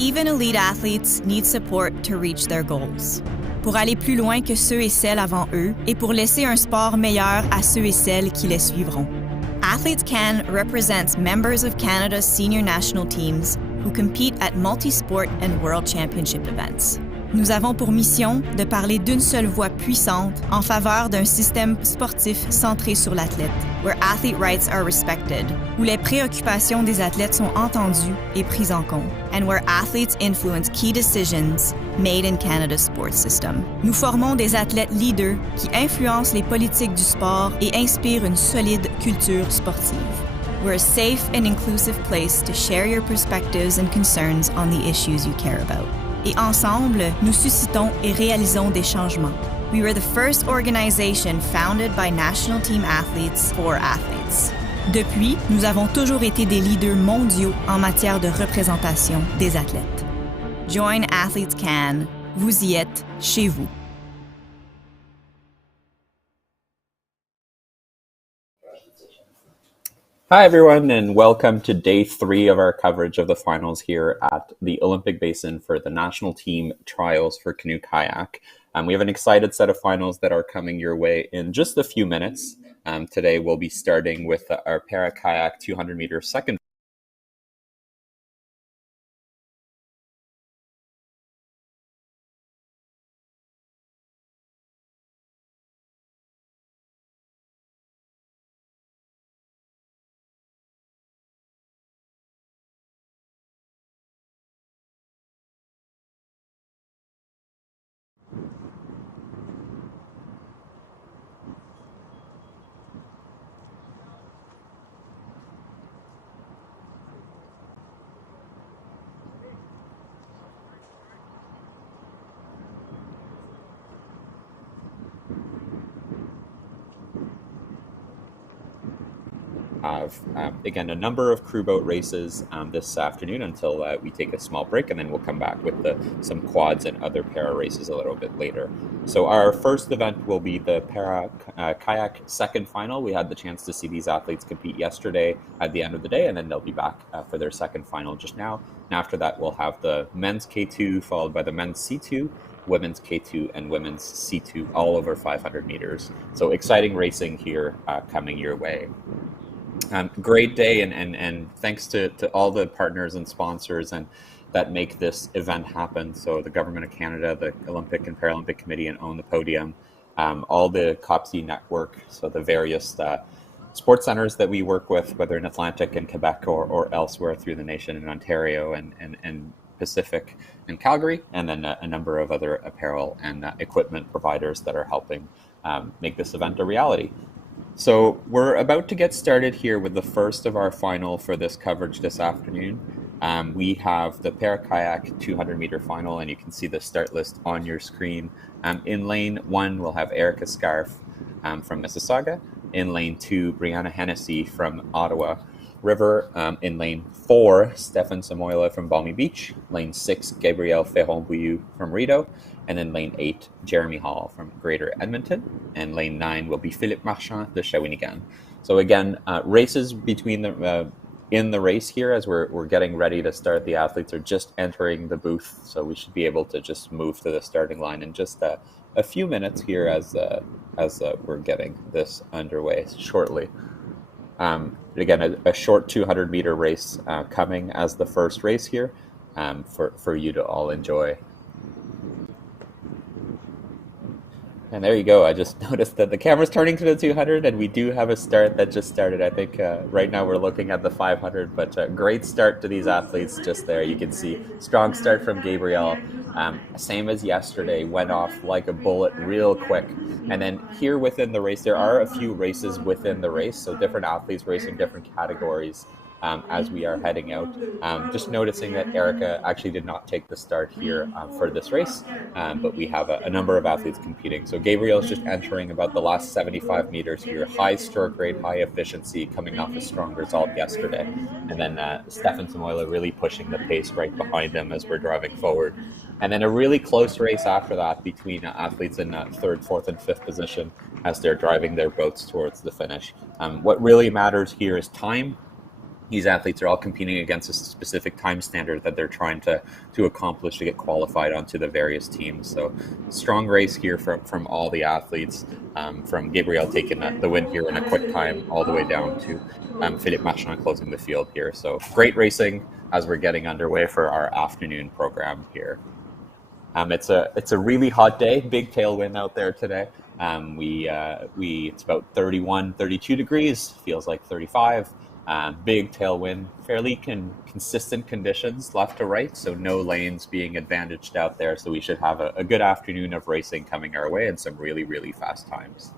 Even elite athletes need support to reach their goals. Pour aller plus loin que ceux et celles avant eux et pour laisser un sport meilleur à ceux et celles qui les suivront. Athletes Can represents members of Canada's senior national teams who compete at multi-sport and world championship events. Nous avons pour mission de parler d'une seule voix puissante en faveur d'un système sportif centré sur l'athlète, where athlete rights are respected, où les préoccupations des athlètes sont entendues et prises en compte, and where athletes influence key decisions made in Canada's sports system. Nous formons des athlètes leaders qui influencent les politiques du sport et inspirent une solide culture sportive. We're a safe and inclusive place to share your perspectives and concerns on the issues you care about. Et ensemble, nous suscitons et réalisons des changements. We were the first organization founded by national team athletes for athletes. Depuis, nous avons toujours été des leaders mondiaux en matière de représentation des athlètes. Join Athletes Can. Vous y êtes chez vous. Hi, everyone, and welcome to day 3 of our coverage of the finals here at the Olympic Basin for the national team trials for Canoe Kayak. We have an excited set of finals that are coming your way in just a few minutes. Today, we'll be starting with our para kayak 200-meter second. Again, a number of crew boat races this afternoon until we take a small break, and then we'll come back with some quads and other para races a little bit later. So our first event will be the para kayak second final. We had the chance to see these athletes compete yesterday at the end of the day, and then they'll be back for their second final just now. And after that, we'll have the men's K2 followed by the men's C2, women's K2, and women's C2 all over 500 meters. So exciting racing here coming your way. Great day, and thanks to all the partners and sponsors and that make this event happen. So the Government of Canada, the Olympic and Paralympic Committee, and Own the Podium, all the COPC network, so the various sports centers that we work with, whether in Atlantic and Quebec or elsewhere through the nation in Ontario and Pacific and Calgary, and then a number of other apparel and equipment providers that are helping make this event a reality. So we're about to get started here with the first of our final for this coverage this afternoon. We have the para kayak 200-meter final, and you can see the start list on your screen. In lane 1, we'll have Erica Scarf from Mississauga. In lane 2, Brianna Hennessy from Ottawa River. In lane 4, Stefan Samoila from Balmy Beach. Lane 6, Gabrielle Ferron-Bouilloux from Rideau. And then lane 8, Jeremy Hall from Greater Edmonton. And lane 9 will be Philippe Marchand de Shawinigan. So again, races between in the race here as we're getting ready to start. The athletes are just entering the booth, so we should be able to just move to the starting line in just a few minutes here as we're getting this underway shortly. Again, a short 200-meter race coming as the first race here for you to all enjoy. And there you go. I just noticed that the camera's turning to the 200, and we do have a start that just started. I think right now we're looking at the 500, but great start to these athletes just there. You can see strong start from Gabrielle. Same as yesterday, went off like a bullet real quick. And then here within the race, there are a few races within the race, so different athletes racing different categories. As we are heading out. Just noticing that Erica actually did not take the start here for this race, but we have a number of athletes competing. So Gabrielle is just entering about the last 75 meters here, high stroke rate, high efficiency, coming off a strong result yesterday. And then Stefan Samoila really pushing the pace right behind him as we're driving forward. And then a really close race after that between athletes in third, fourth, and fifth position as they're driving their boats towards the finish. What really matters here is time. these athletes are all competing against a specific time standard that they're trying to accomplish to get qualified onto the various teams. So strong race here from all the athletes, from Gabriel taking the win here in a quick time all the way down to Philippe Marchand closing the field here. So great racing as we're getting underway for our afternoon program here. It's a really hot day, big tailwind out there today. It's about 31, 32 degrees, feels like 35. Big tailwind, fairly consistent conditions left to right, so no lanes being advantaged out there. So we should have a good afternoon of racing coming our way and some really, really fast times.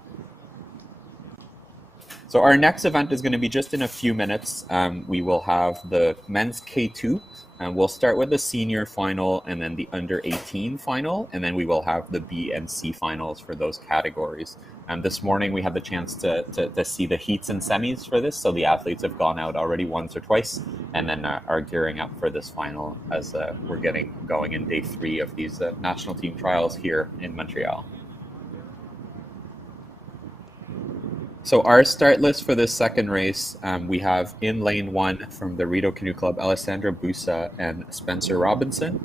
So our next event is going to be just in a few minutes. We will have the men's K2. We'll start with the senior final and then the under 18 final, and then we will have the B and C finals for those categories. This morning we had the chance to see the heats and semis for this, so the athletes have gone out already once or twice, and then are gearing up for this final as we're getting going in day 3 of these national team trials here in Montreal. So our start list for this second race, we have in lane 1 from the Rideau Canoe Club, Alessandra Busa and Spencer Robinson.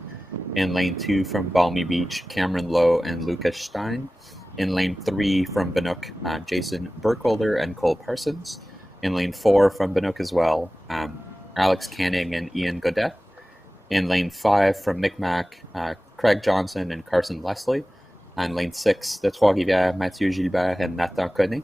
In lane 2 from Balmy Beach, Cameron Lowe and Lucas Stein. In lane 3 from Binook, Jason Burkholder and Cole Parsons. In lane 4 from Binook as well, Alex Canning and Ian Godet. In lane 5 from Micmac, Craig Johnson and Carson Leslie. And lane 6, the Trois-Rivières, Mathieu Gilbert and Nathan Koenig.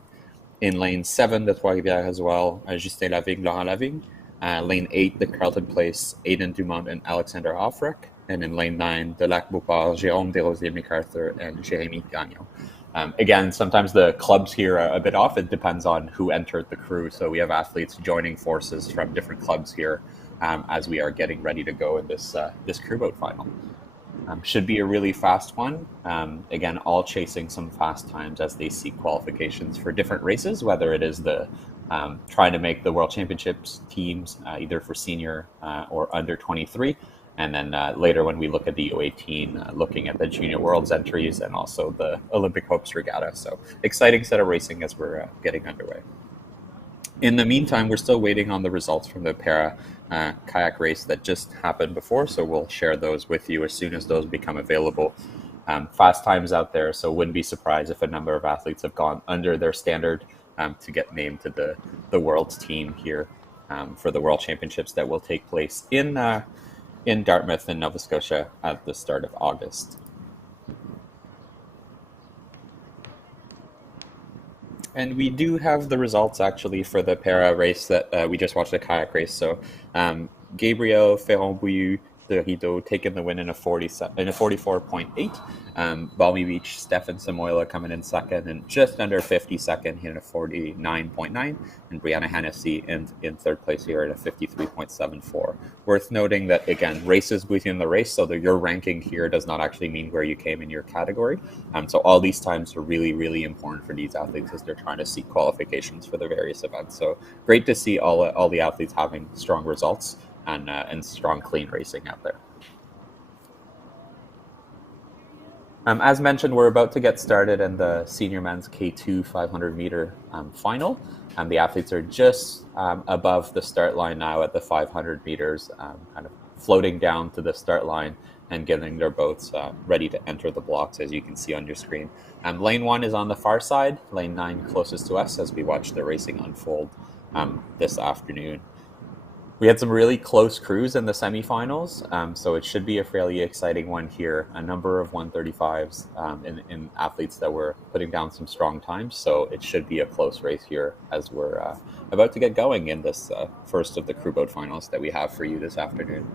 In lane 7, the Trois-Rivières as well, Justin Lavigne, Laurent Lavigne. Lane 8, the Carleton Place, Aidan Dumont and Alexander Offrek. And in lane 9, the Lac Beauport, Jérôme Desrosiers MacArthur and Jérémy Gagnon. Again, sometimes the clubs here are a bit off. It depends on who entered the crew. So we have athletes joining forces from different clubs here as we are getting ready to go in this crew boat final. Should be a really fast one. Again, all chasing some fast times as they seek qualifications for different races, whether it is the trying to make the World Championships teams, either for senior or under 23. And then later when we look at the U18, looking at the Junior Worlds entries and also the Olympic Hopes Regatta. So exciting set of racing as we're getting underway. In the meantime, we're still waiting on the results from the para kayak race that just happened before, so we'll share those with you as soon as those become available. Fast times out there, so wouldn't be surprised if a number of athletes have gone under their standard to get named to the world's team here for the World Championships that will take place in Dartmouth in Nova Scotia at the start of August. And we do have the results actually for the para race that we just watched, the kayak race. So Gabriel Ferron-Bouilloux de Rideau taking the win in a 44.8. Balmy Beach, Stefan Samoila coming in second and just under 52nd in a 49.9. And Brianna Hennessy in third place here at a 53.74. Worth noting that, again, races within the race, so that your ranking here does not actually mean where you came in your category. So all these times are really, really important for these athletes as they're trying to seek qualifications for the various events. So great to see all the athletes having strong results and strong, clean racing out there. As mentioned, we're about to get started in the senior men's K2 500 meter final. The athletes are just above the start line now at the 500 meters, kind of floating down to the start line and getting their boats ready to enter the blocks, as you can see on your screen. Lane 1 is on the far side, lane 9 closest to us as we watch the racing unfold this afternoon. We had some really close crews in the semifinals, so it should be a fairly exciting one here. A number of 135s in athletes that were putting down some strong times, so it should be a close race here as we're about to get going in this first of the crew boat finals that we have for you this afternoon.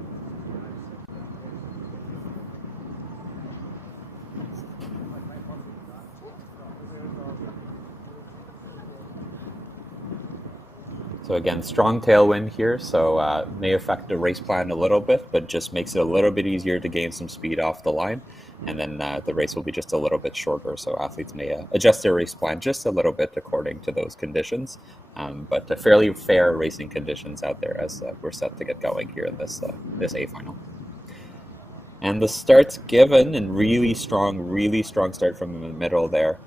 So again, strong tailwind here, so may affect the race plan a little bit, but just makes it a little bit easier to gain some speed off the line. And then the race will be just a little bit shorter, so athletes may adjust their race plan just a little bit according to those conditions. But fairly fair racing conditions out there as we're set to get going here in this A final. And the start's given, and really strong start from the middle there.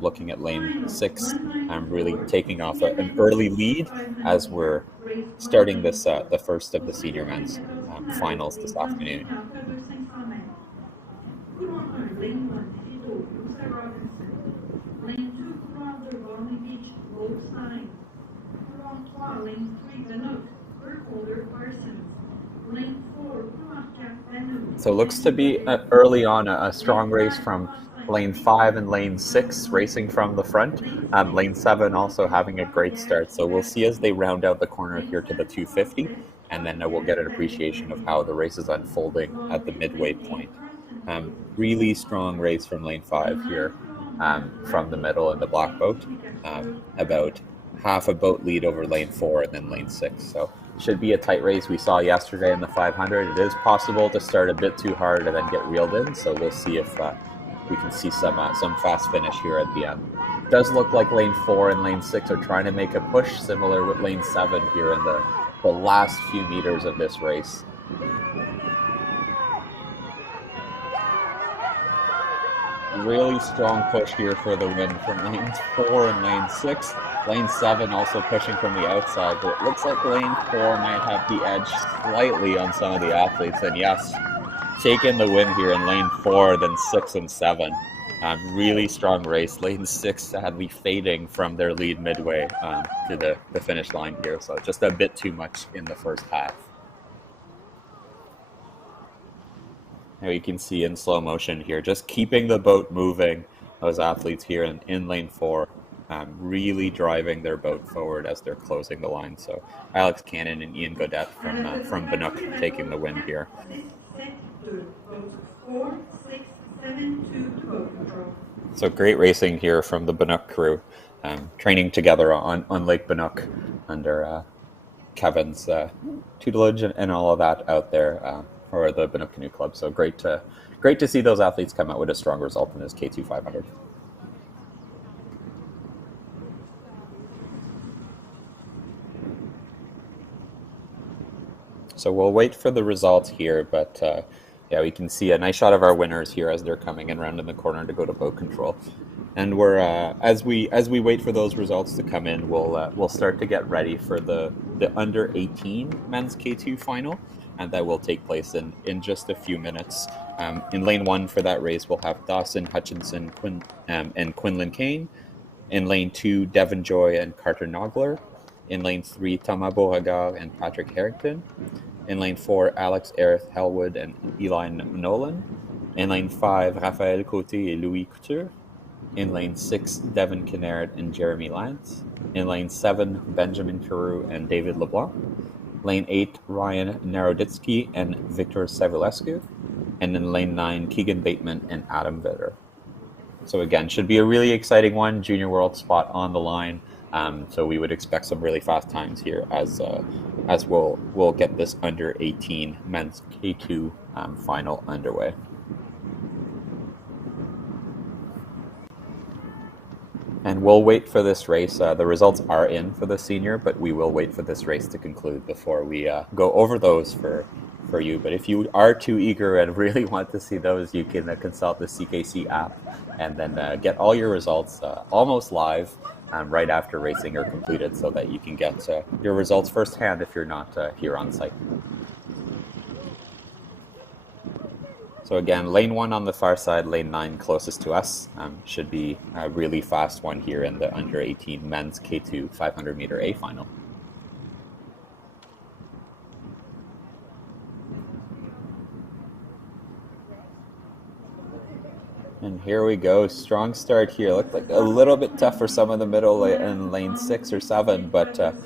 Looking at lane 6, I'm really taking off an early lead as we're starting this the first of the senior men's finals this afternoon. Courant 1, lane 1, Tito, Lucia Robinson. Lane 2, Courant 2, Bonny Beach, both sides. Courant 3, lane 3, Canoe, Burkholder, Parsons. Lane 4, Courant 4, Canoe. So it looks to be early on a strong race from lane 5 and lane 6 racing from the front. Lane 7 also having a great start. So we'll see as they round out the corner here to the 250, and then we'll get an appreciation of how the race is unfolding at the midway point. Really strong race from lane 5 here from the middle in the black boat. About half a boat lead over lane 4 and then lane 6. So should be a tight race. We saw yesterday in the 500. It is possible to start a bit too hard and then get reeled in. So we'll see if we can see some fast finish here at the end. It does look like lane 4 and lane 6 are trying to make a push, similar with lane 7 here in the last few meters of this race. Really strong push here for the win from lanes 4 and lane 6. Lane 7 also pushing from the outside, but it looks like lane 4 might have the edge slightly on some of the athletes. And yes, taking the win here in lane 4, then 6 and 7. Really strong race. Lane 6 sadly fading from their lead midway to the finish line here. So just a bit too much in the first half. Now you can see in slow motion here, just keeping the boat moving. Those athletes here in lane 4, really driving their boat forward as they're closing the line. So Alex Cannon and Ian Godet from Bannock taking the win here. So great racing here from the Bannock crew, training together on Lake Bannock under Kevin's tutelage and all of that out there. For the Bannock Canoe Club. So great to see those athletes come out with a strong result in this K2 500. So we'll wait for the results here, but yeah, we can see a nice shot of our winners here as they're coming in round in the corner to go to boat control. And we're as we wait for those results to come in, we'll start to get ready for the under 18 men's K2 final. And that will take place in just a few minutes. In lane 1 for that race, we'll have Dawson Hutchinson and Quinlan Kane. In lane 2, Devon Joy and Carter Nogler. In lane 3, Thomas Beauregard and Patrick Harrington. In lane 4, Alex Erith Hellwood and Eli Nolan. In lane 5, Raphaël Côté and Louis Couture. In lane 6, Devin Kinnard and Jeremy Lance. In lane 7, Benjamin Carew and David LeBlanc. Lane 8, Ryan Naroditsky and Victor Savulescu. And in lane 9, Keegan Bateman and Adam Vitter. So again, should be a really exciting one. Junior World spot on the line. So we would expect some really fast times here as we'll get this under 18 men's K2 final underway. And we'll wait for this race. The results are in for the senior, but we will wait for this race to conclude before we go over those for you. But if you are too eager and really want to see those, you can consult the CKC app and then get all your results almost live right after racing are completed so that you can get your results firsthand if you're not here on site. So again, lane 1 on the far side, lane 9 closest to us. Should be a really fast one here in the under 18 men's K2 500 meter A final. And here we go, strong start here. Looked like a little bit tough for some of the middle in lane 6 or 7, but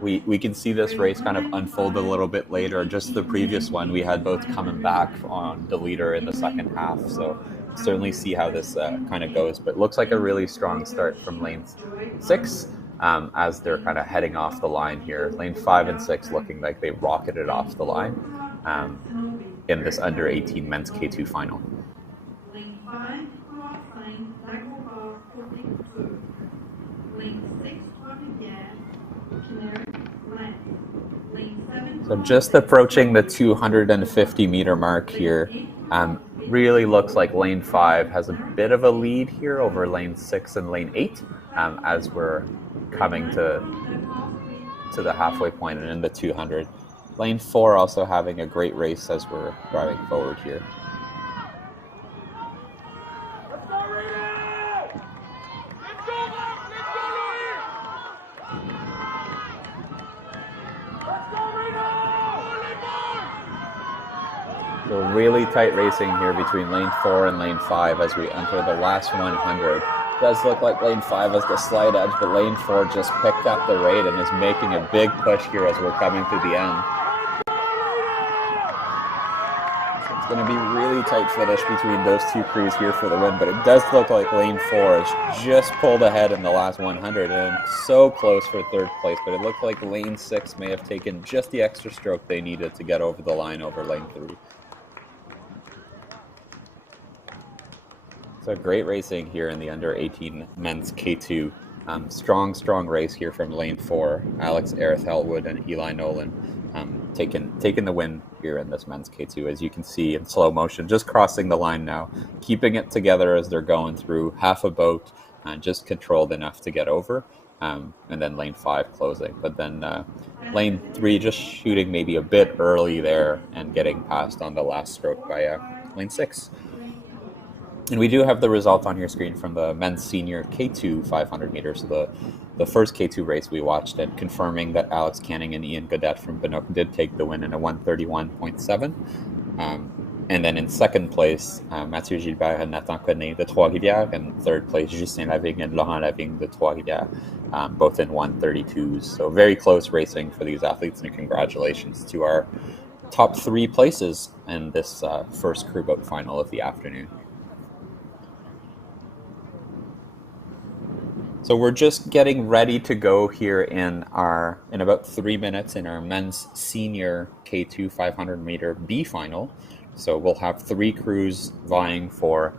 we can see this race kind of unfold a little bit later. Just the previous one, we had both coming back on the leader in the second half, so certainly see how this kind of goes. But looks like a really strong start from lane 6 as they're kind of heading off the line here. Lane 5 and 6 looking like they rocketed off the line in this under 18 men's K2 final. Lane 5, Croissant, Lagobar, Côté Couture. Lane 6, Trois-Rivières, Kinnard, Lance. Lane 7, So just approaching the 250 meter mark here. Really looks like lane 5 has a bit of a lead here over lane 6 and lane 8 as we're coming to to the halfway point and in the 200. Lane 4 also having a great race as we're driving forward here. So really tight racing here between lane 4 and lane 5 as we enter the last 100. Does look like lane 5 has the slight edge, but lane 4 just picked up the rate and is making a big push here as we're coming to the end. So it's going to be really tight finish between those two crews here for the win, but it does look like lane 4 has just pulled ahead in the last 100 and so close for third place, but it looked like lane 6 may have taken just the extra stroke they needed to get over the line over lane 3. So great racing here in the under 18 men's K2. Strong race here from lane 4. Alex Erith-Elwood and Eli Nolan taking the win here in this men's K2, as you can see in slow motion, just crossing the line now, keeping it together as they're going through half a boat, just controlled enough to get over, and then lane 5 closing. But then lane 3 just shooting maybe a bit early there and getting passed on the last stroke by lane 6. And we do have the result on your screen from the men's senior K2 500 meters, the first K2 race we watched, and confirming that Alex Canning and Ian Godet from Binook did take the win in a 1:31.7. And then in second place, Mathieu Gilbert and Nathan Connet de Trois-Rivières, and third place, Justin Lavigne and Laurent Lavigne de Trois-Rivières, both in 1:32s. So very close racing for these athletes, and congratulations to our top 3 places in this first crew boat final of the afternoon. So we're just getting ready to go here in about 3 minutes in our men's senior K2 500 meter B final. So we'll have 3 crews vying for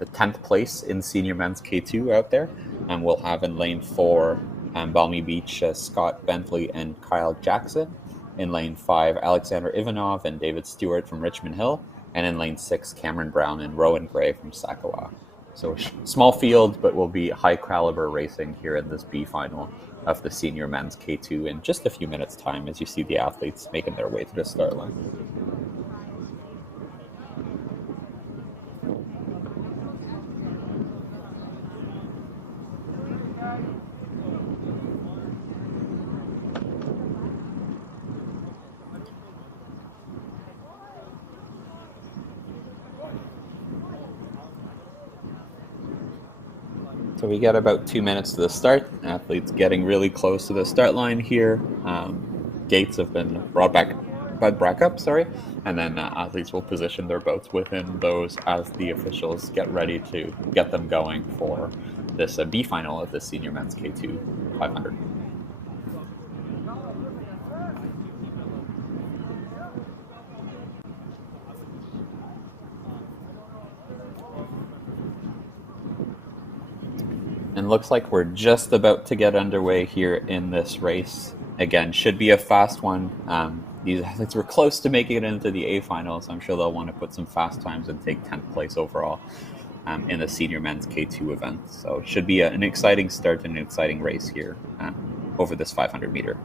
the 10th place in senior men's K2 out there. And we'll have in lane 4, Balmy Beach, Scott Bentley and Kyle Jackson. In lane 5, Alexander Ivanov and David Stewart from Richmond Hill. And in lane 6, Cameron Brown and Rowan Gray from Sakawa. So small field, but will be high caliber racing here in this B final of the senior men's K2 in just a few minutes time as you see the athletes making their way to the start line. So we got about 2 minutes to the start. Athletes getting really close to the start line here. Gates have been brought back up, and then athletes will position their boats within those as the officials get ready to get them going for this B final of the senior men's K2 500. And looks like we're just about to get underway here in this race. Again, should be a fast one. These athletes were close to making it into the A finals. I'm sure they'll want to put some fast times and take 10th place overall in the senior men's K2 event. So it should be an exciting start and an exciting race here over this 500 meter.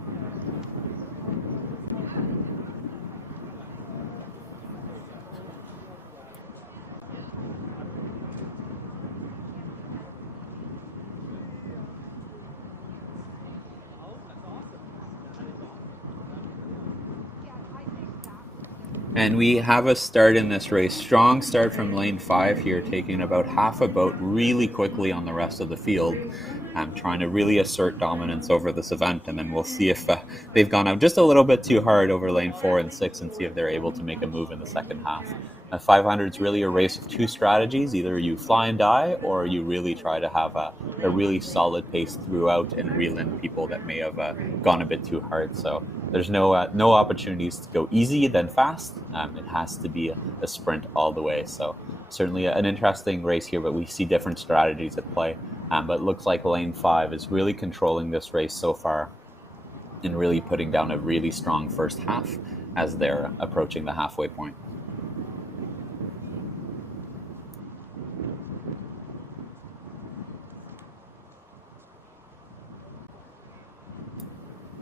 And we have a start in this race. Strong start from lane 5 here, taking about half a boat really quickly on the rest of the field. Trying to really assert dominance over this event, and then we'll see if they've gone out just a little bit too hard over lane 4 and 6 and see if they're able to make a move in the second half. 500 is really a race of 2 strategies. Either you fly and die, or you really try to have a really solid pace throughout and reel in people that may have gone a bit too hard. So there's no opportunities to go easy then fast. It has to be a sprint all the way. So certainly an interesting race here, but we see different strategies at play. But it looks like lane 5 is really controlling this race so far and really putting down a really strong first half as they're approaching the halfway point.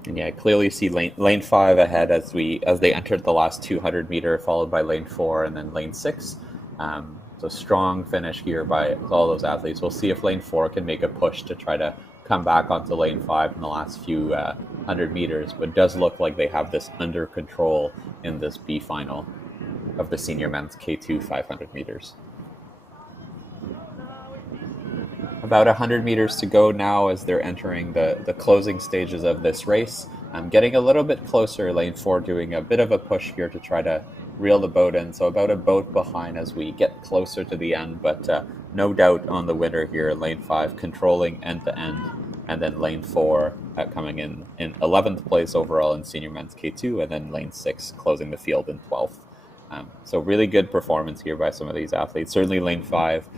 And yeah, I clearly see lane 5 ahead as they entered the last 200-meter, followed by lane 4 and then lane 6. So strong finish here by all those athletes. We'll see if lane 4 can make a push to try to come back onto lane 5 in the last few 100 meters, but it does look like they have this under control in this B final of the senior men's K2 500 meters. About 100 meters to go now as they're entering the closing stages of this race. I'm getting a little bit closer, lane 4 doing a bit of a push here to try to reel the boat in. So about a boat behind as we get closer to the end, but no doubt on the winner here, lane 5 controlling end to end. And then lane 4 coming in 11th place overall in senior men's K2, and then lane 6 closing the field in 12th. So really good performance here by some of these athletes. Certainly lane 5,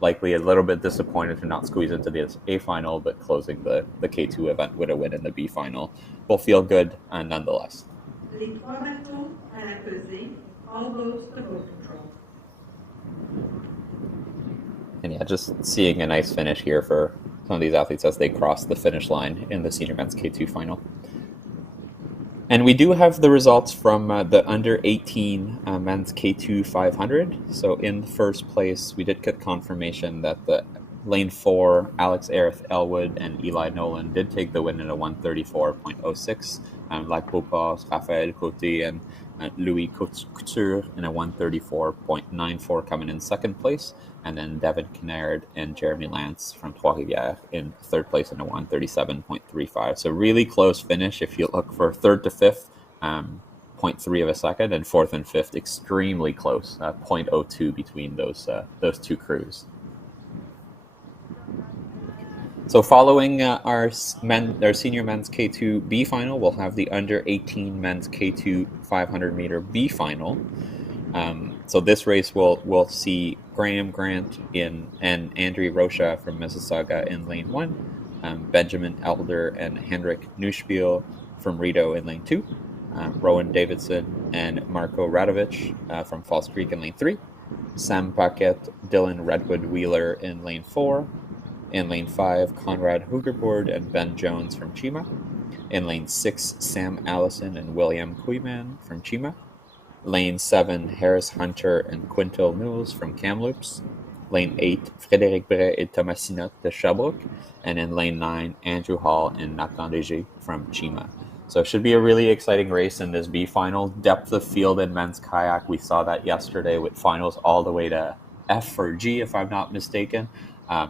likely a little bit disappointed to not squeeze into the A final, but closing the K2 event with a win in the B final. Will feel good nonetheless. Les trois bateaux à la pesée, all boats to boat control. And yeah, just seeing a nice finish here for some of these athletes as they cross the finish line in the senior men's K2 final. And we do have the results from the under 18 men's K2 500. So in first place, we did get confirmation that the lane 4, Alex Aerith Elwood and Eli Nolan did take the win in a 134.06. Like Beauport, Raphaël Côté, and Louis Couture in a 134.94 coming in second place. And then Devin Kennard and Jeremy Lance from Trois-Rivières in third place in a 137.35. So really close finish if you look for third to fifth, 0.3 of a second, and fourth and fifth extremely close, 0.02 between those two crews. So following our senior men's K2 B final, we'll have the under 18 men's K2 500 meter B final. So this race will see Graham Grant and Andrew Rocha from Mississauga in lane 1, Benjamin Elder and Henrik Neuspiel from Rideau in lane 2, Rowan Davidson and Marco Radovich from False Creek in lane 3, Sam Paquette, Dylan Redwood Wheeler in lane 4, in lane 5, Conrad Hugerboard and Ben Jones from Chima, in lane 6, Sam Allison and William Kuyman from Chima, lane 7, Harris Hunter and Quintil Newells from Kamloops, lane 8, Frédéric Bray and Thomas Sinot de Sherbrooke, and in lane 9, Andrew Hall and Nathan Léger from Chima. So it should be a really exciting race in this B final. Depth of field in men's kayak, we saw that yesterday with finals all the way to F or G, if I'm not mistaken.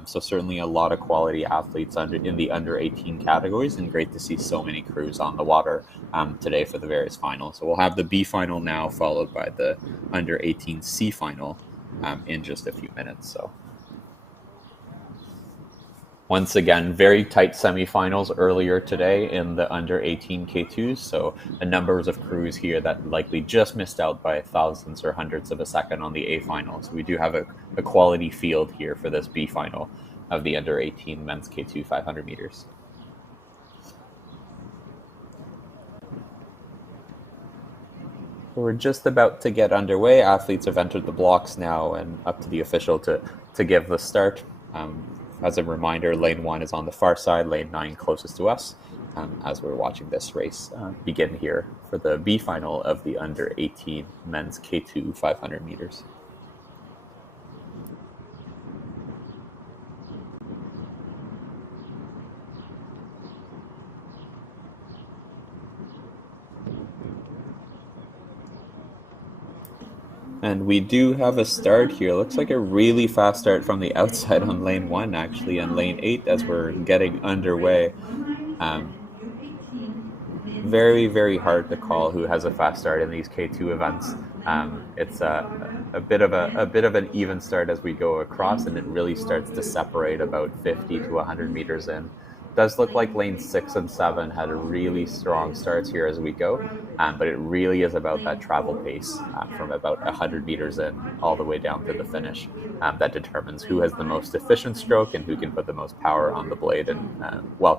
So certainly a lot of quality athletes in the under 18 categories, and great to see so many crews on the water today for the various finals. So we'll have the B final now, followed by the under 18 C final in just a few minutes. So once again, very tight semifinals earlier today in the under 18 K2s. So a numbers of crews here that likely just missed out by thousands or hundreds of a second on the A final. So we do have a quality field here for this B final of the under 18 men's K2 500 meters. We're just about to get underway. Athletes have entered the blocks now and up to the official to give the start. As a reminder, lane 1 is on the far side, lane 9 closest to us, as we're watching this race begin here for the B final of the under 18 men's K2 500 meters. And we do have a start here. Looks like a really fast start from the outside on lane 1, actually, and lane 8 as we're getting underway. Very, very hard to call who has a fast start in these K2 events. It's a bit of an even start as we go across, and it really starts to separate about 50 to 100 meters in. Does look like lane 6 and 7 had a really strong starts here as we go, but it really is about that travel pace from about 100 meters in all the way down to the finish that determines who has the most efficient stroke and who can put the most power on the blade and while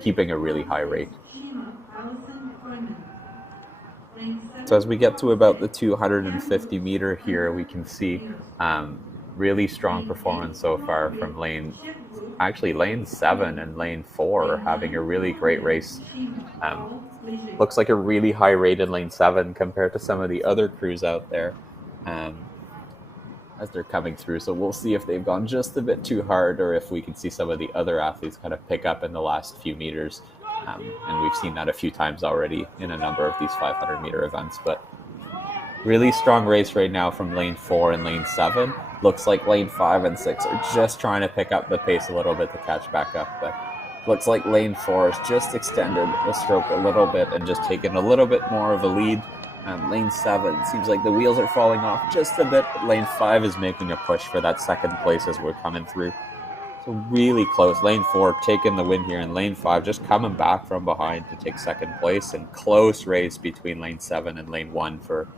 keeping a really high rate. So as we get to about the 250 meter here, we can see Really strong performance so far from lane 7 and lane 4 having a really great race. Looks like a really high rate in lane 7 compared to some of the other crews out there as they're coming through. So we'll see if they've gone just a bit too hard or if we can see some of the other athletes kind of pick up in the last few meters. And we've seen that a few times already in a number of these 500-meter events. But really strong race right now from lane 4 and lane 7. Looks like lane 5 and 6 are just trying to pick up the pace a little bit to catch back up. But looks like lane 4 has just extended the stroke a little bit and just taken a little bit more of a lead. Lane 7 seems like the wheels are falling off just a bit, but lane 5 is making a push for that second place as we're coming through. So really close. Lane 4 taking the win here, and lane 5 just coming back from behind to take second place. And close race between lane 7 and lane 1 for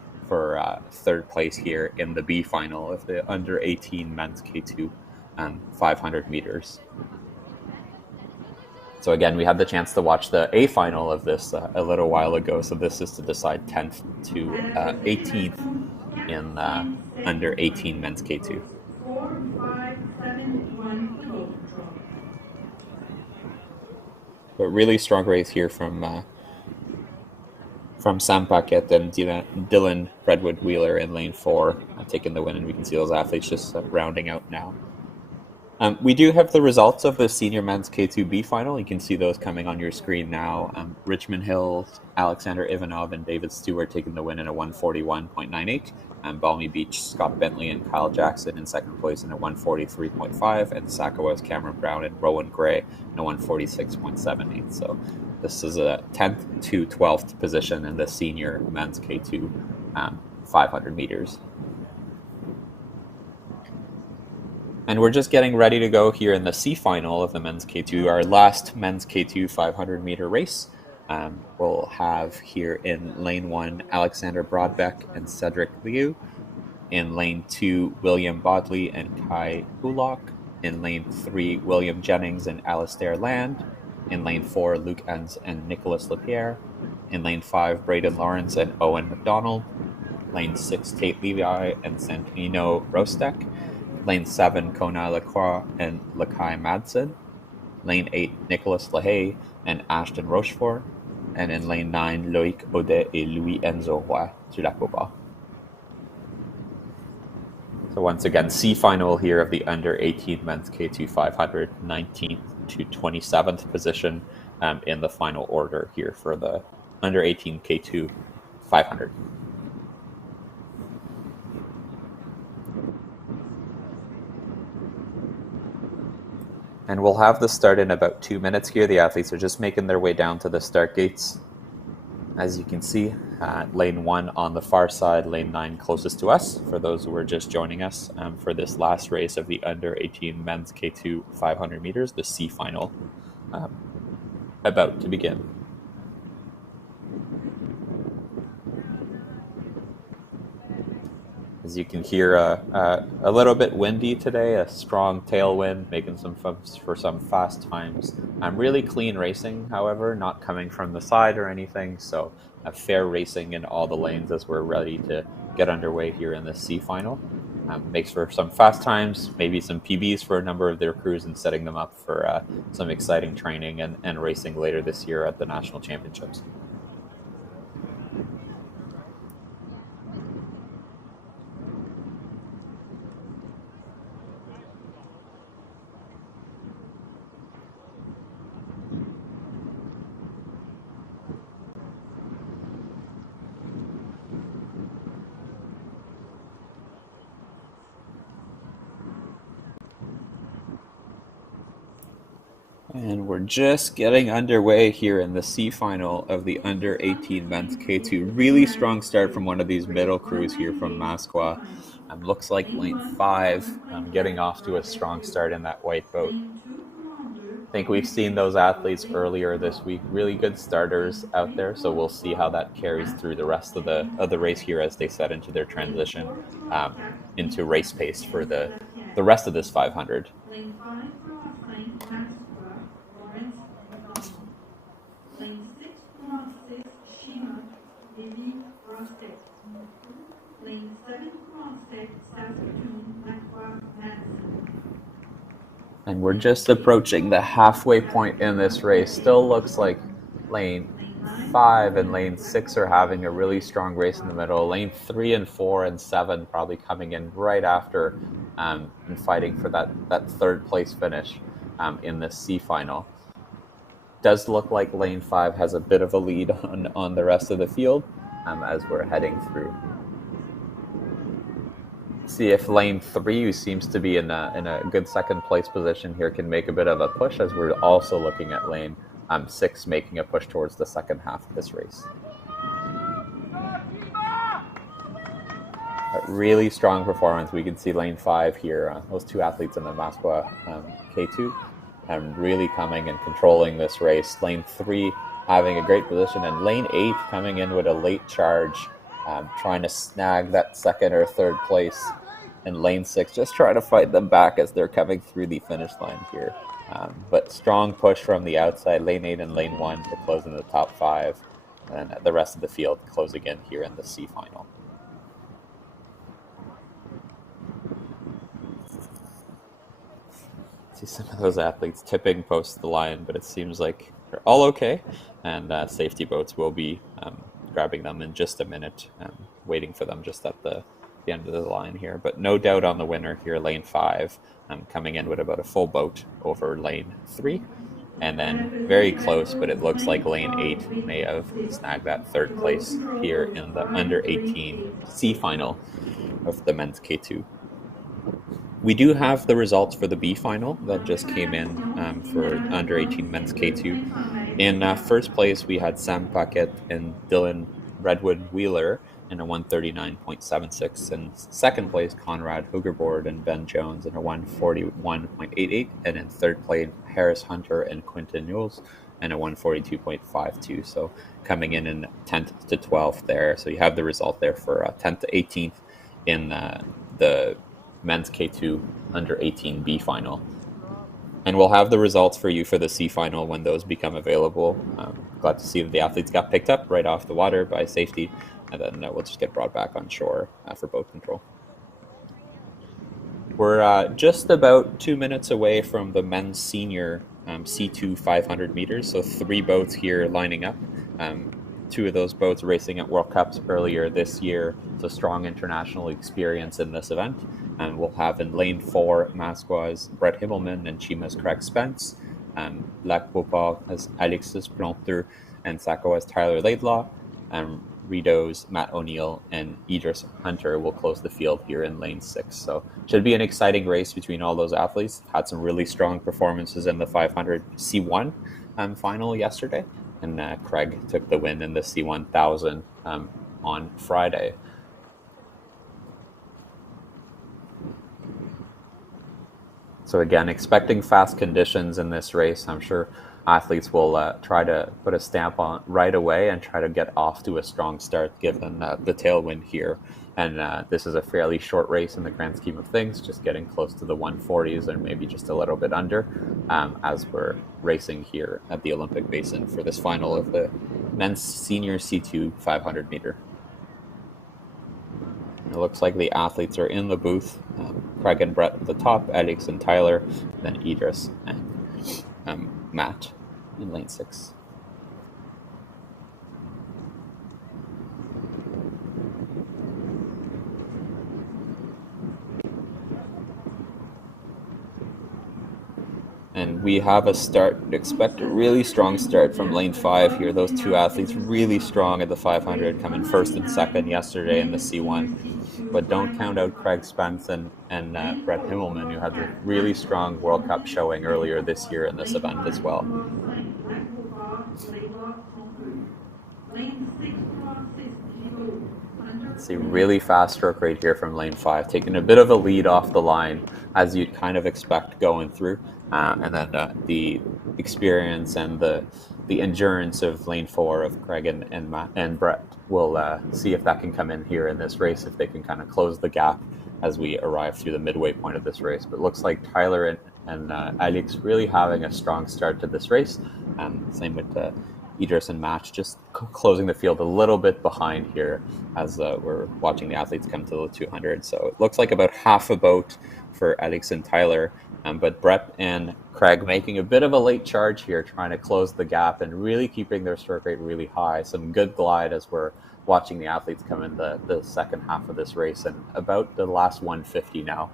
third place here in the B final of the under 18 men's K2 500 meters. So again, we had the chance to watch the A final of this a little while ago. So this is to decide 10th to 18th in under 18 men's K2. 4-5-7-1 But really strong race here from Sam Paquette and Dylan Redwood Wheeler in lane 4 taking the win, and we can see those athletes just rounding out now. We do have the results of the senior men's K2B final. You can see those coming on your screen now. Richmond Hill, Alexander Ivanov, and David Stewart taking the win in a 141.98. Balmy Beach, Scott Bentley and Kyle Jackson in second place in a 143.5. And Sakawa's Cameron Brown and Rowan Gray in a 146.78. So this is a 10th to 12th position in the senior men's K2 500 meters. And we're just getting ready to go here in the C final of the men's K2, our last men's K2 500-meter race. We'll have here in lane 1, Alexander Broadbeck and Cedric Liu. In lane 2, William Bodley and Kai Bullock. In lane 3, William Jennings and Alistair Land. In lane 4, Luke Enns and Nicholas Lapierre. In lane 5, Braden Lawrence and Owen McDonald. Lane 6, Tate Levi and Santino Rostek. Lane 7, Kona Lacroix and Lakai Madsen. Lane 8, Nicholas LaHaye and Ashton Rochefort. And in lane 9, Loïc Audet et Louis Enzo Roy sur la Copa. So once again, C final here of the under 18 men's K2 500, 19th to 27th position in the final order here for the under 18 K2 500. And we'll have the start in about 2 minutes here. The athletes are just making their way down to the start gates. As you can see, lane 1 on the far side, lane 9 closest to us, for those who are just joining us for this last race of the under 18 men's K2 500 meters, the C final, about to begin. As you can hear, a little bit windy today, a strong tailwind, making for some fast times. Really clean racing, however, not coming from the side or anything, so fair racing in all the lanes as we're ready to get underway here in the C final. Makes for some fast times, maybe some PBs for a number of their crews, and setting them up for some exciting training and racing later this year at the National Championships. And we're just getting underway here in the C final of the under 18 men's K2. Really strong start from one of these middle crews here from Masqua. Looks like lane 5 getting off to a strong start in that white boat. I think we've seen those athletes earlier this week. Really good starters out there, so we'll see how that carries through the rest of the race here as they set into their transition into race pace for the rest of this 500. Lane 5, Lawrence McDonald. Lane 6, 6, Shima, Lily Rostek. Lane 7, Saskatoon, Lacroix And we're just approaching the halfway point in this race. Still looks like lane 5 and lane 6 are having a really strong race in the middle. Lane 3 and 4 and 7 probably coming in right after and fighting for that third place finish in the C final. Does look like lane 5 has a bit of a lead on the rest of the field as we're heading through. See if lane 3, who seems to be in a good second place position here, can make a bit of a push, as we're also looking at lane 6 making a push towards the second half of this race. A really strong performance. We can see lane 5 here, those two athletes in the Masqua K2 really coming and controlling this race. Lane 3 having a great position, and lane 8 coming in with a late charge, trying to snag that second or third place. And lane 6 just trying to fight them back as they're coming through the finish line here. But strong push from the outside, lane 8 and lane 1 to close in the top 5, and the rest of the field closing in here in the C final. See some of those athletes tipping post the line, but it seems like they're all okay, and safety boats will be grabbing them in just a minute, waiting for them just at the end of the line here. But no doubt on the winner here, lane 5, coming in with about a full boat over lane 3, and then very close, but it looks like lane 8 may have snagged that third place here in the under 18 C final of the men's K2. We do have the results for the B final that just came in for under 18 men's K2. In first place, we had Sam Paquette and Dylan Redwood Wheeler in a 139.76. In second place, Conrad Hugerboard and Ben Jones in a 141.88. And in third place, Harris Hunter and Quinton Newells in a 142.52. So coming in 10th to 12th there. So you have the result there for 10th to 18th in the men's K2 under 18 B final. And we'll have the results for you for the C final when those become available. Glad to see that the athletes got picked up right off the water by safety, and then we'll just get brought back on shore for boat control. We're just about 2 minutes away from the men's senior C2 500 meters, so 3 boats here lining up. 2 of those boats racing at World Cups earlier this year, so strong international experience in this event. And we'll have in lane 4, Masqua's Brett Himmelman and Chima's Craig Spence. Lac Beauport has Alexis Planteux, and Saco has Tyler Laidlaw. Rideau's Matt O'Neill and Idris Hunter will close the field here in lane 6. So should be an exciting race between all those athletes. Had some really strong performances in the 500 C1 final yesterday. And Craig took the win in the C1000 on Friday. So again, expecting fast conditions in this race. I'm sure athletes will try to put a stamp on right away and try to get off to a strong start given the tailwind here. And this is a fairly short race in the grand scheme of things, just getting close to the 140s or maybe just a little bit under as we're racing here at the Olympic Basin for this final of the men's senior C2 500 meter. It looks like the athletes are in the booth. Craig and Brett at the top, Alex and Tyler, then Idris and Matt in lane 6. And we have a start. Expect a really strong start from lane 5 here. Those 2 athletes really strong at the 500, coming first and second yesterday in the C1. But don't count out Craig Spence and Brett Himmelman, who had a really strong World Cup showing earlier this year in this event as well. Let's see, really fast stroke right here from lane 5, taking a bit of a lead off the line as you'd kind of expect going through. And then the experience and the endurance of lane 4 of Craig and Matt and Brett will see if that can come in here in this race, if they can kind of close the gap as we arrive through the midway point of this race. But it looks like Tyler and Alex really having a strong start to this race. Same with Idris and Matt, just closing the field a little bit behind here as we're watching the athletes come to the 200. So it looks like about half a boat for Alex and Tyler. But Brett and Craig making a bit of a late charge here, trying to close the gap and really keeping their stroke rate really high. Some good glide as we're watching the athletes come in the second half of this race, and about the last 150 now.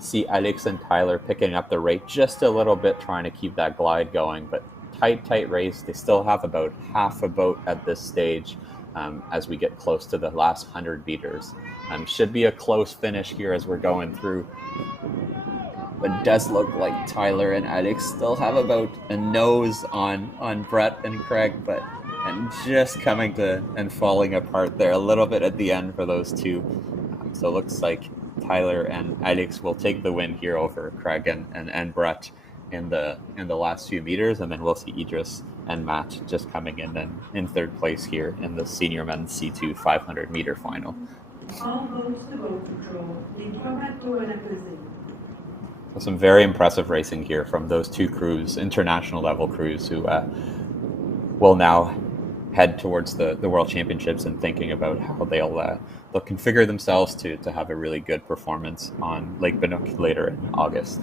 See Alex and Tyler picking up the rate just a little bit, trying to keep that glide going, but tight race. They still have about half a boat at this stage as we get close to the last 100 meters. Should be a close finish here as we're going through. But it does look like Tyler and Alex still have about a nose on Brett and Craig, and just coming to and falling apart there a little bit at the end for those two. So it looks like Tyler and Alex will take the win here over Craig and Brett in the last few meters, and then we'll see Idris and Matt just coming in third place here in the senior men's C2 500 meter final. All votes to vote control. Les trois bateaux à la pesée. Some very impressive racing here from those two crews, international level crews, who will now head towards the World Championships and thinking about how they'll configure themselves to have a really good performance on Lake Binook later in August.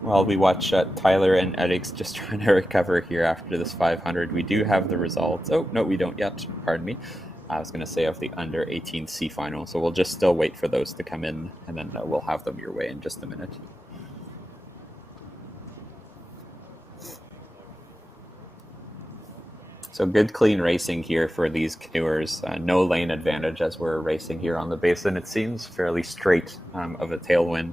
While we watch Tyler and Alex just trying to recover here after this 500, we do have the results. Oh, no, we don't yet. Pardon me. I was going to say of the under 18 C final, so we'll just still wait for those to come in, and then we'll have them your way in just a minute. So good clean racing here for these canoers. No lane advantage as we're racing here on the Basin. It seems fairly straight of a tailwind.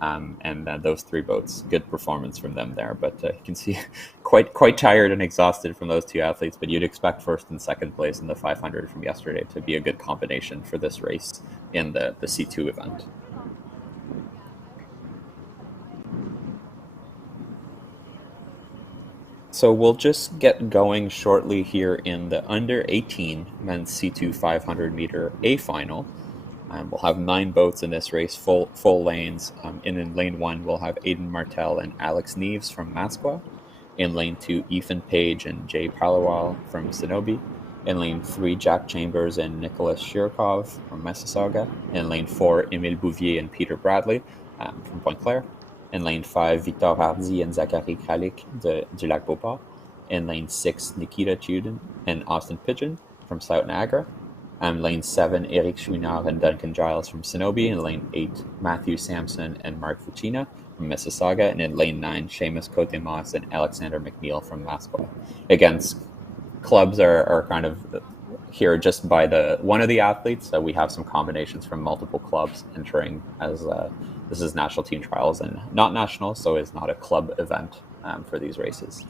And those three boats, good performance from them there. But you can see quite tired and exhausted from those two athletes. But you'd expect first and second place in the 500 from yesterday to be a good combination for this race in the C2 event. So we'll just get going shortly here in the under 18 men's C2 500 meter A final. We'll have 9 boats in this race, full lanes. In lane 1, we'll have Aiden Martel and Alex Neves from Masqua. In lane 2, Ethan Page and Jay Palawal from Sonobe. In lane 3, Jack Chambers and Nicholas Shirkov from Mississauga. In lane 4, Emile Bouvier and Peter Bradley from Pointe Claire. In lane 5, Victor Hardy and Zachary Kralik du Lac Beauport. In lane 6, Nikita Chudin and Austin Pigeon from South Niagara. Lane 7, Eric Chouinard and Duncan Giles from Sonobe. In lane 8, Matthew Sampson and Mark Fucina from Mississauga. And in lane 9, Seamus Cote-Moss and Alexander McNeil from Masqua. Again, clubs are kind of here just by one of the athletes. We have some combinations from multiple clubs entering, as this is national team trials and not national, so it's not a club event for these races.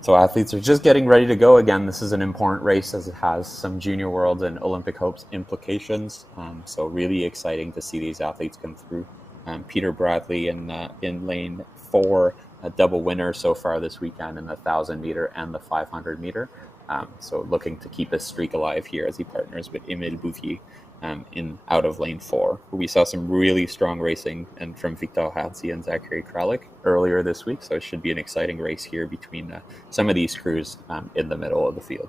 So athletes are just getting ready to go again. This is an important race as it has some Junior World and Olympic hopes implications. So really exciting to see these athletes come through. Peter Bradley in lane 4, a double winner so far this weekend in the 1,000 meter and the 500 meter. So looking to keep his streak alive here as he partners with Emile Bouvier in out of lane 4. We saw some really strong racing and from Victor Hardy and Zachary Kralik earlier this week, so it should be an exciting race here between some of these crews in the middle of the field.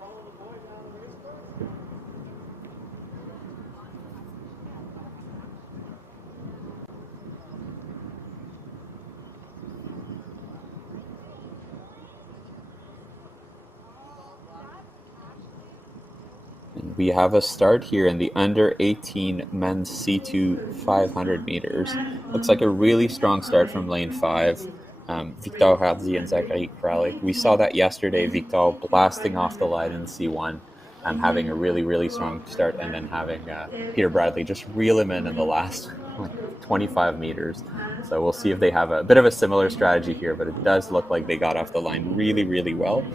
We have a start here in the under 18 men's C2 500 meters. Looks like a really strong start from lane 5. Victor Hardy and Zachary Kralik. We saw that yesterday, Victor blasting off the line in C1, having a really strong start, and then having Peter Bradley just reel him in the last 25 meters. So we'll see if they have a bit of a similar strategy here, but it does look like they got off the line really well.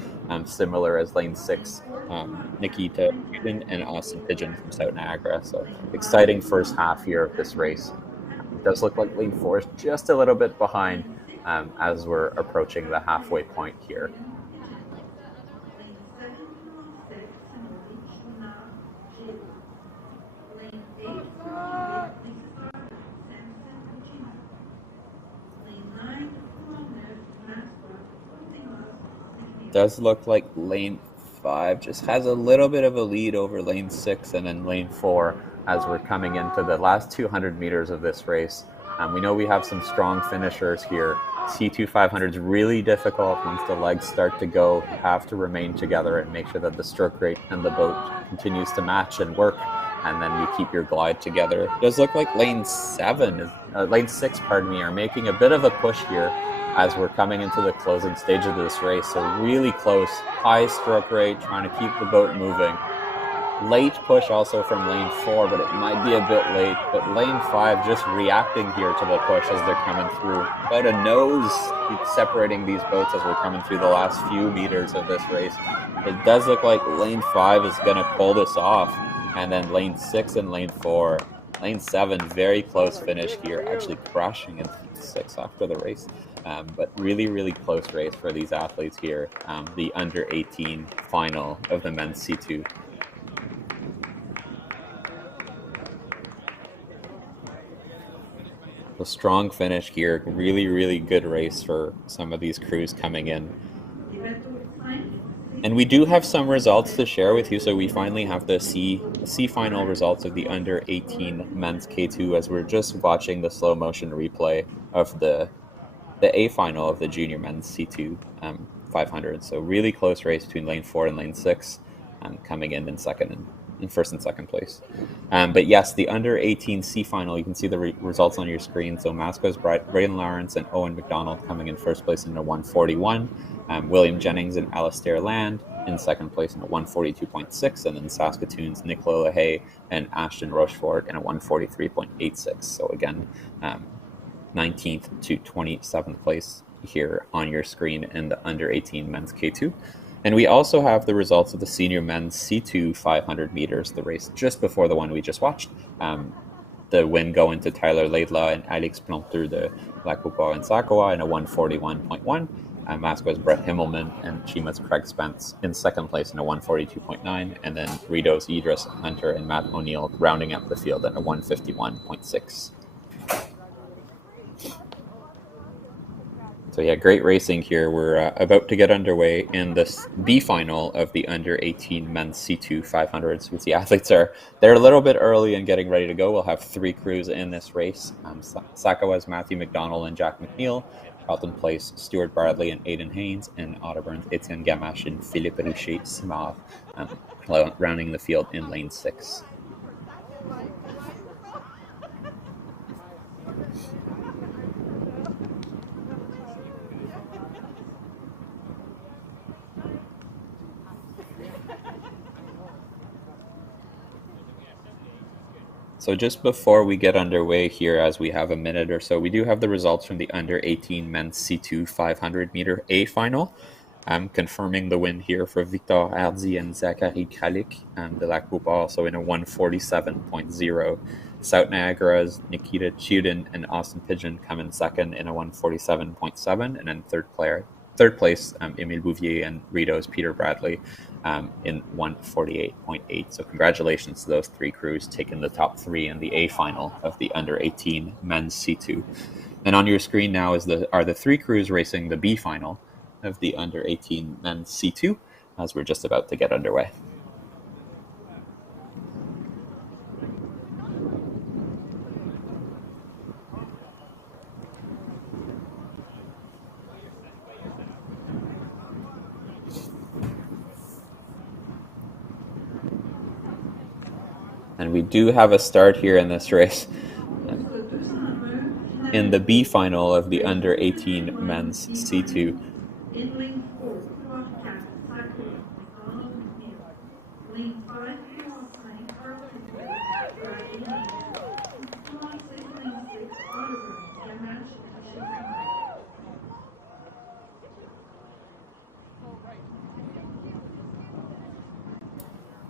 Similar as lane 6, Nikita Chudin and Austin Pigeon from South Niagara. So exciting first half here of this race. It does look like lane 4 is just a little bit behind as we're approaching the halfway point here. Does look like lane 5 just has a little bit of a lead over lane 6 and then lane 4 as we're coming into the last 200 meters of this race. We know we have some strong finishers here. C2 500 is really difficult once the legs start to go. You have to remain together and make sure that the stroke rate and the boat continues to match and work, and then you keep your glide together. It does look like lane 6, are making a bit of a push here as we're coming into the closing stage of this race. So really close, high stroke rate, trying to keep the boat moving. Late push also from lane 4, but it might be a bit late. But lane 5 just reacting here to the push as they're coming through. About a nose separating these boats as we're coming through the last few meters of this race. It does look like lane 5 is going to pull this off. And then lane 6 and lane 4. Lane 7, very close finish here, actually crashing into 6 after the race. But really, really close race for these athletes here. The under 18 final of the men's C2. A strong finish here. Really, really good race for some of these crews coming in. And we do have some results to share with you. So we finally have the C final results of the under 18 men's K2 as we're just watching the slow motion replay of the A final of the junior men's C2 500. So really close race between lane 4 and lane 6, coming in first and second place. But yes, the under 18 C final, you can see the results on your screen. So Masco's Braden Lawrence and Owen McDonald coming in first place in a 141. William Jennings and Alastair Land in second place in a 142.6. And then Saskatoon's Nicola LaHaye and Ashton Rochefort in a 143.86. So again, 19th to 27th place here on your screen in the under 18 men's K2. And we also have the results of the senior men's C2 500 meters, the race just before the one we just watched. The win going to Tyler Laidlaw and Alex Plantur de La Coupa and Sakawa in a 141.1. Masco's Brett Himmelman and Chima's Craig Spence in second place in a 142.9. And then Rideau's Idris Hunter and Matt O'Neill rounding out the field at a 151.6. So yeah, great racing here. We're about to get underway in this B final of the under 18 men's C2 500. So the athletes they're a little bit early in getting ready to go. We'll have 3 crews in this race. Sakawa's Matthew McDonald and Jack McNeil. Carlton Place, Stuart Bradley and Aidan Haynes. And Audubon's Etienne Gamache and Philippe Richer-Simard rounding the field in lane 6. So just before we get underway here, as we have a minute or so, we do have the results from the under 18 men's C2 500 meter A final. Confirming the win here for Victor Hardy and Zachary Kralik de La Coupe, also in a 147.0. South Niagara's Nikita Chudin and Austin Pigeon come in second in a 147.7, and then third place, Emile Bouvier and Rideau's Peter Bradley in 148.8. So congratulations to those 3 crews taking the top 3 in the A final of the under 18 men's C2. And on your screen now are the 3 crews racing the B final of the under 18 men's C2 as we're just about to get underway. And we do have a start here in this race in the B final of the under 18 men's C2. In lane 4, lane 5,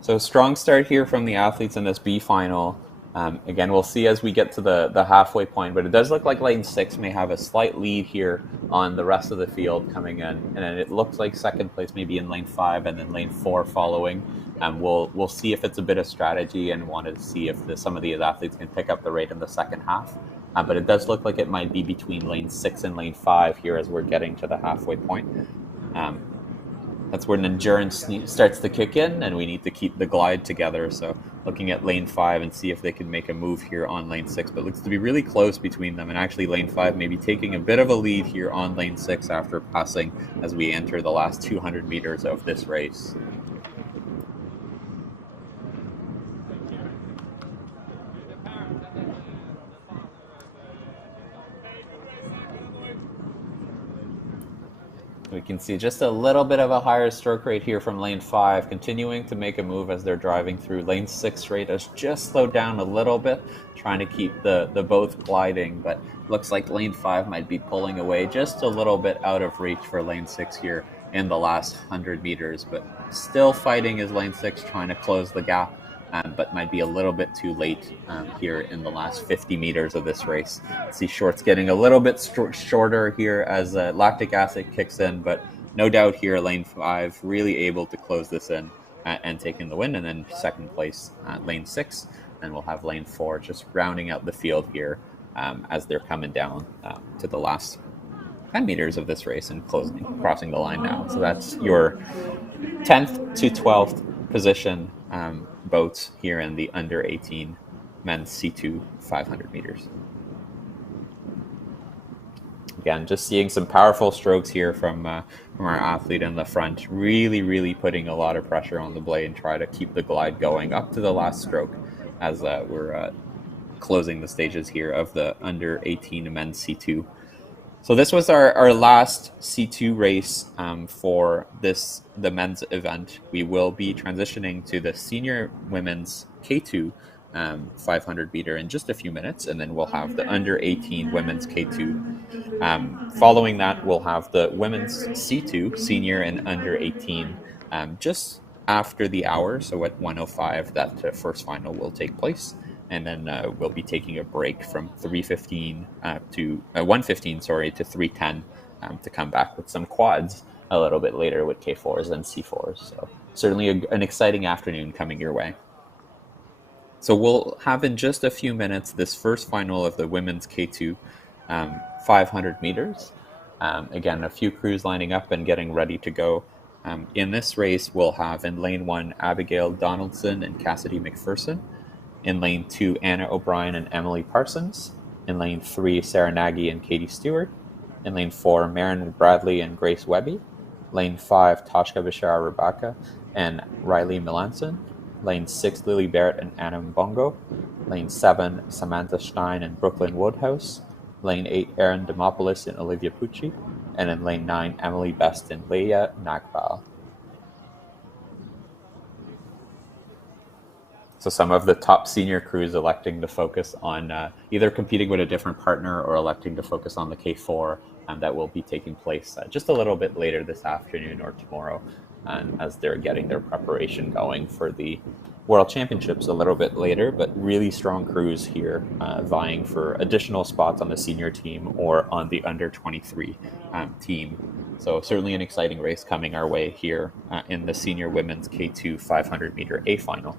So strong start here from the athletes in this B final. Again, we'll see as we get to the halfway point, but it does look like lane 6 may have a slight lead here on the rest of the field coming in. And then it looks like second place maybe in lane 5 and then lane 4 following. We'll see if it's a bit of strategy and want to see if some of these athletes can pick up the rate in the second half. But it does look like it might be between lane 6 and lane 5 here as we're getting to the halfway point. that's when endurance starts to kick in, and we need to keep the glide together. So looking at lane 5 and see if they can make a move here on lane 6, but looks to be really close between them. And actually lane 5 maybe taking a bit of a lead here on lane 6 after passing as we enter the last 200 meters of this race. We can see just a little bit of a higher stroke rate here from lane 5, continuing to make a move as they're driving through. Lane 6 rate has just slowed down a little bit, trying to keep the both gliding, but looks like lane 5 might be pulling away just a little bit out of reach for lane 6 here in the last 100 meters, but still fighting as lane 6 trying to close the gap. But might be a little bit too late here in the last 50 meters of this race. See shorts getting a little bit shorter here as lactic acid kicks in, but no doubt here lane 5 really able to close this in and taking the win. And then second place lane 6, and we'll have lane 4 just rounding out the field here as they're coming down to the last 10 meters of this race and crossing the line now. So that's your 10th to 12th position boats here in the under 18 men's C2 500 meters. Again, just seeing some powerful strokes here from our athlete in the front, really putting a lot of pressure on the blade and try to keep the glide going up to the last stroke as we're closing the stages here of the under 18 men's C2. So this was our last C2 race for the men's event. We will be transitioning to the senior women's K2 500 meter in just a few minutes, and then we'll have the under 18 women's K2. Following that, we'll have the women's C2, senior and under 18, just after the hour. So at 1:05, that first final will take place. And then we'll be taking a break from 3:15 to 1:15, to 3:10 to come back with some quads a little bit later with K4s and C4s. So certainly an exciting afternoon coming your way. So we'll have in just a few minutes this first final of the women's K2 500 meters. Again, a few crews lining up and getting ready to go. In this race, we'll have in lane 1 Abigail Donaldson and Cassidy McPherson. In lane 2, Anna O'Brien and Emily Parsons. In lane 3, Sarah Nagy and Katie Stewart. In lane 4, Marin Bradley and Grace Webby. Lane 5, Toshka Bishara Rebecca and Riley Melanson. Lane 6, Lily Barrett and Anna Mbongo. Lane 7, Samantha Stein and Brooklyn Woodhouse. Lane 8, Erin Demopoulos and Olivia Pucci. And in lane 9, Emily Best and Leia Nagbal. So some of the top senior crews electing to focus on either competing with a different partner or electing to focus on the K4 that will be taking place just a little bit later this afternoon or tomorrow as they're getting their preparation going for the World Championships a little bit later, but really strong crews here vying for additional spots on the senior team or on the under 23 team. So certainly an exciting race coming our way here in the senior women's K2 500 meter A final.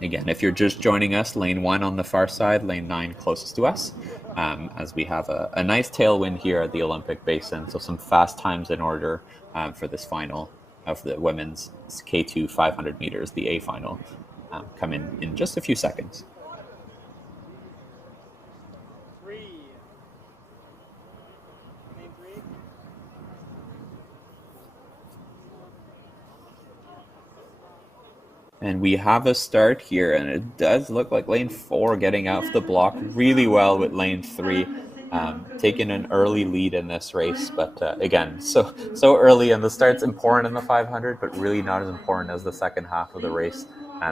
Again, if you're just joining us, lane 1 on the far side, lane 9 closest to us, as we have a nice tailwind here at the Olympic Basin. So some fast times in order for this final of the women's K2 500 meters, the A final, come in just a few seconds. And we have a start here, and it does look like lane 4 getting off the block really well with lane 3, taking an early lead in this race. But again, so early, and the start's important in the 500, but really not as important as the second half of the race.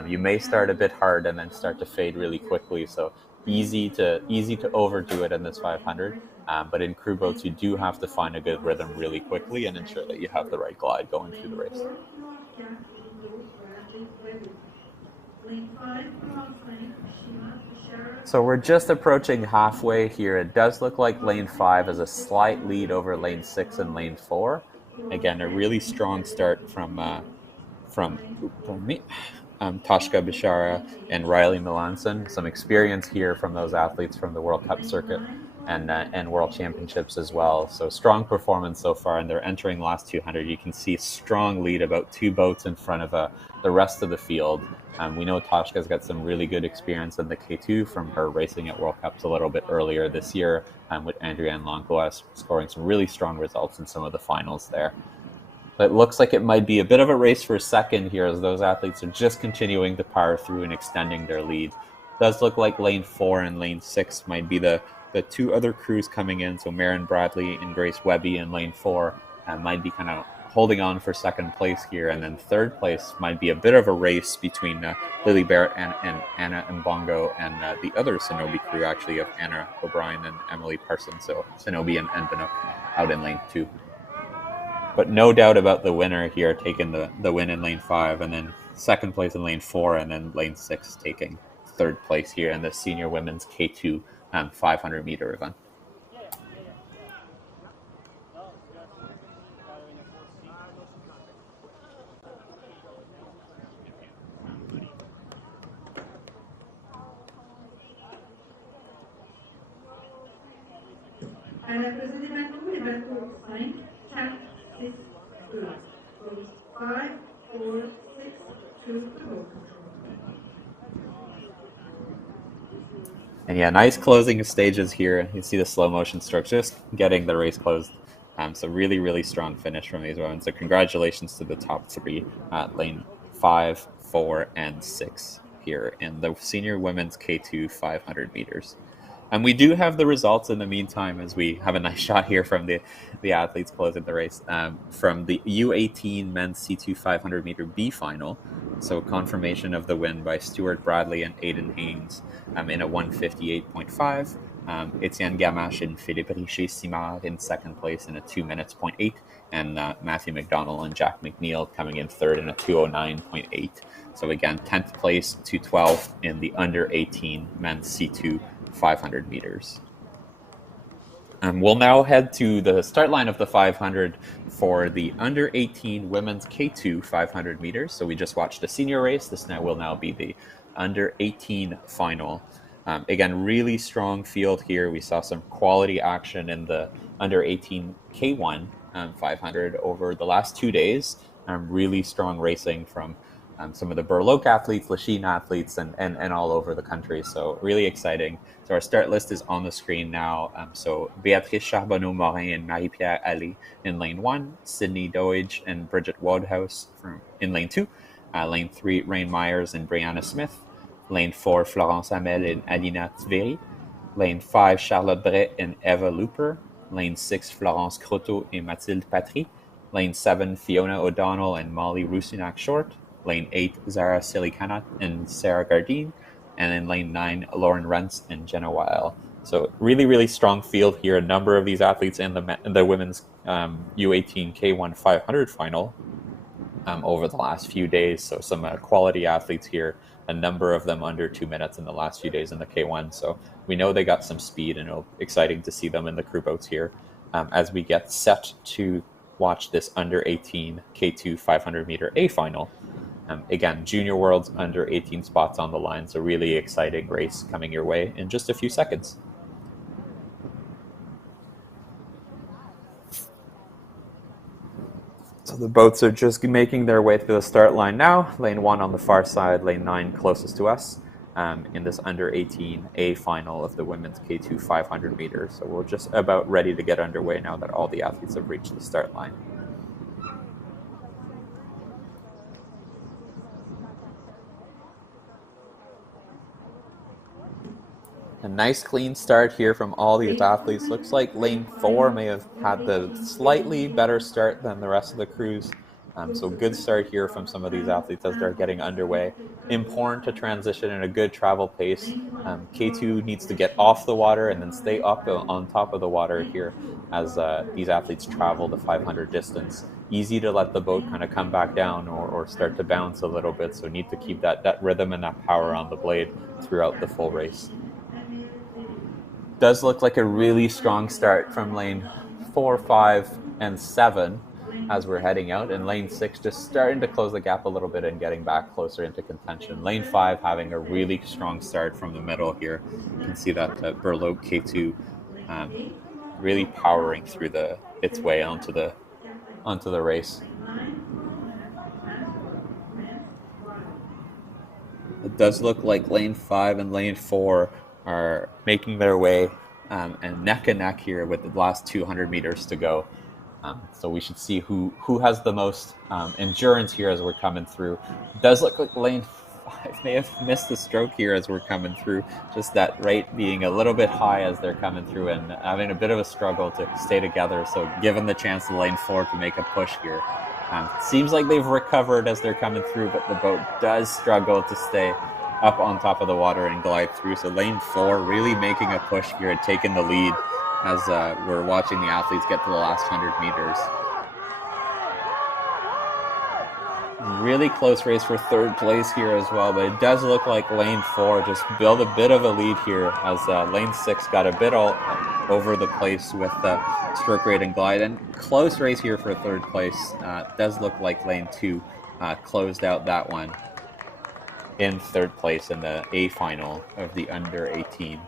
You may start a bit hard and then start to fade really quickly. So easy to overdo it in this 500. But in crew boats, you do have to find a good rhythm really quickly and ensure that you have the right glide going through the race. So we're just approaching halfway here. It does look like lane 5 has a slight lead over lane 6 and lane 4. Again, a really strong start from Toshka Bishara and Riley Melanson. Some experience here from those athletes from the World Cup circuit. and World Championships as well. So strong performance so far, and they're entering the last 200. You can see strong lead, about 2 boats in front of the rest of the field. We know Toshka's got some really good experience in the K2 from her racing at World Cups a little bit earlier this year, with Andrienne Langlois scoring some really strong results in some of the finals there. But it looks like it might be a bit of a race for second here, as those athletes are just continuing to power through and extending their lead. Does look like lane 4 and lane 6 might be the 2 other crews coming in. So Maren Bradley and Grace Webby in lane 4 might be kind of holding on for second place here. And then third place might be a bit of a race between Lily Barrett and Anna Mbongo and the other Sonobe crew, actually, of Anna O'Brien and Emily Parsons. So Sonobe and Banook out in lane 2. But no doubt about the winner here taking the win in lane 5, and then second place in lane 4, and then lane 6 taking third place here in the senior women's K2 500 meter event. À la deuxième événement, les bateaux 5, 4, 6, 2. Boats 5, 4, 6, 2 to boat control. And yeah, nice closing of stages here. You see the slow motion strokes just getting the race closed. So really, really strong finish from these women. So congratulations to the top 3 at lane 5, 4, and 6 here in the senior women's K2 500 meters. And we do have the results in the meantime, as we have a nice shot here from the athletes closing the race from the U18 men's C2 500 meter B final. So confirmation of the win by Stuart Bradley and Aidan Haynes in a 1:58.5. Etienne Gamache and Philippe Richer-Simard in second place in a 2 minutes 0.8, and Matthew McDonald and Jack McNeil coming in third in a 2:09.8. So again, 10th place to 12th in the under 18 men's C2 500 meters. We'll now head to the start line of the 500 for the under 18 women's K2 500 meters. So we just watched a senior race. This will now be the under 18 final. Again, really strong field here. We saw some quality action in the under 18 K1 500 over the last 2 days. Really strong racing from some of the Burloak athletes, Lachine athletes, and all over the country. So really exciting. So our start list is on the screen now. So Béatrice Charbonneau-Morin and Marie-Pierre Allais in lane 1, Sydney Doige and Bridget Wodehouse in lane 2, lane 3, Rain Myers and Brianna Smith, lane 4, Florence Hamel and Alina Tveri, lane 5, Charlotte Bret and Eva Looper, lane 6, Florence Croteau and Mathilde Patry, lane 7, Fiona O'Donnell and Molly Rusinak-Short, lane 8, Zara Silikanat and Sarah Gardine, and in lane 9, Lauren Rentz and Jenna Weil. So really, really strong field here. A number of these athletes in the women's U18 K1 500 final over the last few days. So some quality athletes here, a number of them under 2 minutes in the last few days in the K1. So we know they got some speed, and it'll be exciting to see them in the crew boats here as we get set to watch this under 18 K2 500 meter A final. Again, Junior Worlds under 18 spots on the line, so really exciting race coming your way in just a few seconds. So the boats are just making their way through the start line now. Lane 1 on the far side, lane 9 closest to us in this under 18 A final of the women's K2 500 meters. So we're just about ready to get underway now that all the athletes have reached the start line. A nice clean start here from all these athletes. Looks like lane 4 may have had the slightly better start than the rest of the crews. So good start here from some of these athletes as they're getting underway. Important to transition in a good travel pace. K2 needs to get off the water and then stay up on top of the water here as these athletes travel the 500 distance. Easy to let the boat kind of come back down or start to bounce a little bit. So need to keep that rhythm and that power on the blade throughout the full race. Does look like a really strong start from lane 4, 5, and 7 as we're heading out, and lane 6 just starting to close the gap a little bit and getting back closer into contention. Lane 5 having a really strong start from the middle here. You can see that Burloak K2 really powering through its way onto the race. It does look like lane 5 and lane 4 are making their way and neck and neck here with the last 200 meters to go. So we should see who has the most endurance here as we're coming through. It does look like lane 5 may have missed the stroke here as we're coming through. Just that rate being a little bit high as they're coming through and having a bit of a struggle to stay together. So given the chance to lane 4 to make a push here. Seems like they've recovered as they're coming through, but the boat does struggle to stay up on top of the water and glide through. So lane 4 really making a push here and taking the lead as we're watching the athletes get to the last 100 meters. Really close race for third place here as well, but it does look like lane 4 just built a bit of a lead here as lane 6 got a bit all over the place with the stroke rate and glide, and close race here for third place. Does look like lane 2 closed out that one in third place in the A final of the under 18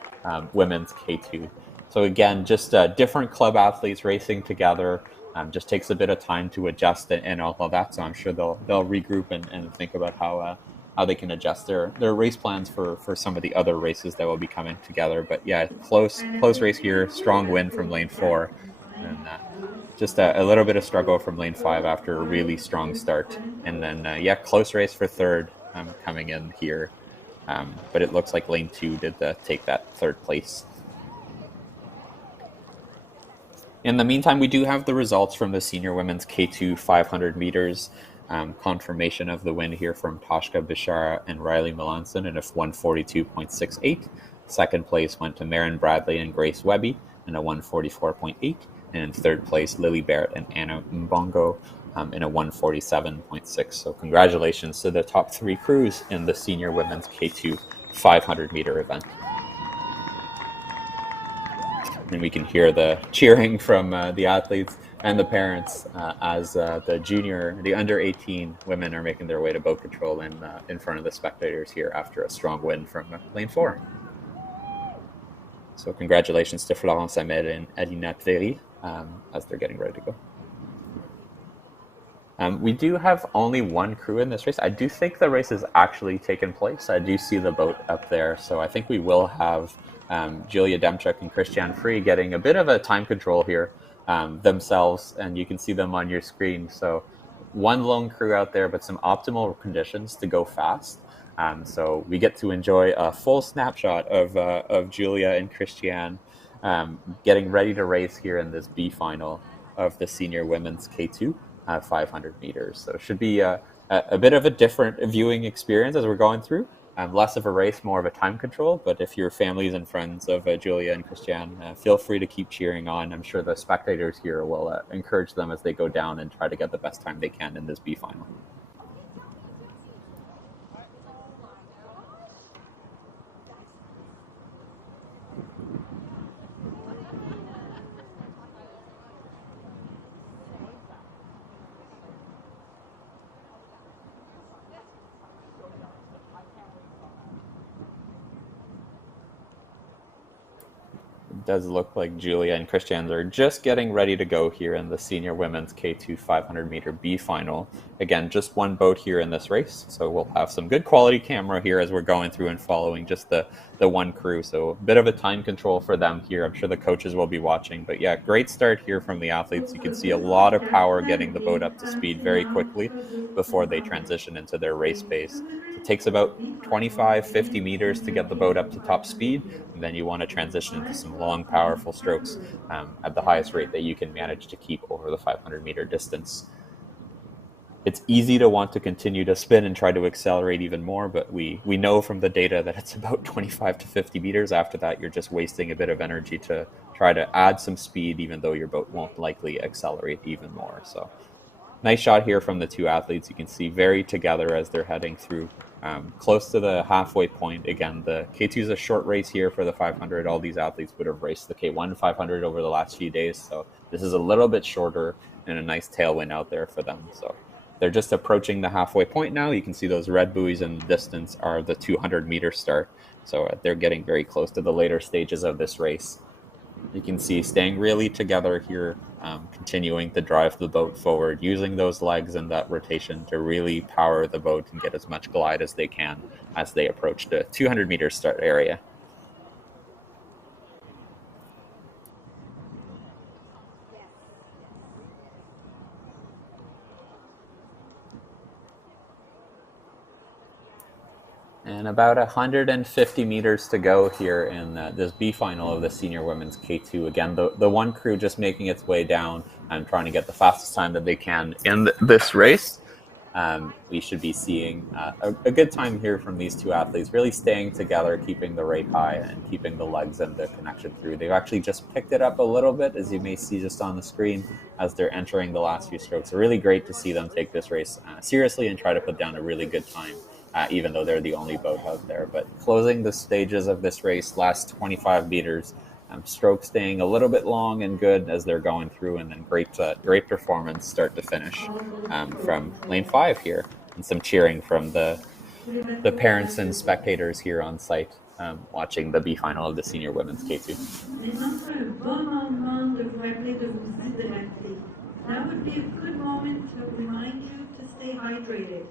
women's K2. So again, just different club athletes racing together. Just takes a bit of time to adjust and all of that. So I'm sure they'll regroup and think about how they can adjust their race plans for some of the other races that will be coming together. But yeah, close race here. Strong win from lane 4, and just a little bit of struggle from lane 5 after a really strong start. And then yeah, close race for third coming in here. But it looks like lane 2 did take that third place. In the meantime, we do have the results from the senior women's K2 500 meters. Confirmation of the win here from Toshka Bishara and Riley Melanson in a 142.68. Second place went to Marin Bradley and Grace Webby in a 144.8. And in third place, Lily Barrett and Anna Mbongo in a 147.6. So congratulations to the top 3 crews in the senior women's K2 500 meter event. And we can hear the cheering from the athletes and the parents as the under 18 women are making their way to boat control in front of the spectators here after a strong win from lane 4. So congratulations to Florence Ahmed and Alina Tveri as they're getting ready to go. We do have only one crew in this race. I do think the race has actually taken place. I do see the boat up there, so I think we will have Julia Demchuk and Christiane Free getting a bit of a time control here themselves, and you can see them on your screen. So one lone crew out there, but some optimal conditions to go fast. So we get to enjoy a full snapshot of Julia and Christiane getting ready to race here in this B final of the senior women's K2 500 meters. So it should be a bit of a different viewing experience as we're going through. Less of a race, more of a time control. But if you're families and friends of Julia and Christiane, feel free to keep cheering on. I'm sure the spectators here will encourage them as they go down and try to get the best time they can in this B final. Does look like Julia and Christiane are just getting ready to go here in the senior women's K2 500 meter B final. Again, just one boat here in this race, so we'll have some good quality camera here as we're going through and following just the one crew. So a bit of a time control for them here. I'm sure the coaches will be watching, but yeah, great start here from the athletes. You can see a lot of power getting the boat up to speed very quickly before they transition into their race pace. It takes about 25-50 meters to get the boat up to top speed, and then you want to transition into some long, powerful strokes at the highest rate that you can manage to keep over the 500 meter distance. It's easy to want to continue to spin and try to accelerate even more, but we know from the data that it's about 25 to 50 meters. After that, you're just wasting a bit of energy to try to add some speed, even though your boat won't likely accelerate even more. So nice shot here from the two athletes. You can see very together as they're heading through close to the halfway point. Again, the K2 is a short race here for the 500. All these athletes would have raced the K1 500 over the last few days. So this is a little bit shorter and a nice tailwind out there for them. So they're just approaching the halfway point now. You can see those red buoys in the distance are the 200 meter start. So they're getting very close to the later stages of this race. You can see staying really together here, continuing to drive the boat forward, using those legs and that rotation to really power the boat and get as much glide as they can as they approach the 200-meter start area. And about 150 meters to go here in this B final of the senior women's K2. Again, the one crew just making its way down and trying to get the fastest time that they can in this race. We should be seeing a good time here from these two athletes, really staying together, keeping the rate high and keeping the legs and the connection through. They've actually just picked it up a little bit, as you may see just on the screen, as they're entering the last few strokes. So really great to see them take this race seriously and try to put down a really good time. Even though they're the only boat out there. But closing the stages of this race, last 25 meters, stroke staying a little bit long and good as they're going through, and then great performance start to finish from lane 5 here, and some cheering from the parents and spectators here on site watching the B final of the senior women's K2. That would be a good moment to remind you to stay hydrated.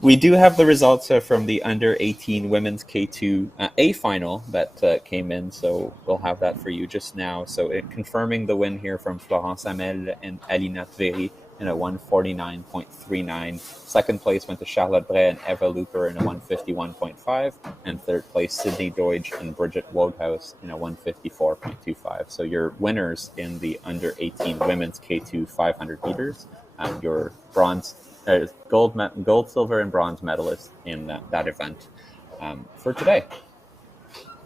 We do have the results from the under 18 women's K2 A final that came in, so we'll have that for you just now. So confirming the win here from Florence Hamel and Alina Tveri in a 149.39. Second place went to Charlotte Bray and Eva Looper in a 151.5. And third place, Sydney Deutsch and Bridget Wodehouse in a 154.25. So your winners in the under 18 women's K2 500 meters, your bronze, gold, silver, and bronze medalists in that event for today.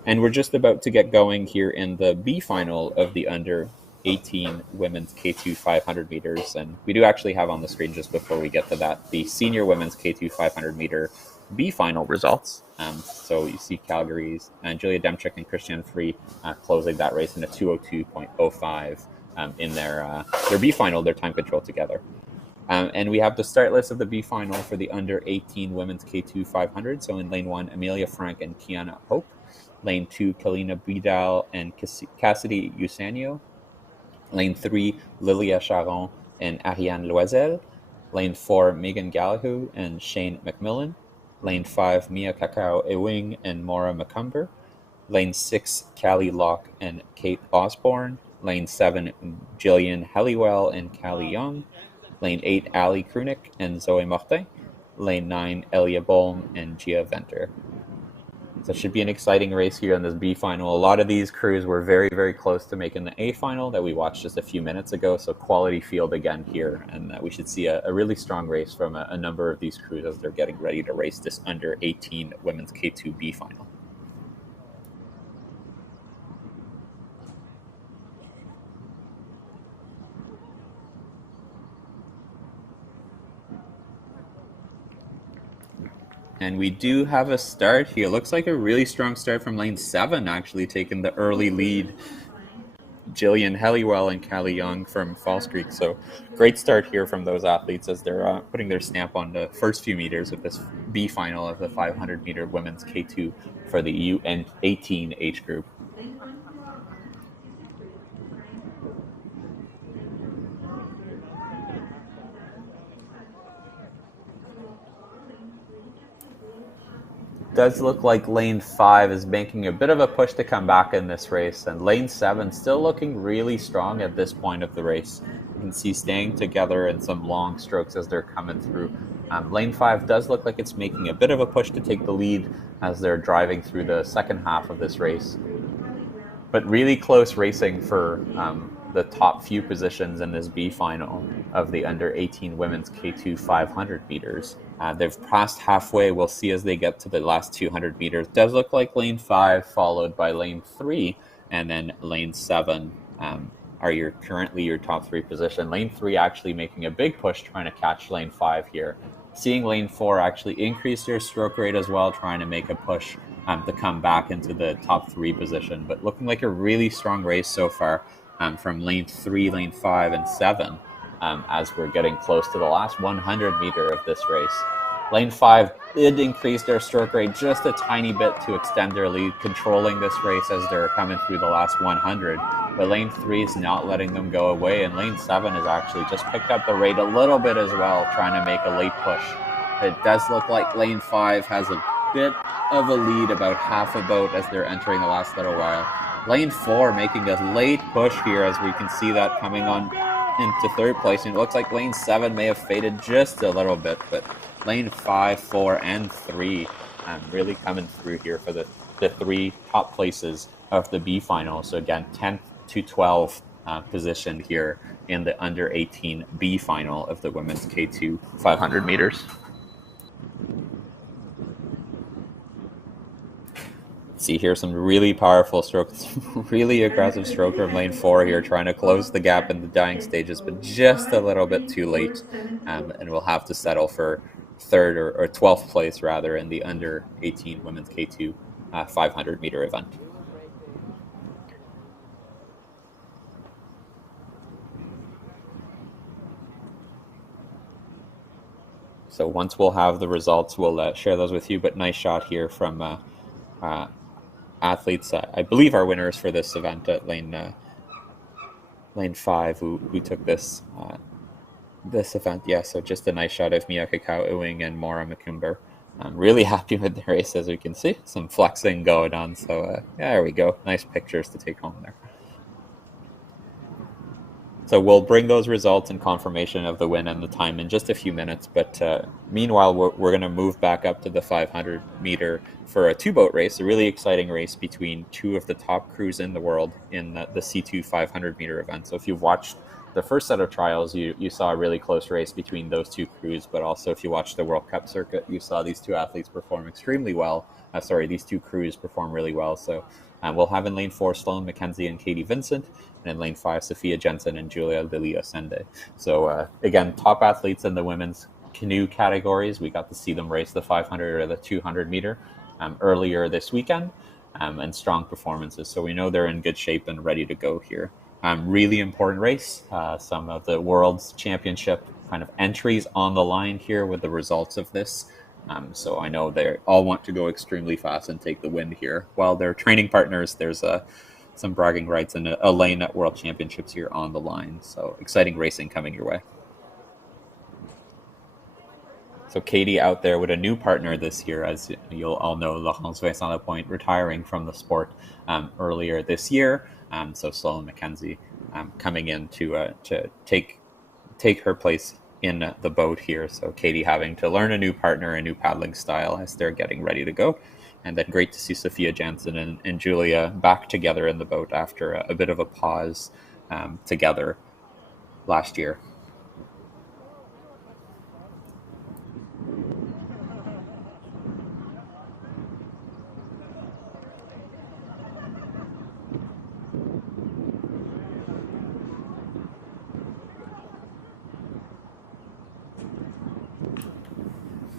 And we're just about to get going here in the B final of the under 18 women's K2 500 meters. And we do actually have on the screen, just before we get to that, the senior women's K2 500 meter B final results. So you see Calgary's Julia Demchik and Christiane Free closing that race in a 2:02.05 in their B final, their time control together. And we have the start list of the B final for the under 18 women's K2 500. So in lane 1, Amelia Frank and Kiana Hope. Lane 2, Kalina Bidal and Cassidy Usanio. Lane 3, Lilia Charon and Ariane Loisel. Lane 4, Megan Gallagher and Shane McMillan. Lane 5, Mia Kakao Ewing and Maura McCumber. Lane 6, Callie Locke and Kate Osborne. Lane 7, Jillian Halliwell and Callie Young. Lane 8, Ali Krunick and Zoe Martin. Lane 9, Elia Bolm and Gia Venter. So it should be an exciting race here in this B final. A lot of these crews were very, very close to making the A final that we watched just a few minutes ago. So quality field again here. And we should see a really strong race from a number of these crews as they're getting ready to race this under 18 women's K2 B final. And we do have a start here. Looks like a really strong start from lane 7, actually taking the early lead. Jillian Halliwell and Callie Young from Falls Creek. So great start here from those athletes as they're putting their stamp on the first few meters of this B final of the 500-meter women's K2 for the U18 age group. Does look like lane 5 is making a bit of a push to come back in this race, and lane 7 still looking really strong at this point of the race. You can see staying together in some long strokes as they're coming through. Lane 5 does look like it's making a bit of a push to take the lead as they're driving through the second half of this race. But really close racing for the top few positions in this B final of the under 18 women's K2 500 meters. They've passed halfway. We'll see as they get to the last 200 meters. Does look like lane 5 followed by lane 3 and then lane 7 are currently your top 3 position. Lane 3 actually making a big push trying to catch lane 5 here. Seeing lane 4 actually increase their stroke rate as well, trying to make a push to come back into the top 3 position. But looking like a really strong race so far from lane 3, lane 5, and 7 as we're getting close to the last 100 meter of this race. Lane 5 did increase their stroke rate just a tiny bit to extend their lead, controlling this race as they're coming through the last 100. But lane 3 is not letting them go away, and lane 7 has actually just picked up the rate a little bit as well, trying to make a late push. It does look like lane 5 has a bit of a lead, about half a boat as they're entering the last little while. Lane 4 making a late push here as we can see that coming on into third place. And it looks like lane 7 may have faded just a little bit, but lane 5, 4, and 3 really coming through here for the 3 top places of the B final. So again, 10th to 12th position here in the under 18 B final of the women's K2 500 meters. See here some really powerful strokes, really aggressive stroke from lane 4 here, trying to close the gap in the dying stages, but just a little bit too late, and we'll have to settle for 3rd or 12th place rather in the under 18 women's K2 500 meter event. So once we'll have the results, we'll share those with you. But nice shot here from athletes, I believe our winners for this event at lane 5 who took this event. Yeah, so just a nice shot of Miyaka Ewing and Maura McCumber. I'm really happy with the race, as we can see. Some flexing going on, so yeah, there we go. Nice pictures to take home there. So we'll bring those results and confirmation of the win and the time in just a few minutes. But meanwhile, we're going to move back up to the 500 meter for a 2-boat race, a really exciting race between 2 of the top crews in the world in the C2 500 meter event. So if you've watched the first set of trials, you saw a really close race between those 2 crews. But also if you watched the World Cup circuit, you saw these 2 athletes perform extremely well. These 2 crews perform really well. So we'll have in lane 4 Sloan McKenzie and Katie Vincent, and in lane 5 Sophia Jensen and Julia Lilia Sende. So again, top athletes in the women's canoe categories. We got to see them race the 500 or the 200 meter earlier this weekend, and strong performances. So we know they're in good shape and ready to go here. Really important race. Some of the world's championship kind of entries on the line here with the results of this. So I know they all want to go extremely fast and take the win here. While their training partners, there's some bragging rights and a lane at World Championships here on the line. So exciting racing coming your way. So Katie out there with a new partner this year, as you'll all know, Laurence Vincent Lapointe retiring from the sport earlier this year. So Sloan McKenzie coming in to take her place in the boat here. So Katie having to learn a new partner, a new paddling style as they're getting ready to go. And then great to see Sophia Jansen and Julia back together in the boat after a bit of a pause together last year.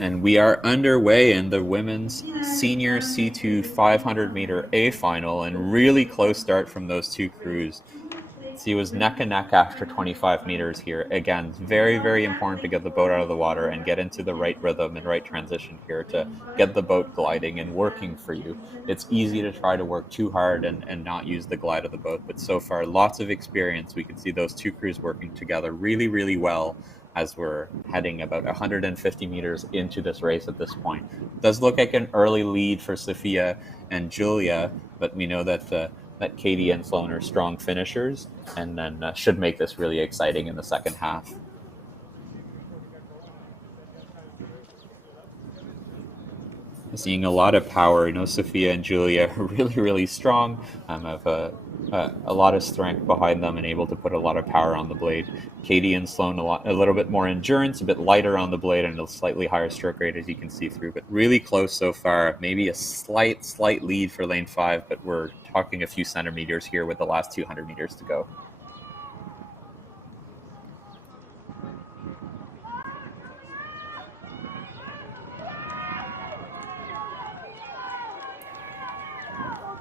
And we are underway in the women's senior C2 500 meter A final, and really close start from those 2 crews. See, it was neck and neck after 25 meters here. Again, very, very important to get the boat out of the water and get into the right rhythm and right transition here to get the boat gliding and working for you. It's easy to try to work too hard and not use the glide of the boat, but so far, lots of experience. We can see those 2 crews working together really, really well as we're heading about 150 meters into this race at this point. It does look like an early lead for Sophia and Julia, but we know that Katie and Sloan are strong finishers, and then should make this really exciting in the second half. seeing a lot of power. You know, Sophia and Julia are really strong. Have a lot of strength behind them and able to put a lot of power on the blade. Katie and Sloan a little bit more endurance, a bit lighter on the blade, and a slightly higher stroke rate, as you can see through. But really close so far. Maybe a slight lead for lane 5, but we're talking a few centimeters here with the last 200 meters to go.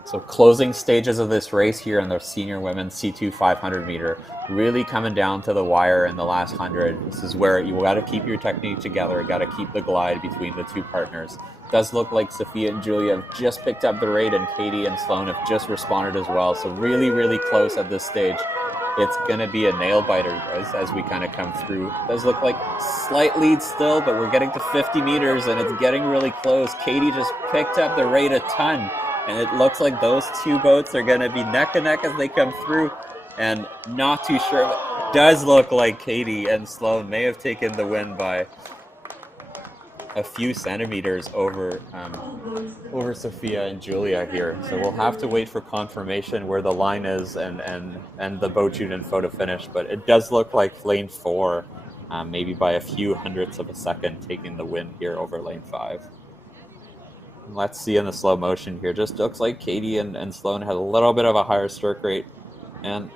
So closing stages of this race here in the senior women's C2 500 meter, really coming down to the wire in the last 100. This is where you got to keep your technique together. You got to keep the glide between the two partners. It does look like Sophia and Julia have just picked up the rate, and Katie and Sloan have just responded as well. So really close at this stage. It's going to be a nail biter, guys, as we kind of come through. It does look like slight lead still, but we're getting to 50 meters, and it's getting really close. Katie just picked up the rate a ton. And it looks like those two boats are going to be neck and neck as they come through. And not too sure. It does look like Katie and Sloan may have taken the win by a few centimeters over Sophia and Julia here. So we'll have to wait for confirmation where the line is and the boat chute and photo finish. But it does look like lane 4, maybe by a few hundredths of a second, taking the win here over lane 5. Let's see in the slow motion here. Just looks like Katie and Sloan had a little bit of a higher stroke rate. And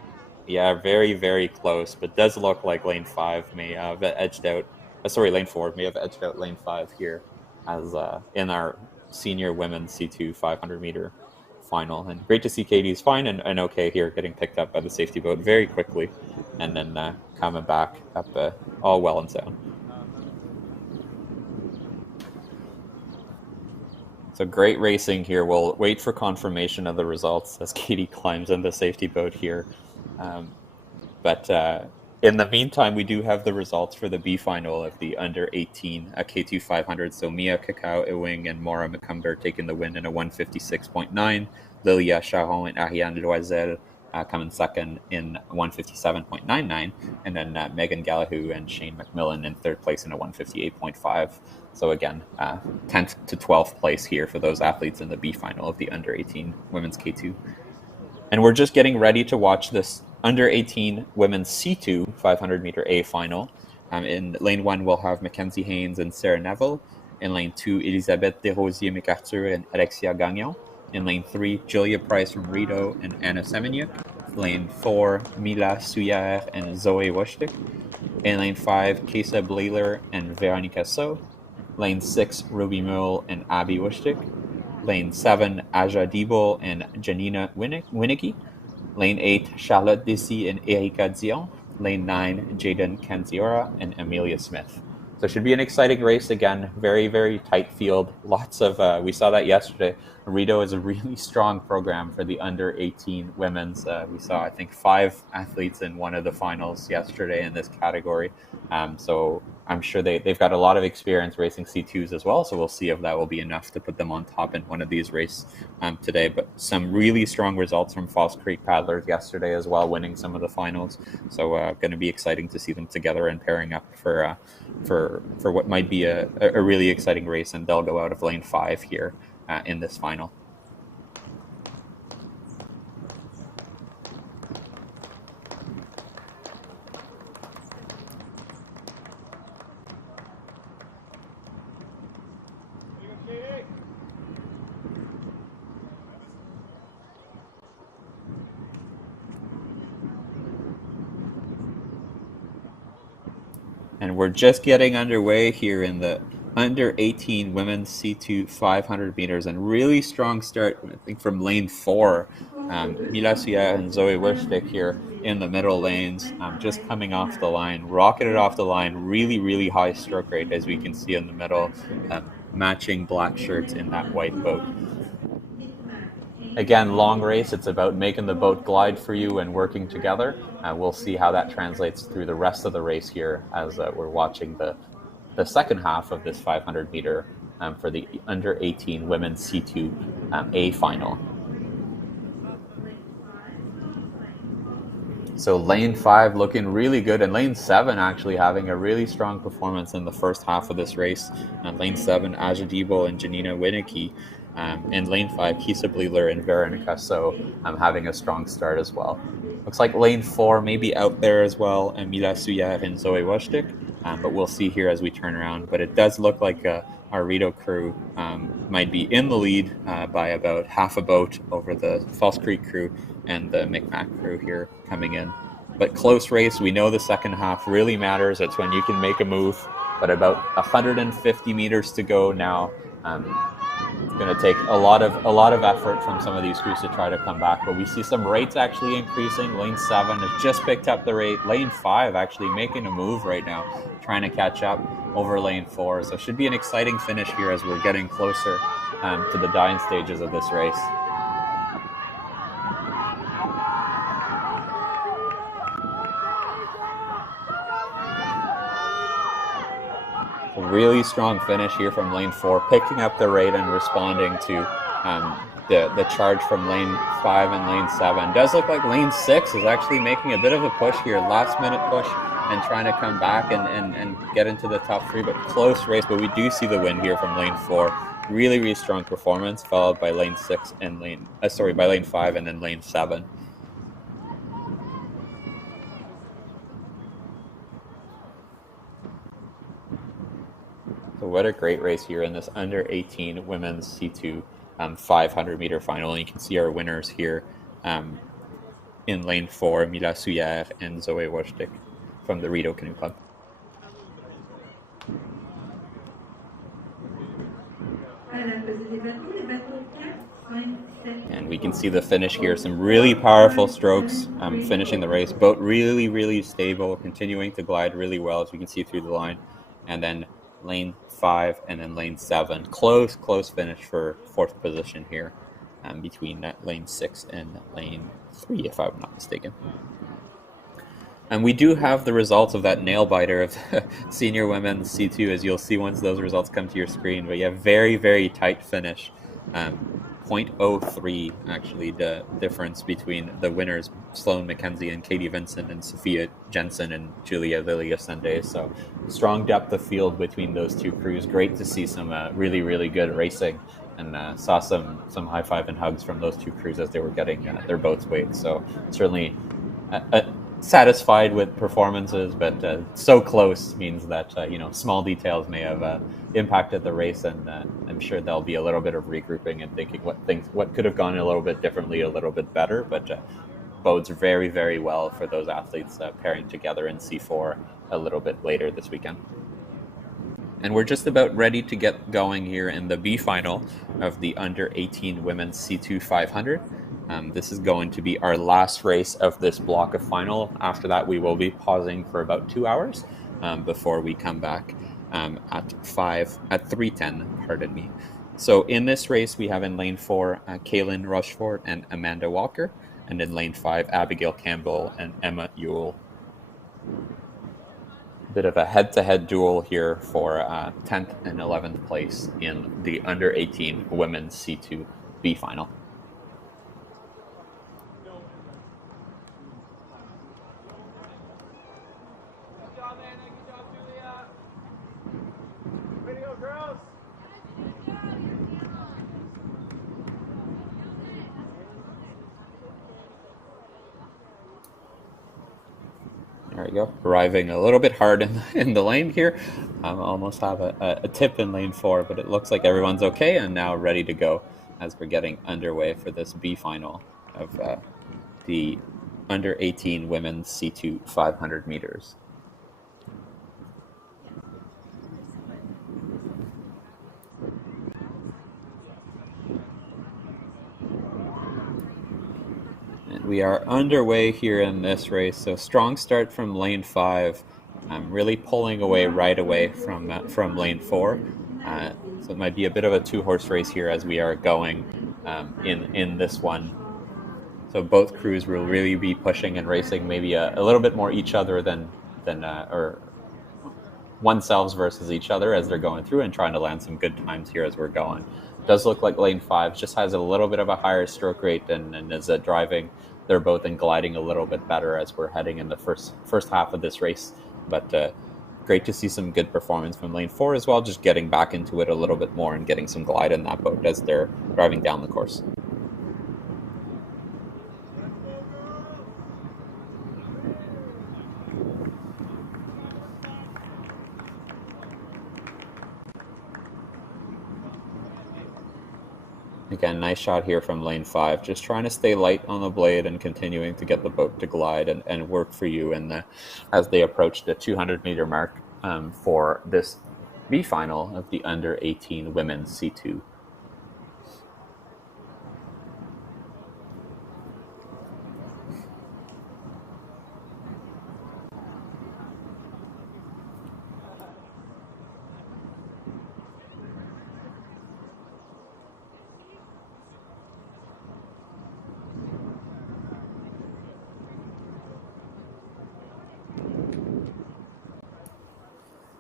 yeah, very close. But does look like lane 5 may have edged out. Lane 4 may have edged out lane 5 here as in our senior women's C2 500 meter final. And great to see Katie's fine and okay here, getting picked up by the safety boat very quickly. And then coming back up all well and sound. So great racing here. We'll wait for confirmation of the results as Katie climbs in the safety boat here. But in the meantime, we do have the results for the B final of the under 18 K2 500. So Mia Cacao Ewing and Maura McCumber taking the win in a 156.9. Lilia Charon and Ariane Loisel coming second in 157.99. And then Megan Gallahue and Shane McMillan in third place in a 158.5. So again, 10th to 12th place here for those athletes in the B final of the under 18 women's K2. And we're just getting ready to watch this under 18 women's C2 500 meter A final. In lane 1, we'll have Mackenzie Haynes and Sarah Neville. In lane 2, Elisabeth Desrosiers McArthur and Alexia Gagnon. In lane 3, Julia Price from Rideau and Anna Semeniuk. Lane 4, Mila Souillère and Zoe Wojcik. In lane 5, Kesa Blayler and Veronica So. Lane 6, Ruby Mull and Abby Wojcik. Lane 7, Aja Debo and Janina Winicky. Lane 8, Charlotte Dessy and Erika Dion. Lane 9, Jaden Kanziora and Amelia Smith. So it should be an exciting race again. Very tight field. Lots of, we saw that yesterday. Rideau is a really strong program for the under 18 women's. We saw, I think, 5 athletes in one of the finals yesterday in this category. So I'm sure they've got a lot of experience racing C2s as well. So we'll see if that will be enough to put them on top in one of these races today. But some really strong results from False Creek paddlers yesterday as well, winning some of the finals. So going to be exciting to see them together and pairing up for what might be a really exciting race. And they'll go out of lane 5 here in this final. And we're just getting underway here in the under 18 women's C2 500 meters, and really strong start, I think, from lane 4. Mila Souillère and Zoe Wojcik here in the middle lanes, just coming off the line, rocketed off the line, really high stroke rate, as we can see in the middle, matching black shirts in that white boat. Again, long race, it's about making the boat glide for you and working together. We'll see how that translates through the rest of the race here as we're watching the second half of this 500 meter for the under 18 women's C2 A final. So lane 5 looking really good, and lane 7 actually having a really strong performance in the first half of this race. Lane 7, Ajadibo and Janina Winicky. In lane 5, Kisa Bleeler and Veronica, so having a strong start as well. Looks like lane 4 may be out there as well, and Mila Suyar and Zoe Wojcik, but we'll see here as we turn around. But it does look like our Rito crew might be in the lead by about half a boat over the False Creek crew and the Micmac crew here coming in. But close race, we know the second half really matters. It's when you can make a move, but about 150 meters to go now. It's going to take a lot of effort from some of these crews to try to come back, but we see some rates actually increasing. Lane 7 has just picked up the rate. Lane 5 actually making a move right now, trying to catch up over lane 4. So it should be an exciting finish here as we're getting closer to the dying stages of this race. A really strong finish here from lane 4, picking up the rate and responding to the charge from lane 5 and lane 7. Does look like lane 6 is actually making a bit of a push here, last minute push, and trying to come back and get into the top 3, but close race. But we do see the win here from lane 4. Really, really strong performance, followed by lane 6 and by lane 5 and then lane 7. So what a great race here in this under 18 women's C2 500 meter final. And you can see our winners here in lane 4, Mila Suyar and Zoe Wojcik from the Rito Canoe Club. And we can see the finish here. Some really powerful strokes finishing the race. Boat really, really stable, continuing to glide really well as we can see through the line. And then lane 5 and then lane 7. Close finish for 4th position here between lane 6 and lane 3, if I'm not mistaken. And we do have the results of that nail biter of senior women's C2, as you'll see once those results come to your screen. But yeah, very, very tight finish. 0.03 actually the difference between the winners, Sloane McKenzie and Katie Vincent, and Sophia Jensen and Julia Villiasende. So strong depth of field between those two crews. Great to see some really, really good racing, and saw some high five and hugs from those two crews as they were getting their boats weighed. So certainly satisfied with performances, but so close means that small details may have impacted the race, and I'm sure there'll be a little bit of regrouping and thinking what could have gone a little bit differently, a little bit better, but bodes very, very well for those athletes pairing together in C4 a little bit later this weekend. And we're just about ready to get going here in the B final of the under 18 women's C2 500. This is going to be our last race of this block of final. After that, we will be pausing for about 2 hours before we come back at 3:10, pardon me. So in this race, we have in lane 4, Kaylin Rochefort and Amanda Walker, and in lane 5, Abigail Campbell and Emma Ewell. Bit of a head-to-head duel here for 10th and 11th place in the under 18 women's C2 B final. There we go. Arriving a little bit hard in the lane here. Almost have a tip in lane 4, but it looks like everyone's okay and now ready to go as we're getting underway for this B final of the under 18 women's C2 500 meters. We are underway here in this race, so strong start from lane 5, really pulling away right away from lane 4. So it might be a bit of a 2-horse race here as we are going in this one. So both crews will really be pushing and racing maybe a little bit more each other than or oneself versus each other as they're going through and trying to land some good times here as we're going. It does look like lane 5 just has a little bit of a higher stroke rate and is driving their boat and gliding a little bit better as we're heading in the first half of this race. But great to see some good performance from lane 4 as well, just getting back into it a little bit more and getting some glide in that boat as they're driving down the course. Again, nice shot here from lane 5, just trying to stay light on the blade and continuing to get the boat to glide and work for you as they approach the 200-meter mark for this B final of the under 18 women's C2.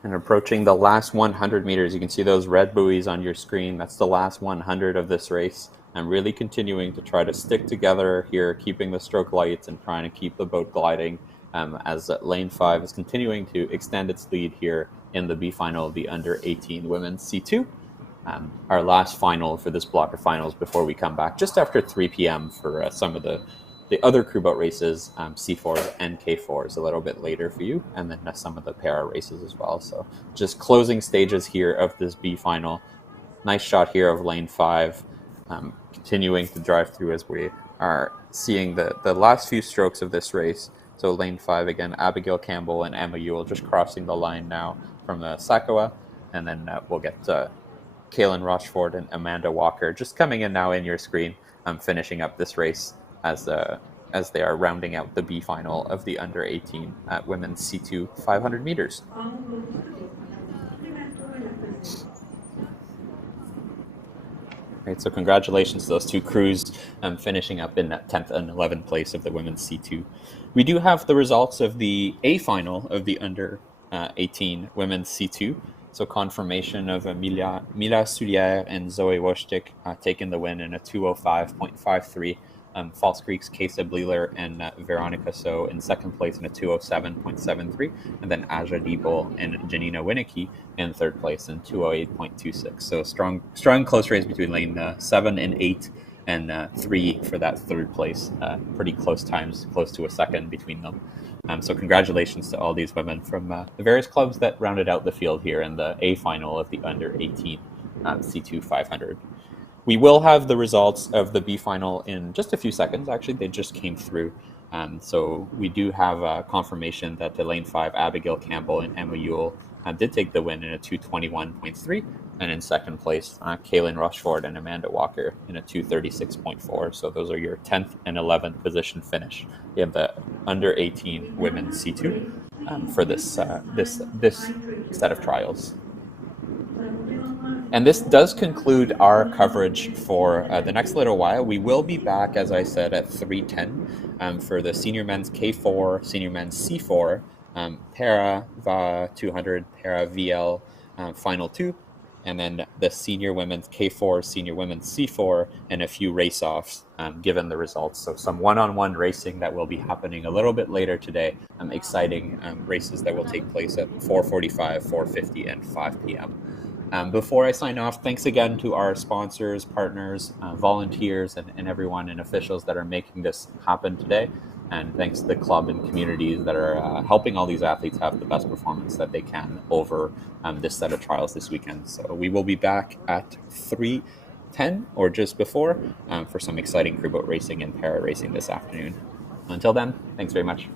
And approaching the last 100 meters, you can see those red buoys on your screen. That's the last 100 of this race. I'm really continuing to try to stick together here, keeping the stroke lights and trying to keep the boat gliding as lane 5 is continuing to extend its lead here in the B final of the under 18 women's C2. Our last final for this block of finals before we come back just after 3 p.m. for some of the other crew boat races, C4s and K4s a little bit later for you, and then some of the para races as well. So just closing stages here of this B final. Nice shot here of lane 5, continuing to drive through as we are seeing the last few strokes of this race. So lane 5 again, Abigail Campbell and Emma Ewell just crossing the line now from the Sakawa, and then we'll get Kaylin Rochford and Amanda Walker just coming in now in your screen, finishing up this race as they are rounding out the B final of the under 18 women's C2 500 meters. Right, so congratulations to those two crews finishing up in that 10th and 11th place of the women's C2. We do have the results of the A final of the under 18 women's C2. So confirmation of Mila Soulière and Zoe Woshtik taking the win in a 2:05.53. False Creek's Kesa Bleeler and Veronica So in second place in a 2:07.73, and then Aja Diebel and Janina Winicky in third place in 2:08.26. So strong close race between lane 7 and 8 and 3 for that third place. Pretty close times, close to a second between them. So congratulations to all these women from the various clubs that rounded out the field here in the A final of the under 18 C2 500. We will have the results of the B final in just a few seconds. Actually, they just came through. So we do have confirmation that the lane 5, Abigail Campbell and Emma Ewell did take the win in a 2:21.3. And in second place, Kaylin Rochford and Amanda Walker in a 2:36.4. So those are your 10th and 11th position finish in the under 18 women's C2 for this set of trials. And this does conclude our coverage for the next little while. We will be back, as I said, at 3:10 for the senior men's K4, senior men's C4, para VA 200, para VL final 2, and then the senior women's K4, senior women's C4, and a few race-offs given the results. So some one-on-one racing that will be happening a little bit later today. Exciting races that will take place at 4:45, 4:50, and 5 p.m. Before I sign off, thanks again to our sponsors, partners, volunteers, and everyone and officials that are making this happen today. And thanks to the club and communities that are helping all these athletes have the best performance that they can over this set of trials this weekend. So we will be back at 3:10 or just before for some exciting crew boat racing and para racing this afternoon. Until then, thanks very much.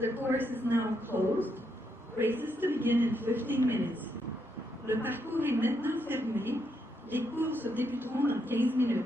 The course is now closed. Races to begin in 15 minutes. Le parcours est maintenant fermé. Les courses débuteront dans 15 minutes.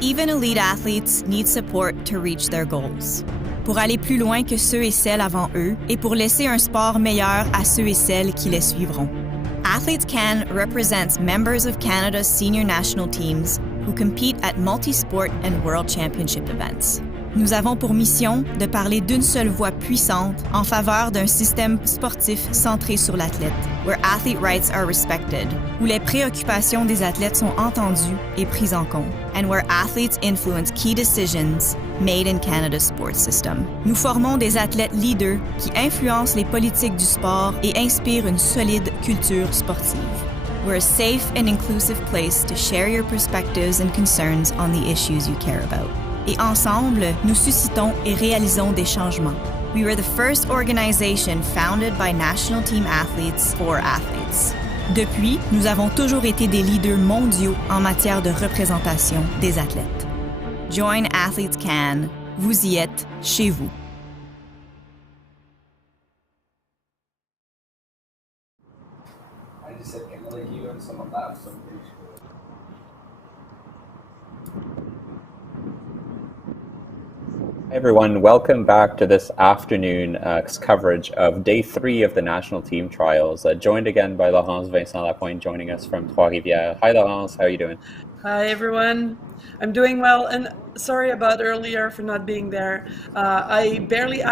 Even elite athletes need support to reach their goals. Pour aller plus loin que ceux et celles avant eux et pour laisser un sport meilleur à ceux et celles qui les suivront. Athletes Can represents members of Canada's senior national teams who compete at multi-sport and world championship events. Nous avons pour mission de parler d'une seule voix puissante en faveur d'un système sportif centré sur l'athlète, where athlete rights are respected, où les préoccupations des athlètes sont entendues et prises en compte, and where athletes influence key decisions made in Canada's sports system. Nous formons des athlètes leaders qui influencent les politiques du sport et inspirent une solide culture sportive. We're a safe and inclusive place to share your perspectives and concerns on the issues you care about. Et ensemble, nous suscitons et réalisons des changements. We were the first organization founded by national team athletes for athletes. Depuis, nous avons toujours été des leaders mondiaux en matière de représentation des athlètes. Join Athletes Can. Vous y êtes chez vous. I just said, can I like you and some of that? Hi everyone, welcome back to this afternoon coverage of day 3 of the national team trials. Joined again by Laurence Vincent Lapointe joining us from Trois-Rivières. Hi Laurence, how are you doing? Hi everyone, I'm doing well, and sorry about earlier for not being there. I barely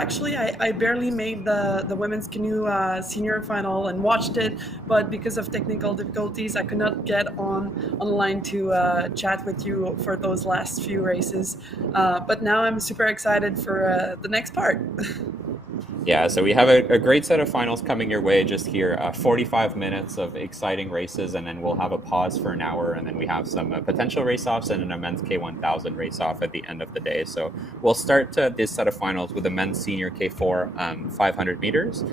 made the women's canoe senior final and watched it, but because of technical difficulties, I could not get online to chat with you for those last few races. But now I'm super excited for the next part. Yeah, so we have a great set of finals coming your way just here. 45 minutes of exciting races, and then we'll have a pause for an hour, and then we have some potential race-offs and a men's K1000 race-off at the end of the day. So we'll start this set of finals with the men's senior K4 500 meters.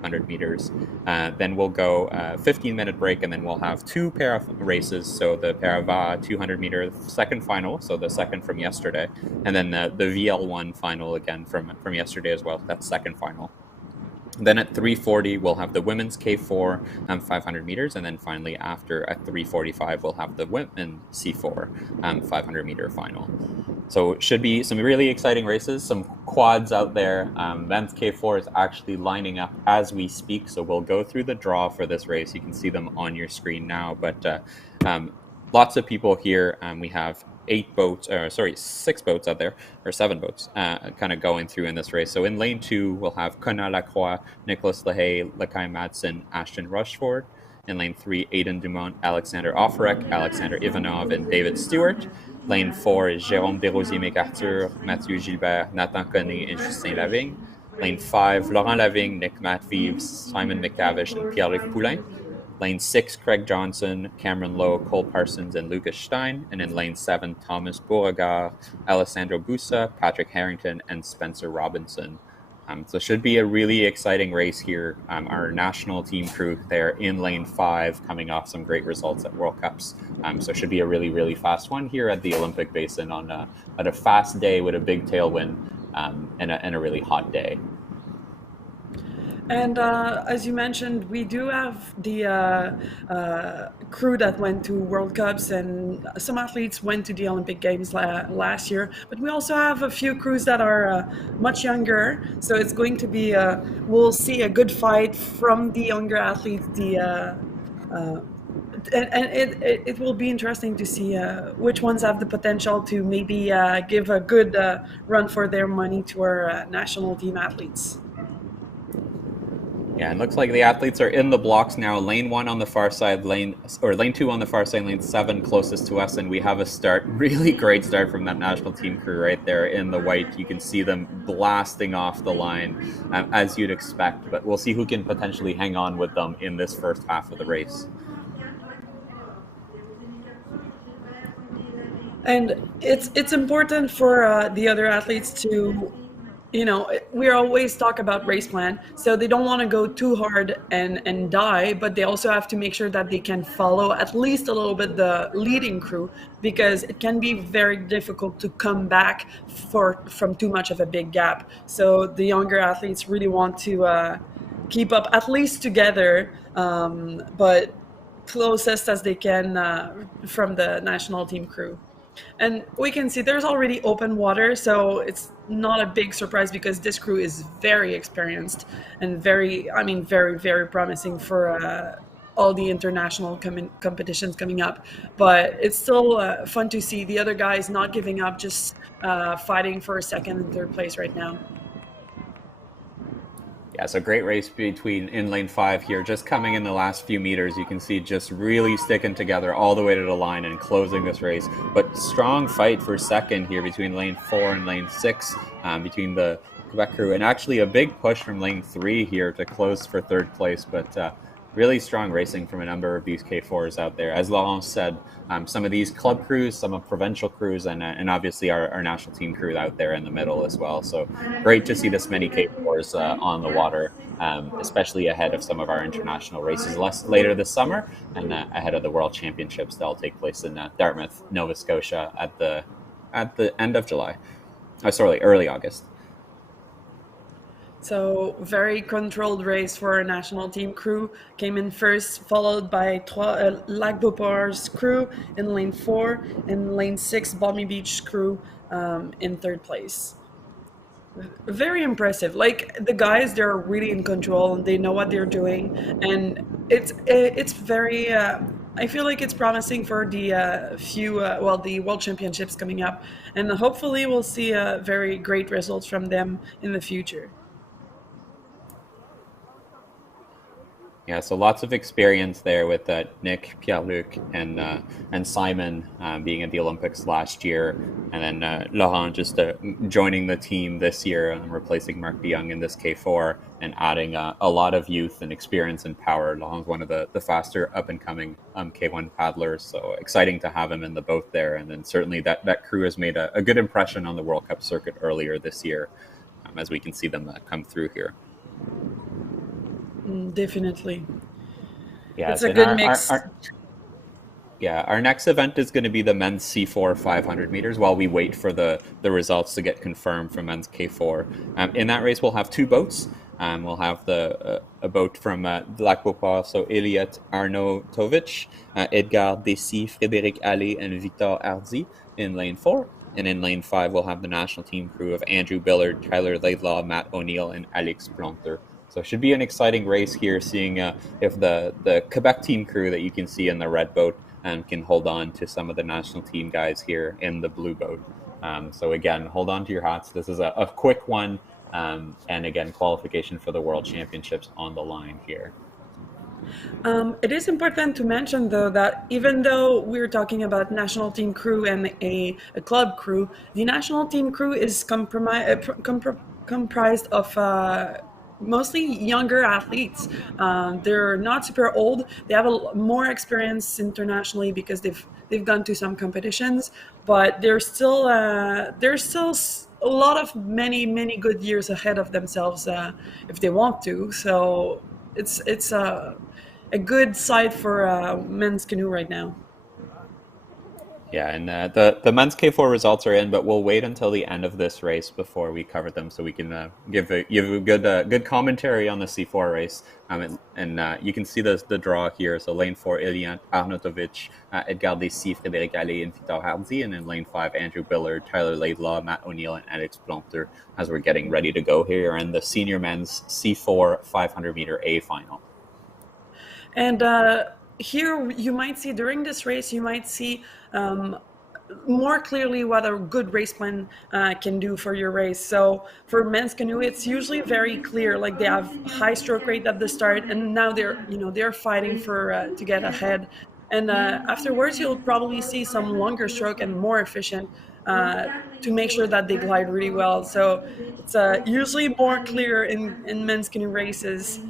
100 meters. Then we'll go 15-minute break, and then we'll have 2 pair of races. So the Paravas 200-meter second final, so the second from yesterday, and then the VL1 final again from yesterday as well. That's second final. Then at 3:40, we'll have the women's K4 500 meters, and then finally after at 3:45, we'll have the women C4 500-meter final. So it should be some really exciting races, some quads out there. Men's K4 is actually lining up as we speak, so we'll go through the draw for this race. You can see them on your screen now, but lots of people here. We have 6 boats out there, or 7 boats, kind of going through in this race. So in lane 2, we'll have Connor Lacroix, Nicholas Lahaye, Lakai Madsen, Ashton Rushford. In lane 3, Aidan Dumont, Alexander Offerek, Alexander Ivanov, and David Stewart. Lane 4 is Jérôme Desrosiers-McArthur, Mathieu Gilbert, Nathan Conné, and Justin Lavigne. Lane 5, Laurent Lavigne, Nick Matvives, Simon McTavish, and Pierre-Luc Poulain. Lane 6, Craig Johnson, Cameron Lowe, Cole Parsons, and Lucas Stein. And in lane 7, Thomas Beauregard, Alessandro Bussa, Patrick Harrington, and Spencer Robinson. So it should be a really exciting race here. Our national team crew there in lane 5, coming off some great results at World Cups. So it should be a really, really fast one here at the Olympic Basin on a fast day with a big tailwind and a really hot day. And as you mentioned, we do have the crew that went to World Cups, and some athletes went to the Olympic Games last year. But we also have a few crews that are much younger. So it's going to be, we'll see a good fight from the younger athletes. It will be interesting to see which ones have the potential to maybe give a good run for their money to our national team athletes. Yeah, it looks like the athletes are in the blocks now. Lane 1 on the far side, lane 2 on the far side, lane 7 closest to us, and we have a start. Really great start from that national team crew right there in the white. You can see them blasting off the line as you'd expect, but we'll see who can potentially hang on with them in this first half of the race. And it's important for the other athletes to, we always talk about race plan, so they don't want to go too hard and die, but they also have to make sure that they can follow at least a little bit the leading crew, because it can be very difficult to come back from too much of a big gap. So the younger athletes really want to keep up at least together, but closest as they can from the national team crew. And we can see there's already open water, so it's not a big surprise because this crew is very experienced and very, very promising for all the international competitions coming up. But it's still fun to see the other guys not giving up, just fighting for a second and third place right now. Yeah, so great race between in lane 5 here. Just coming in the last few meters, you can see just really sticking together all the way to the line and closing this race. But strong fight for second here between lane 4 and lane 6, between the Quebec crew, and actually a big push from lane 3 here to close for third place. But really strong racing from a number of these K4s out there. As Laurent said, some of these club crews, some of provincial crews, and obviously our national team crew out there in the middle as well. So great to see this many K4s on the water, especially ahead of some of our international races later this summer and ahead of the World Championships that'll take place in Dartmouth, Nova Scotia at the end of July. Early August. So very controlled race for our national team crew. Came in first, followed by Lac Beauport's crew in lane 4, and lane 6 Balmy Beach crew in third place. Very impressive. Like the guys, they're really in control and they know what they're doing, and it's very. I feel like it's promising for the the World Championships coming up, and hopefully we'll see very great results from them in the future. Yeah, so lots of experience there with Nick, Pierre-Luc, and Simon being at the Olympics last year, and then Laurent just joining the team this year and replacing Marc DeYoung in this K4 and adding a lot of youth and experience and power. Laurent's one of the faster up-and-coming K1 paddlers, so exciting to have him in the boat there. And then certainly that crew has made a good impression on the World Cup circuit earlier this year, as we can see them come through here. Definitely. Yeah, it's a good mix. Our next event is going to be the men's C4 500 meters while we wait for the results to get confirmed for men's K4. In that race, we'll have two boats. We'll have a boat from Lac Beauport, so Eliot Arnautovic, Edgar Dessy, Frédéric Allais, and Victor Hardy in lane 4. And in lane 5, we'll have the national team crew of Andrew Billard, Tyler Laidlaw, Matt O'Neill, and Alex Planter. So it should be an exciting race here, seeing if the Quebec team crew that you can see in the red boat can hold on to some of the national team guys here in the blue boat. So again, hold on to your hats. This is a quick one. And again, qualification for the World Championships on the line here. It is important to mention, though, that even though we're talking about national team crew and a club crew, the national team crew is comprised of mostly younger athletes. They're not super old. They have more experience internationally because they've gone to some competitions, but there's still a lot of many good years ahead of themselves if they want to. So it's a good side for men's canoe right now. Yeah, and the men's K4 results are in, but we'll wait until the end of this race before we cover them, so we can give a good commentary on the C4 race. And you can see the draw here. So lane 4, Eliot Arnautovic, Edgar Dessy, Frédéric Allais, and Victor Hardy, and in lane 5, Andrew Billard, Tyler Laidlaw, Matt O'Neill, and Alex Planter, as we're getting ready to go here in the senior men's C4 500-meter A final. And here you might see, during this race, you might see more clearly what a good race plan can do for your race. So for men's canoe, it's usually very clear. Like they have high stroke rate at the start, and now they're fighting for to get ahead. And afterwards, you'll probably see some longer stroke and more efficient to make sure that they glide really well. So it's usually more clear in men's canoe races.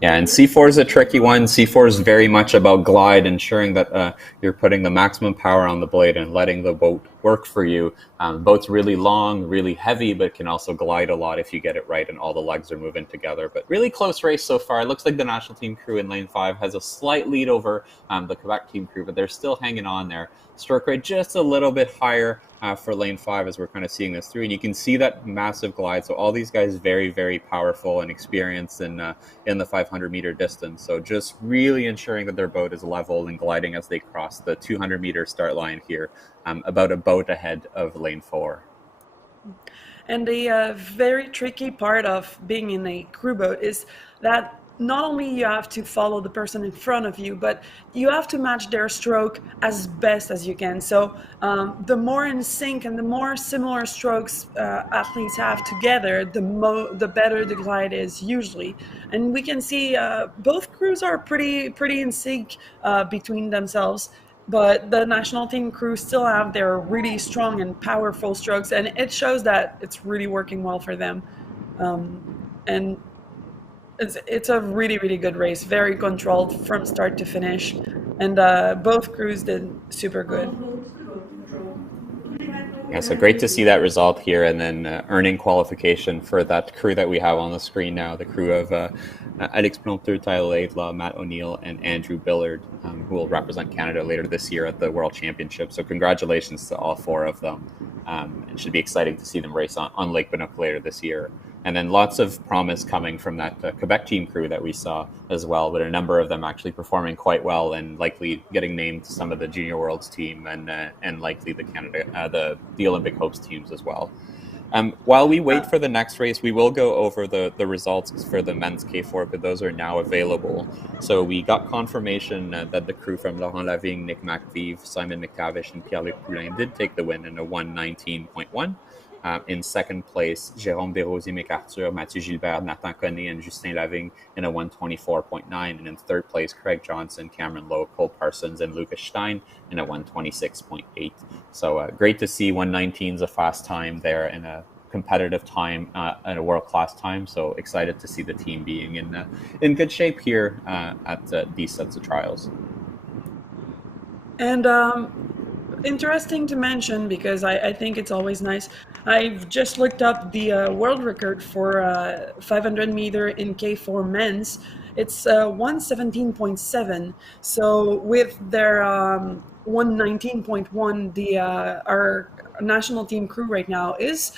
Yeah, and C4 is a tricky one. C4 is very much about glide, ensuring that you're putting the maximum power on the blade and letting the boat work for you. Boat's really long, really heavy, but can also glide a lot if you get it right and all the legs are moving together. But really close race so far. It looks like the national team crew in lane 5 has a slight lead over the Quebec team crew, but they're still hanging on there. Stroke rate just a little bit higher for lane 5 as we're kind of seeing this through. And you can see that massive glide. So all these guys very, very powerful and experienced in the 500-meter distance. So just really ensuring that their boat is level and gliding as they cross the 200-meter start line here, about a boat ahead of lane 4. And the very tricky part of being in a crew boat is that not only you have to follow the person in front of you, but you have to match their stroke as best as you can. So the more in sync and the more similar strokes athletes have together, the better the glide is usually. And we can see both crews are pretty in sync between themselves. But the national team crew still have their really strong and powerful strokes, and it shows that it's really working well for them. And it's a really good race, very controlled from start to finish, and both crews did super good. Yeah, so great to see that result here, and then earning qualification for that crew that we have on the screen now, the crew of Alex Planteux, Tyler Laidlaw, Matt O'Neill, and Andrew Billard, who will represent Canada later this year at the World Championship. So congratulations to all 4 of them. It should be exciting to see them race on Lake Binook later this year. And then lots of promise coming from that Quebec team crew that we saw as well, but a number of them actually performing quite well and likely getting named to some of the Junior Worlds team and likely the Olympic hopes teams as well. While we wait for the next race, we will go over the results for the men's K4, but those are now available. So we got confirmation that the crew from Laurent Lavigne, Nick McVive, Simon McTavish, and Pierre-Luc Poulin did take the win in a 1:19.1. In second place, Jérôme Desrosiers, McArthur, Mathieu Gilbert, Nathan Conné, and Justin Lavigne in a 1:24.9. And in third place, Craig Johnson, Cameron Lowe, Cole Parsons, and Lucas Stein in a 1:26.8. So great to see 1:19 is a fast time there in a competitive time and a world-class time. So excited to see the team being in good shape here at these sets of trials. And interesting to mention, because I think it's always nice. I've just looked up the world record for 500 meter in K4 men's. It's 1:17.7. So with their 1:19.1, our national team crew right now is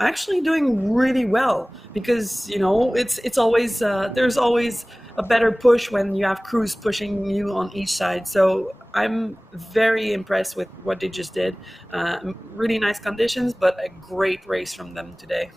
actually doing really well, because it's always there's always a better push when you have crews pushing you on each side. So I'm very impressed with what they just did. Really nice conditions, but a great race from them today.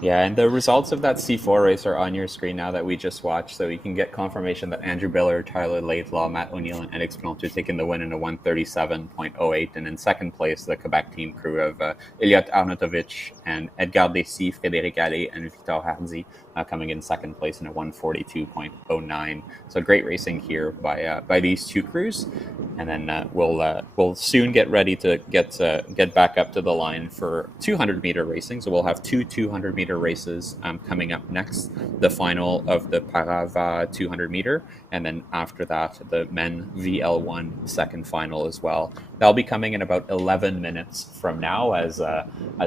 Yeah, and the results of that C4 race are on your screen now that we just watched, so you can get confirmation that Andrew Billard, Tyler Laidlaw, Matt O'Neill, and Alex Planteux taking the win in a 1:37.08. And in second place, the Quebec team crew of Elliot Arnautovic and Edgar Dessy, Frédéric Allais, and Victor Hardy coming in second place in a 1:42.09. So great racing here by these 2 crews. And then we'll soon get ready to get back up to the line for 200-meter racing. So we'll have 2 200-meter races coming up next. The final of the Parava 200-meter, and then after that, the men VL1 second final as well. That'll be coming in about 11 minutes from now as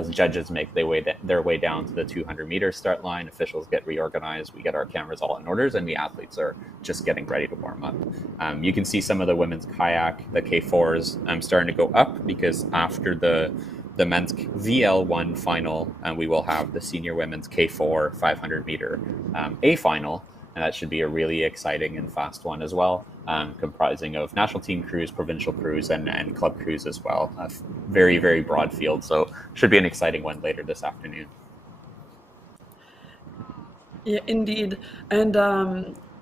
judges make their way down to the 200-meter start line. Officials get reorganized. We get our cameras all in orders, and the athletes are just getting ready to warm up. You can see some of the women's kayak, the K4s, starting to go up, because after the men's VL1 final, we will have the senior women's K4 500-meter A final, and that should be a really exciting and fast one as well, comprising of national team crews, provincial crews, and club crews as well. A very, very broad field, so should be an exciting one later this afternoon. Yeah, indeed. And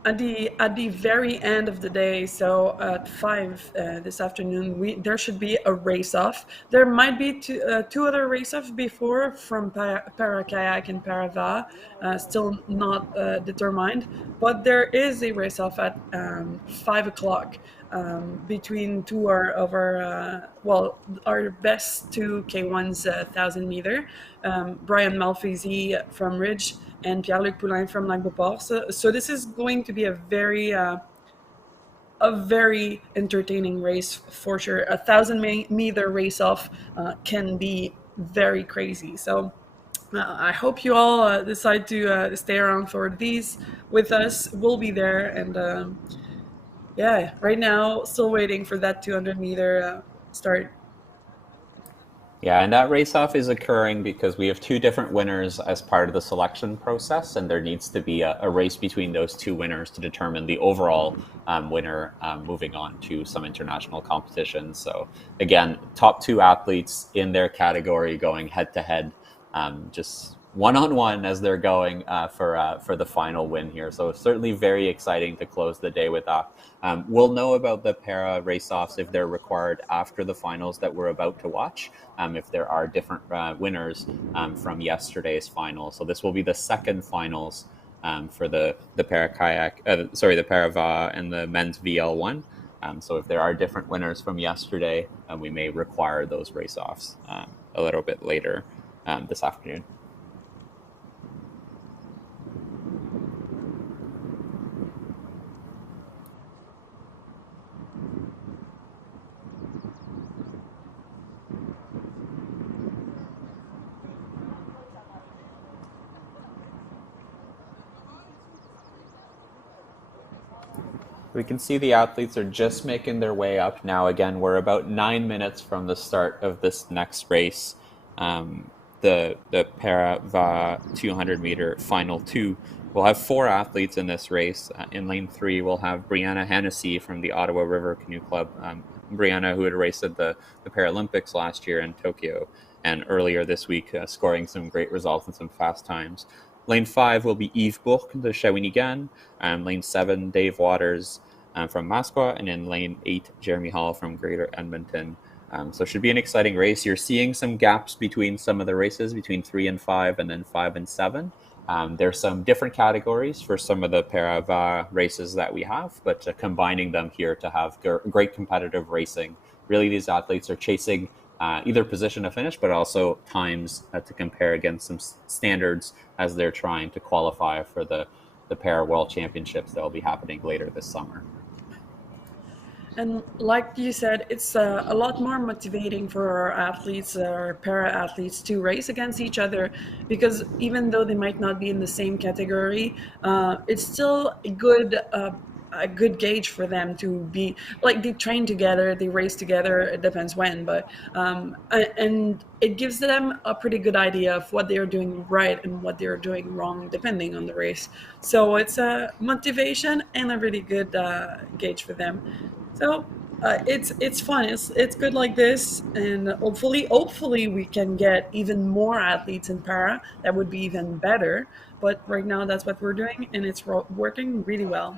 at the very end of the day, so at 5 this afternoon, there should be a race off. There might be two other race offs before from para kayak and parava, still not determined. But there is a race off at 5 o'clock. Between two of our best 2 K1s 1,000-meter, Brian Malfeasy from Ridge and Pierre-Luc Poulin from Lac-Beauport. So this is going to be a very a very entertaining race for sure. A 1,000 meter race off can be very crazy. So I hope you all decide to stay around for these with us. We'll be there, and yeah, right now still waiting for that 200-meter start. Yeah, and that race off is occurring because we have two different winners as part of the selection process, and there needs to be a race between those two winners to determine the overall winner moving on to some international competitions. So, again, top two athletes in their category going head to head, just one on one as they're going for the final win here. So certainly very exciting to close the day with that. We'll know about the para race offs if they're required after the finals that we're about to watch. If there are different winners from yesterday's final. So this will be the second finals for the para kayak, the para va and the men's VL1. So if there are different winners from yesterday, we may require those race offs a little bit later this afternoon. We can see the athletes are just making their way up now. Again, we're about 9 minutes from the start of this next race. The para va 200 meter final two. We'll have four athletes in this race. In lane 3, we'll have Brianna Hennessy from the Ottawa River Canoe Club. Brianna, who had raced at the Paralympics last year in Tokyo and earlier this week, scoring some great results and some fast times. Lane 5 will be Yves Bourque de Shawinigan. Lane 7, Dave Waters from Masqua. And in lane 8, Jeremy Hall from Greater Edmonton. So it should be an exciting race. You're seeing some gaps between some of the races, between 3 and 5 and then 5 and 7. There's some different categories for some of the para races that we have, but combining them here to have great competitive racing. Really, these athletes are chasing either position to finish, but also times to compare against some standards as they're trying to qualify for the Para World Championships that will be happening later this summer. And like you said, it's a lot more motivating for our athletes, our para athletes, to race against each other, because even though they might not be in the same category, it's still a good gauge for them to be like they train together, they race together. It depends when, but and it gives them a pretty good idea of what they are doing right and what they are doing wrong, depending on the race. So it's a motivation and a really good gauge for them. So it's fun. It's good like this, and hopefully we can get even more athletes in para. That would be even better. But right now, that's what we're doing, and it's working really well.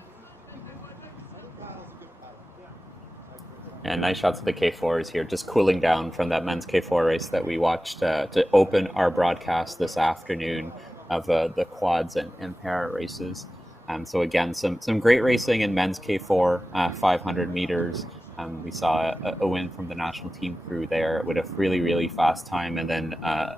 And nice shots of the K4s here, just cooling down from that men's K4 race that we watched to open our broadcast this afternoon of the quads and para races. So again, some great racing in men's K4, 500 meters. We saw a win from the national team crew there with a really fast time, and then our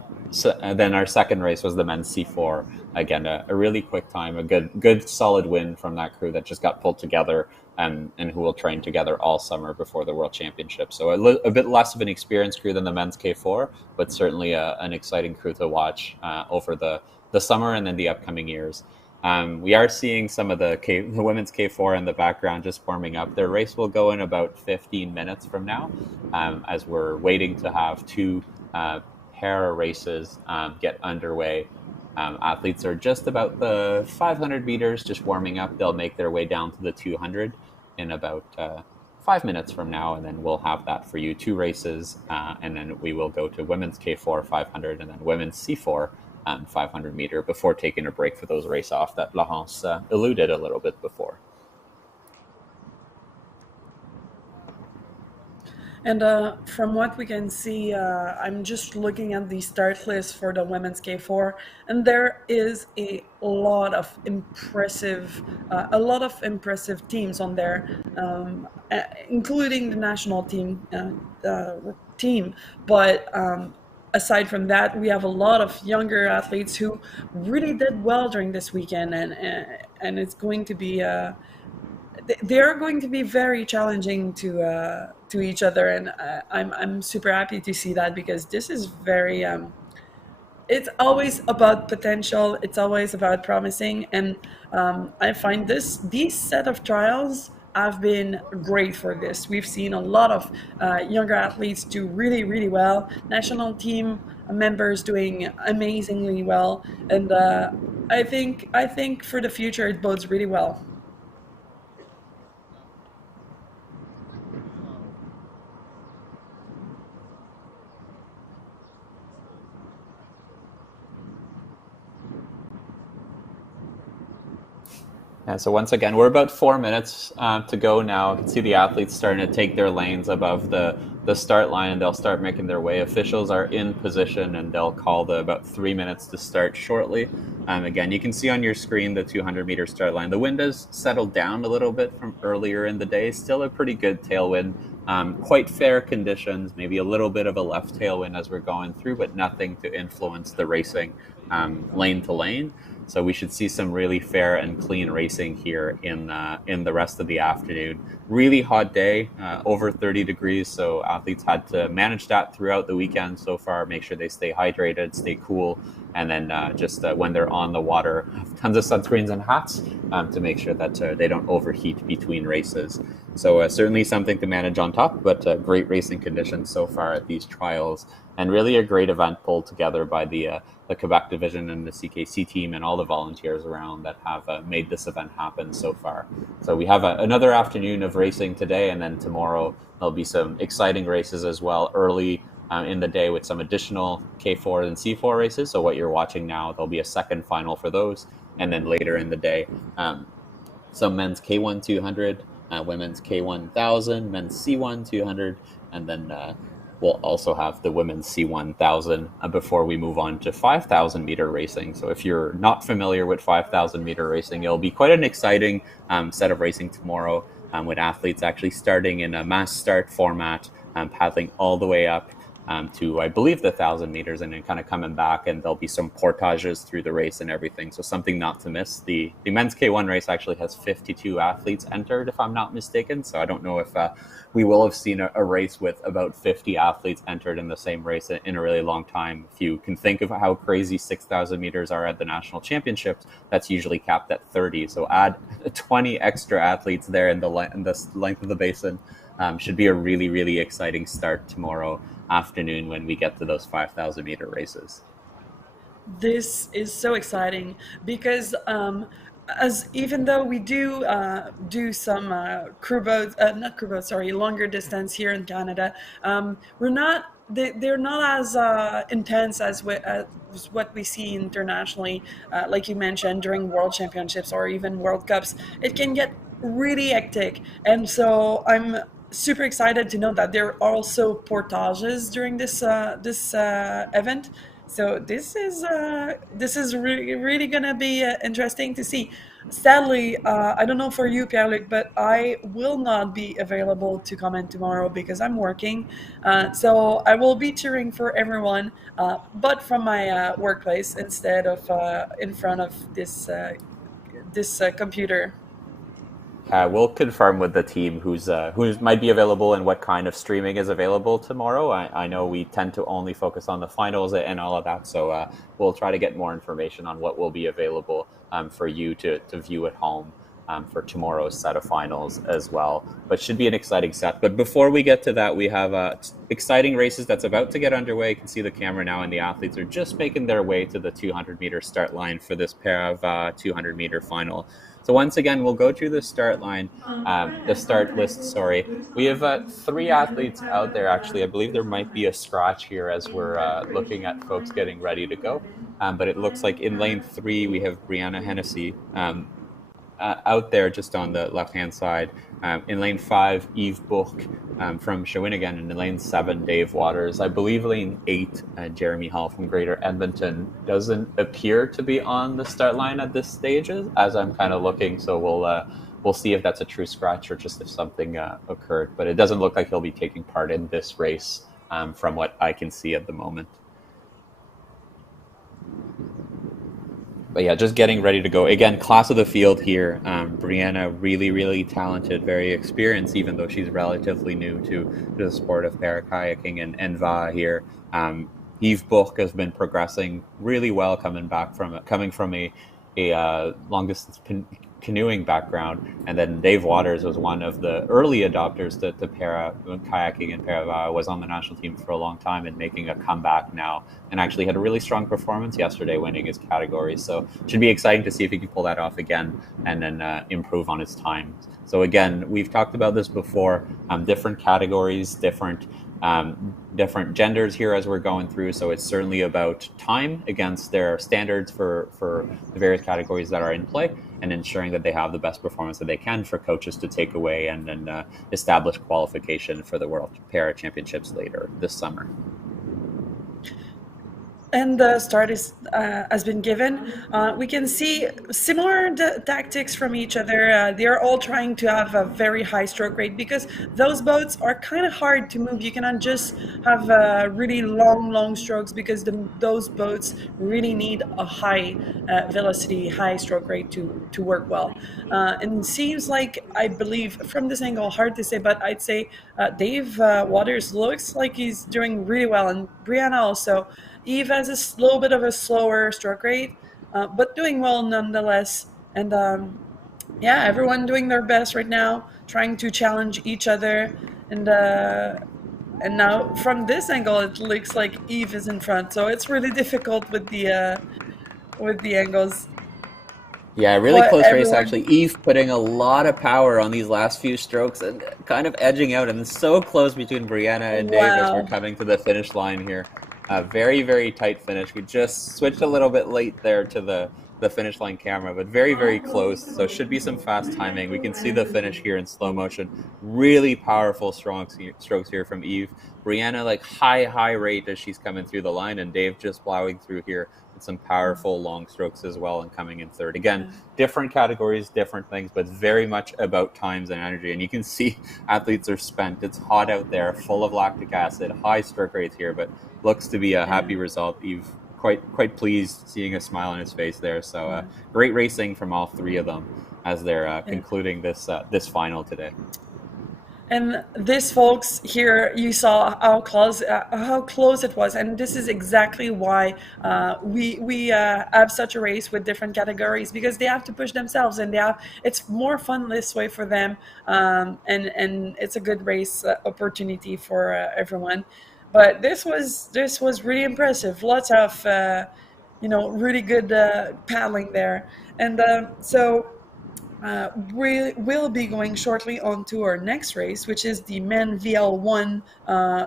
second race was the men's C4. Again, a really quick time, a good solid win from that crew that just got pulled together and who will train together all summer before the World Championship. So a bit less of an experienced crew than the men's K4, but certainly an exciting crew to watch over the summer and then the upcoming years. We are seeing some of the women's K4 in the background just warming up. Their race will go in about 15 minutes from now, as we're waiting to have two para races get underway. Athletes are just about the 500 meters, just warming up. They'll make their way down to the 200 in about 5 minutes from now, and then we'll have that for you. Two races, and then we will go to women's K4 500 and then women's C4 500 meter before taking a break for those race off that Laurence alluded a little bit before. And from what we can see, I'm just looking at the start list for the women's K4, and there is a lot of impressive teams on there, including the national team. But aside from that, we have a lot of younger athletes who really did well during this weekend, and it's going to be they're going to be very challenging to each other, and I'm super happy to see that, because this is very it's always about potential. It's always about promising, and I find these set of trials have been great for this. We've seen a lot of younger athletes do really, really well. National team members doing amazingly well, and I think for the future it bodes really well. Yeah, so once again, we're about 4 minutes to go now. You can see the athletes starting to take their lanes above the start line, and they'll start making their way. Officials are in position, and they'll call the about 3 minutes to start shortly. Again, you can see on your screen the 200-meter start line. The wind has settled down a little bit from earlier in the day. Still a pretty good tailwind. Quite fair conditions, maybe a little bit of a left tailwind as we're going through, but nothing to influence the racing lane to lane. So we should see some really fair and clean racing here in the rest of the afternoon. Really hot day, over 30 degrees. So athletes had to manage that throughout the weekend so far. Make sure they stay hydrated, stay cool, and then just when they're on the water, have tons of sunscreens and hats to make sure that they don't overheat between races. So certainly something to manage on top, but great racing conditions so far at these trials, and really a great event pulled together by the Quebec division and the CKC team and all the volunteers around that have made this event happen so far. So we have another afternoon of racing today, and then tomorrow there'll be some exciting races as well early in the day with some additional K4 and C4 races. So what you're watching now, there'll be a second final for those, and then later in the day, some men's K1 200, women's K1 1000, men's C1 200, and then we'll also have the women's C1000 before we move on to 5,000 meter racing. So if you're not familiar with 5,000 meter racing, it'll be quite an exciting set of racing tomorrow with athletes actually starting in a mass start format, paddling all the way up to, I believe, the 1,000 meters, and then kind of coming back, and there'll be some portages through the race and everything. So something not to miss. The men's K1 race actually has 52 athletes entered, if I'm not mistaken. So I don't know if we will have seen a race with about 50 athletes entered in the same race in a really long time. If you can think of how crazy 6,000 meters are at the national championships, that's usually capped at 30. So add 20 extra athletes there in the length of the basin. Should be a really, really exciting start tomorrow afternoon when we get to those 5,000 meter races. This is so exciting because as even though we do some crew boats, not crew boats, sorry, longer distance here in Canada, we're not. They're not as intense as what we see internationally, like you mentioned during World Championships or even World Cups. It can get really hectic, and so I'm super excited to know that there are also portages during this event. So this is really, really gonna be interesting to see. Sadly, I don't know for you, Pierre-Luc, but I will not be available to comment tomorrow because I'm working. So I will be cheering for everyone, but from my workplace instead of in front of this computer. We'll confirm with the team who's might be available and what kind of streaming is available tomorrow. I know we tend to only focus on the finals and all of that, so we'll try to get more information on what will be available for you to view at home for tomorrow's set of finals as well. But should be an exciting set. But before we get to that, we have exciting races that's about to get underway. You can see the camera now, and the athletes are just making their way to the 200-meter start line for this pair of 200-meter final. So once again, we'll go through the start line, the start list, sorry. We have 3 athletes out there, actually. I believe there might be a scratch here as we're looking at folks getting ready to go. But it looks like in lane 3, we have Brianna Hennessy out there just on the left-hand side. In lane 5, Yves Bourque from Shawinigan. And in lane 7, Dave Waters. I believe lane 8, Jeremy Hall from Greater Edmonton doesn't appear to be on the start line at this stage as I'm kind of looking. So we'll see if that's a true scratch or just if something occurred. But it doesn't look like he'll be taking part in this race from what I can see at the moment. But yeah, just getting ready to go. Again, class of the field here. Brianna, really, really talented, very experienced, even though she's relatively new to the sport of para kayaking. And Va here. Yves Bourque has been progressing really well, coming from a long distance canoeing background, and then Dave Waters was one of the early adopters to para kayaking and para Va. Was on the national team for a long time and making a comeback now, and actually had a really strong performance yesterday, winning his category. So should be exciting to see if he can pull that off again and then improve on his time. So again, we've talked about this before. Different categories, different genders here as we're going through. So it's certainly about time against their standards for the various categories that are in play, and ensuring that they have the best performance that they can for coaches to take away and then establish qualification for the World Para Championships later this summer. And the start has been given. We can see similar tactics from each other. They're all trying to have a very high stroke rate because those boats are kind of hard to move. You cannot just have really long strokes because those boats really need a high velocity, high stroke rate to work well. And it seems like, I believe, from this angle, hard to say, but I'd say Dave Waters looks like he's doing really well, and Brianna also. Eve has a little bit of a slower stroke rate, but doing well nonetheless. And yeah, everyone doing their best right now, trying to challenge each other. And now from this angle, it looks like Eve is in front, so it's really difficult with the angles. Yeah, really But close race everyone, actually. Eve putting a lot of power on these last few strokes and kind of edging out, and it's so close between Brianna and Dave as we're wow, coming to the finish line here. Very, very tight finish. We just switched a little bit late there to the finish line camera, but very, very close. So should be some fast timing. We can see the finish here in slow motion. Really powerful strokes here from Eve. Brianna like high rate as she's coming through the line, and Dave just plowing through here with some powerful long strokes as well and coming in third. Again, different categories, different things, but very much about times and energy. And you can see athletes are spent. It's hot out there, full of lactic acid, high stroke rates here, but looks to be a happy result. Eve quite pleased, seeing a smile on his face there. So great racing from all three of them as they're concluding this final today. And this, folks, here you saw how close it was, and this is exactly why we have such a race with different categories, because they have to push themselves, and it's more fun this way for them, and it's a good race opportunity for everyone. But this was really impressive. Lots of really good paddling there, and so. We will be going shortly on to our next race, which is the men VL1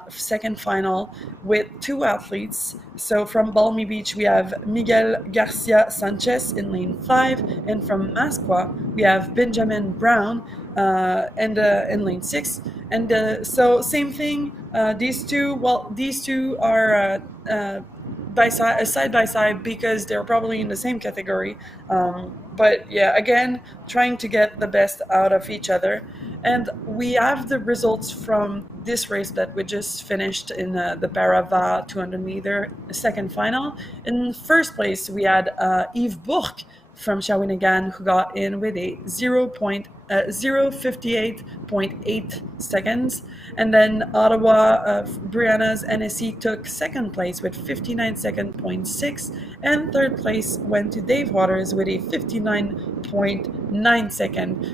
second final with two athletes. So from Balmy Beach, we have Miguel Garcia Sanchez in lane 5, and from Masqua, we have Benjamin Brown and in lane 6. And so same thing, these two are side by side because they're probably in the same category. But yeah, again, trying to get the best out of each other. And we have the results from this race that we just finished in the Para-Va 200 meter second final. In first place, we had Yves Bourque from Shawinigan, who got in with a 0.058.8 seconds. And then Ottawa, Brianna's NSC took second place with 59.6, and third place went to Dave Waters with a 59.9 second.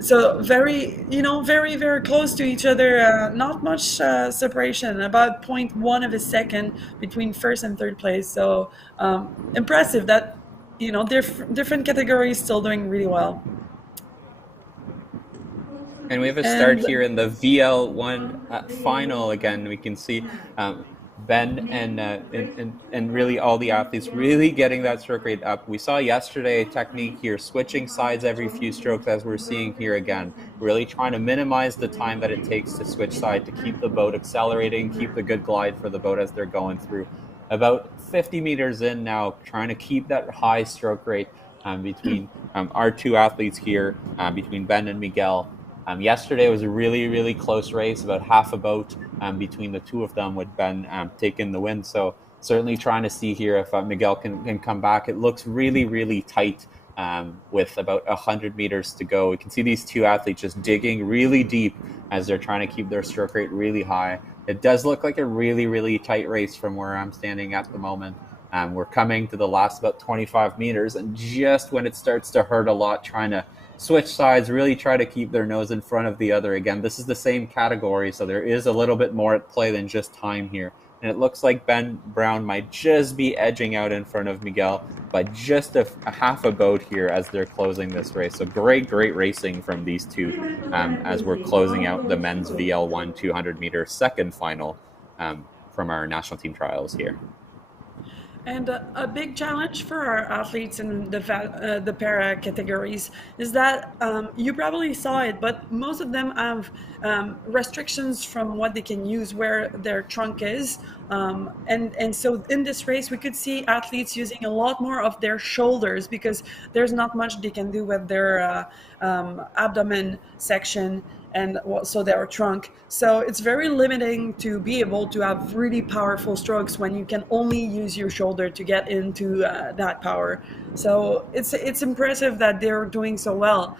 So very, very close to each other. Not much separation, about 0.1 of a second between first and third place. So impressive that different categories still doing really well. And we have a start here in the VL1 final again. We can see Ben and really all the athletes really getting that stroke rate up. We saw yesterday a technique here, switching sides every few strokes, as we're seeing here again. Really trying to minimize the time that it takes to switch side to keep the boat accelerating, keep the good glide for the boat as they're going through. About 50 meters in now, trying to keep that high stroke rate between our two athletes here, between Ben and Miguel. Yesterday was a really, really close race, about half a boat between the two of them, with Ben taking the win. So certainly trying to see here if Miguel can come back. It looks really, really tight with about 100 meters to go. We can see these two athletes just digging really deep as they're trying to keep their stroke rate really high. It does look like a really, really tight race from where I'm standing at the moment. We're coming to the last about 25 meters, and just when it starts to hurt a lot, trying to switch sides, really try to keep their nose in front of the other. Again, this is the same category, so there is a little bit more at play than just time here. And it looks like Ben Brown might just be edging out in front of Miguel by just a half a boat here as they're closing this race. So great racing from these two as we're closing out the men's VL1 200-meter second final from our national team trials here. And a big challenge for our athletes in the para categories is that you probably saw it, but most of them have restrictions from what they can use, where their trunk is. And so in this race, we could see athletes using a lot more of their shoulders because there's not much they can do with their abdomen section and so their trunk. So it's very limiting to be able to have really powerful strokes when you can only use your shoulder to get into that power. So it's impressive that they're doing so well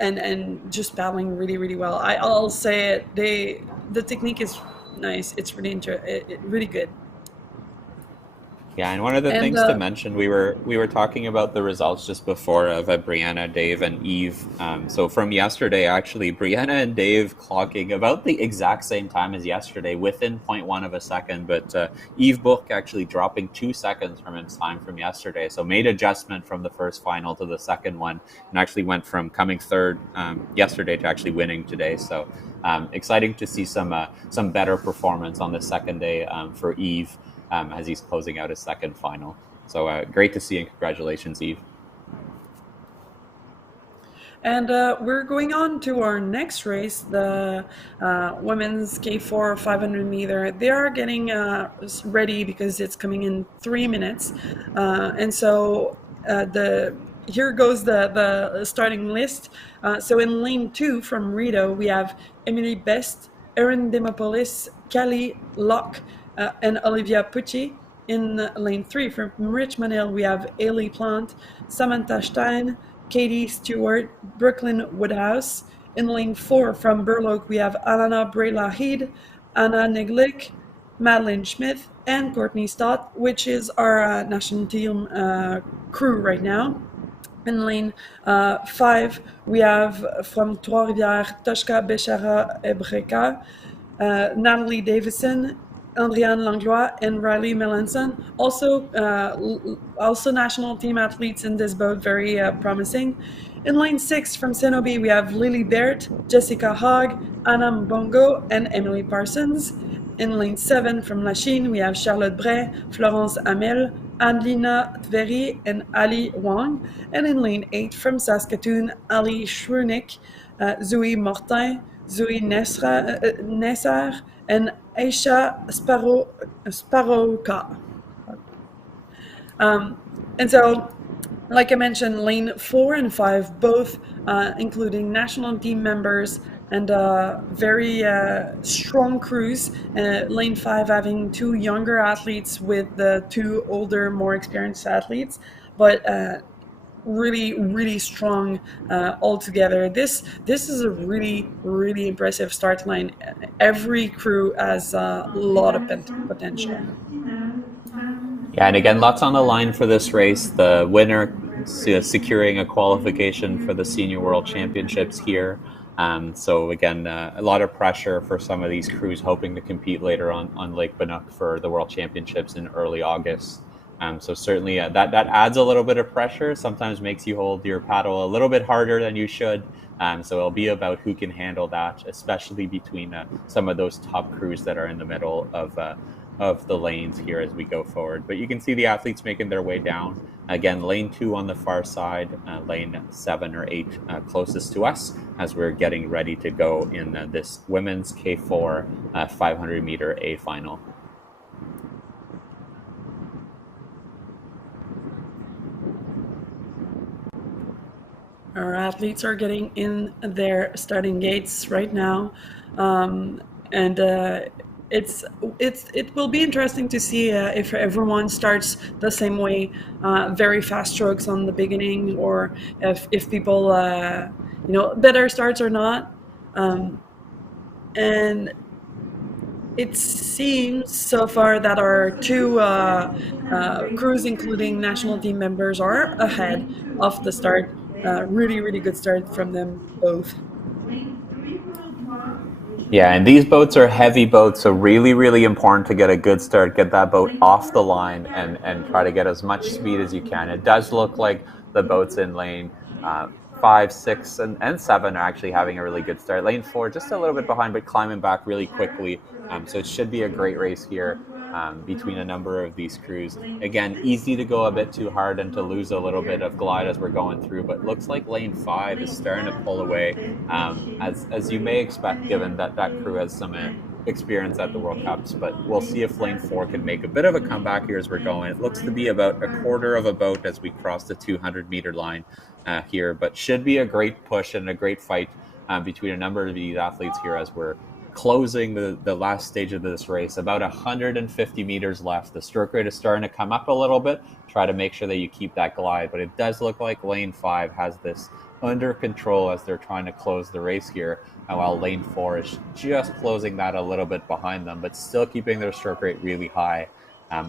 and just paddling really, really well. I'll say it. The technique is nice. It's really really good. Yeah, and one of the things to mention, we were talking about the results just before of Brianna, Dave, and Eve. So from yesterday, actually, Brianna and Dave clocking about the exact same time as yesterday, within 0.1 of a second. But Eve Book actually dropping 2 seconds from his time from yesterday. So made adjustment from the first final to the second one, and actually went from coming third yesterday to actually winning today. So exciting to see some better performance on the second day for Eve. As he's closing out his second final. So great to see, and congratulations, Eve. And we're going on to our next race, the women's K4 500 meter. They are getting ready because it's coming in 3 minutes. And so here goes the starting list. So in lane 2 from Rito, we have Emily Best, Erin Demopoulos, Callie Locke, and Olivia Pucci. In lane 3 from Richmond Hill, we have Ailey Plant, Samantha Stein, Katie Stewart, Brooklyn Woodhouse. In lane 4 from Burloak, we have Alana Brayla-Heed, Anna Neglick, Madeline Schmidt, and Courtney Stott, which is our national team crew right now. In lane 5, we have from Trois-Rivières, Toshka Bechara-Ebreka, Natalie Davison, Andriane Langlois, and Riley Melanson. Also national team athletes in this boat, very promising. In lane 6 from Cenobi, we have Lily Baird, Jessica Hogg, Anna Mbongo, and Emily Parsons. In lane 7 from Lachine, we have Charlotte Bray, Florence Amel, Adelina Tveri, and Ali Wang. And in lane 8 from Saskatoon, Ali Schrunik, Zoe Mortin, Zoe Nessar, and Aisha Sparrowka. And so, like I mentioned, lane 4 and 5, both including national team members and very strong crews. Lane 5 having 2 younger athletes with the 2 older, more experienced athletes, but really strong altogether. This is a really impressive start line. Every crew has a lot of potential. Yeah, and again, lots on the line for this race. The winner securing a qualification for the Senior World Championships here. So again, a lot of pressure for some of these crews hoping to compete later on Lake Bannock for the World Championships in early August. So certainly that adds a little bit of pressure, sometimes makes you hold your paddle a little bit harder than you should. So it'll be about who can handle that, especially between some of those top crews that are in the middle of the lanes here as we go forward. But you can see the athletes making their way down. Again, lane 2 on the far side, lane 7 or 8 closest to us as we're getting ready to go in this women's K4 500 meter A final. Our athletes are getting in their starting gates right now, and it will be interesting to see if everyone starts the same way, very fast strokes on the beginning, or if people better starts or not. And it seems so far that our two crews, including national team members, are ahead of the start. Really, really good start from them both. Lane 3 Montreal, which Yeah, and these boats are heavy boats, so really, really important to get a good start, get that boat lane off 4 the line, and try to get as much speed as you can. It does look like the boats in lane 5, 6, and 7 are actually having a really good start. Lane 4 just a little bit behind, but climbing back really quickly. So it should be a great race here between a number of these crews. Again, easy to go a bit too hard and to lose a little bit of glide as we're going through, but looks like lane 5 is starting to pull away, as you may expect, given that that crew has some experience at the World Cups. But we'll see if lane 4 can make a bit of a comeback here as we're going. It looks to be about a quarter of a boat as we cross the 200-meter line here, but should be a great push and a great fight between a number of these athletes here as we're closing the last stage of this race. About 150 meters left. The stroke rate is starting to come up a little bit. Try to make sure that you keep that glide, but it does look like lane 5 has this under control as they're trying to close the race here, while lane 4 is just closing that a little bit behind them, but still keeping their stroke rate really high.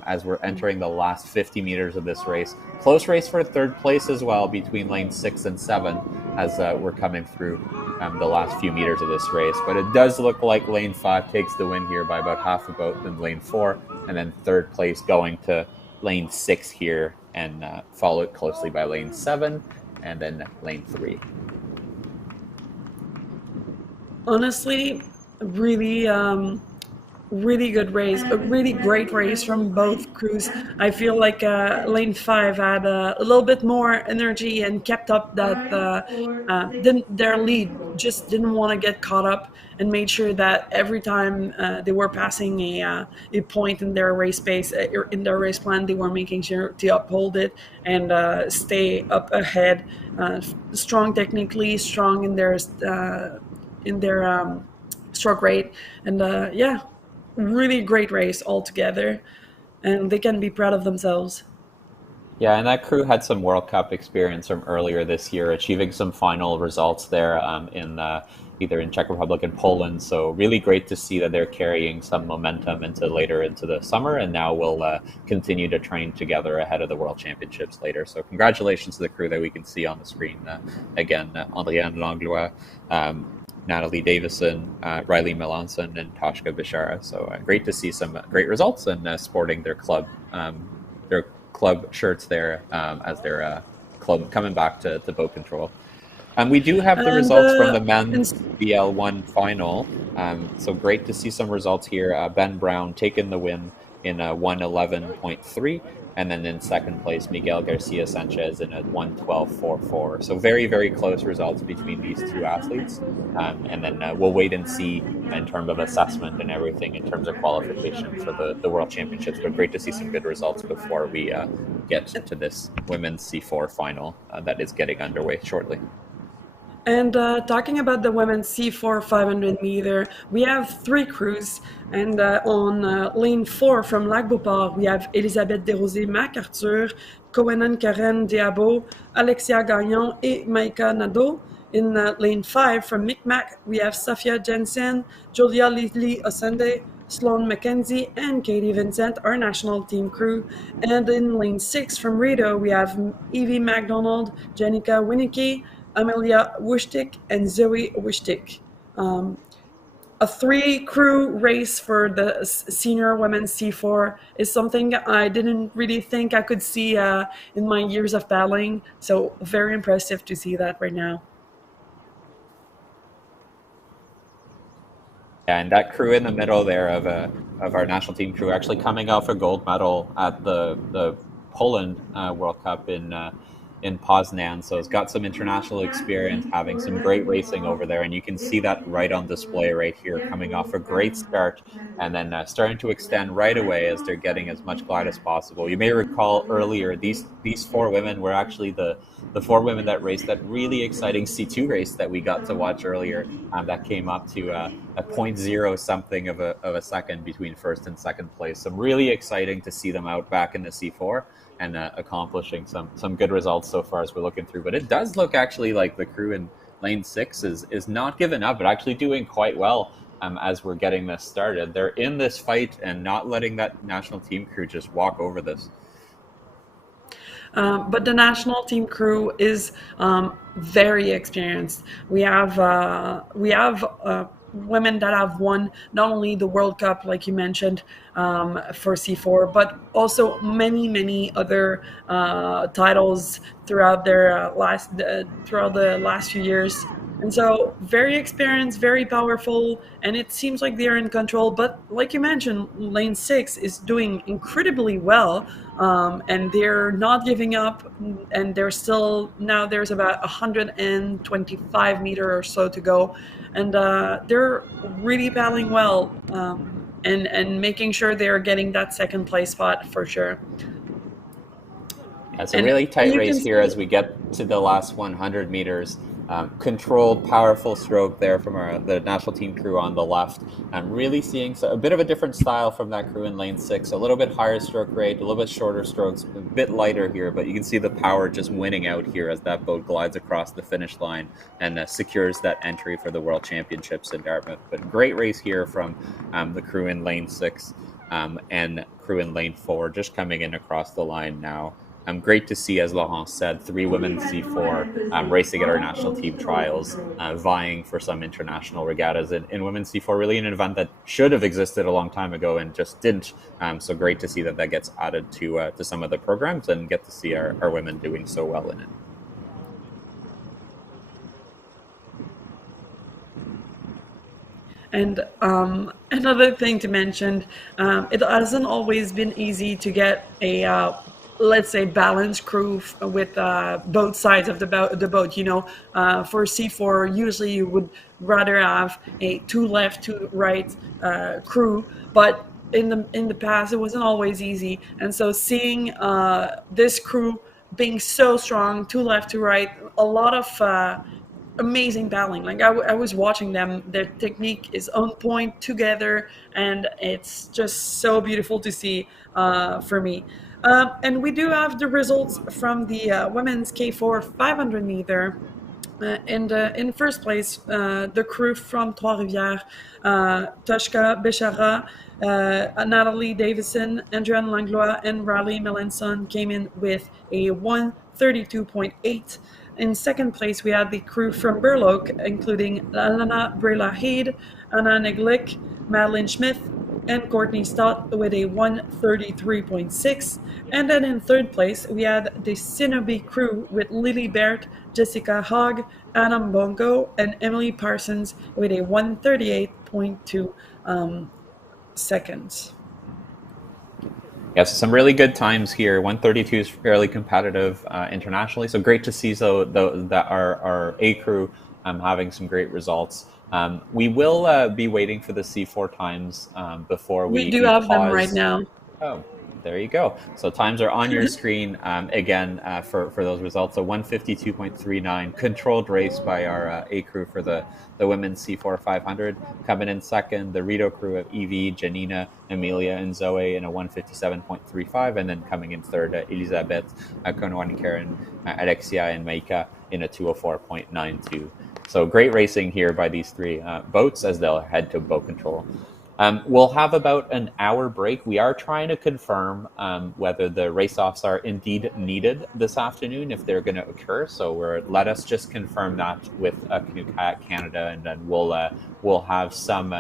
As we're entering the last 50 meters of this race. Close race for third place as well between lane 6 and 7 as we're coming through the last few meters of this race. But it does look like lane 5 takes the win here by about half a boat than lane 4, and then third place going to lane 6 here, and followed closely by lane 7 and then lane 3. Honestly, really, really good race, a really great race from both crews. I feel like lane 5 had a little bit more energy and kept up that their lead, just didn't want to get caught up, and made sure that every time they were passing a point in their race pace, in their race plan, they were making sure to uphold it and stay up ahead. Strong technically, strong in their stroke rate, and yeah, really great race altogether, and they can be proud of themselves. Yeah, and that crew had some World Cup experience from earlier this year, achieving some final results there in either in Czech Republic and Poland. So really great to see that they're carrying some momentum into later into the summer, and now we'll continue to train together ahead of the World Championships later. So congratulations to the crew that we can see on the screen. Again, Andriane Langlois, Natalie Davison, Riley Melanson, and Toshka Bishara. So great to see some great results and sporting their club shirts there as their club coming back to boat control. We do have the results from the men's BL1 final. So great to see some results here. Ben Brown taking the win in a 1:11.3. And then in second place, Miguel Garcia Sanchez in a 1:12.44. So very, very close results between these two athletes. And then we'll wait and see in terms of assessment and everything in terms of qualification for the World Championships. But great to see some good results before we get to this women's C4 final that is getting underway shortly. And talking about the women's C4 500 meter, we have 3 crews. And on lane 4 from Lac Beauport, we have Elisabeth Desrosiers MacArthur, Coenan Karen Diabo, Alexia Gagnon, et Maika Nadeau. In lane 5 from Micmac, we have Safia Jensen, Julia Lily Osende, Sloan McKenzie, and Katie Vincent, our national team crew. And in lane 6 from Rideau, we have Evie MacDonald, Jenica Winicky, Amelia Wushtik, and Zoe Wushtik. A 3-crew race for the senior women's C4 is something I didn't really think I could see in my years of paddling. So very impressive to see that right now. And that crew in the middle there of our national team crew actually coming off a gold medal at the Poland World Cup in Poznan, so it's got some international experience, having some great racing over there, and you can see that right on display right here, coming off a great start and then starting to extend right away as they're getting as much glide as possible. You may recall earlier these 4 women were actually the 4 women that raced that really exciting C2 race that we got to watch earlier, that came up to a 0.0 something of a second between first and second place. So really exciting to see them out back in the C4 and accomplishing some good results so far as we're looking through. But it does look actually like the crew in lane 6 is not giving up, but actually doing quite well as we're getting this started. They're in this fight and not letting that national team crew just walk over this. But the national team crew is very experienced. We have women that have won not only the World Cup, like you mentioned, for C4, but also many other titles throughout their throughout the last few years. And so, very experienced, very powerful, and it seems like they're in control. But like you mentioned, Lane 6 is doing incredibly well, and they're not giving up. And there's still, now there's about 125 meter or so to go, and they're really battling well, and making sure they're getting that second place spot for sure. Yeah, it's a And really tight you race can here see, as we get to the last 100 meters. Controlled, powerful stroke there from the national team crew on the left. I'm really seeing a bit of a different style from that crew in lane 6. A little bit higher stroke rate, a little bit shorter strokes, a bit lighter here, but you can see the power just winning out here as that boat glides across the finish line and secures that entry for the World Championships in Dartmouth. But great race here from the crew in lane 6 and crew in lane 4 just coming in across the line now. Great to see, as Laurent said, 3 women C4 racing at our national team trials, vying for some international regattas in women's C4, really an event that should have existed a long time ago and just didn't. So great to see that gets added to some of the programs and get to see our women doing so well in it. And another thing to mention, it hasn't always been easy to get a, let's say, balanced crew with both sides of the boat. You know, for C4, usually you would rather have a two left, two right crew, but in the past it wasn't always easy. And so seeing this crew being so strong, two left, two right, a lot of amazing battling. Like I was watching them, their technique is on point together, and it's just so beautiful to see for me. And we do have the results from the women's K4 500 meter. In first place, the crew from Trois-Rivières, Toshka Bechara, Natalie Davison, Andrian Langlois, and Riley Melanson came in with a 1:32.8. In second place, we had the crew from Burloak, including Alana Brela-Heed, Anna Neglick, Madeline Smith, and Courtney Stott with a 1:33.6. And then in third place, we had the Sinobi crew with Lily Baird, Jessica Hogg, Adam Bongo, and Emily Parsons with a 1:38.2 seconds. Yes, some really good times here. 1:32 is fairly competitive internationally, so great to see that our A crew having some great results. We will be waiting for the C4 times before We we do have them right pause. now. Oh, there you go. So times are on your screen again for those results. So 1:52.39, controlled race by our A crew for the women's C4 500. Coming in second, the Rito crew of Evie, Janina, Amelia, and Zoe in a 1:57.35. And then coming in third, Elizabeth, Konwan, Karen, Alexia, and Maika in a 2:04.92. So great racing here by these 3 boats as they'll head to boat control. We'll have about an hour break. We are trying to confirm whether the race-offs are indeed needed this afternoon, if they're going to occur. So let us just confirm that with Canoe Kayak Canada, and then we'll have some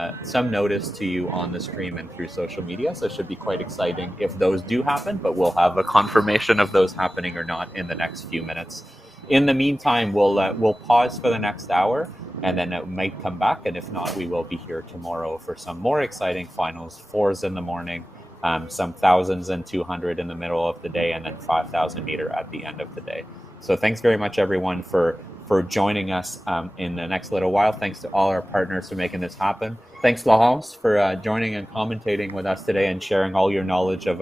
notice to you on the stream and through social media. So it should be quite exciting if those do happen, but we'll have a confirmation of those happening or not in the next few minutes. In the meantime, we'll pause for the next hour, and then it might come back. And if not, we will be here tomorrow for some more exciting finals, 4s in the morning, some 1000s and 200 in the middle of the day, and then 5,000 meter at the end of the day. So thanks very much, everyone, for joining us in the next little while. Thanks to all our partners for making this happen. Thanks, Laurence, for joining and commentating with us today and sharing all your knowledge of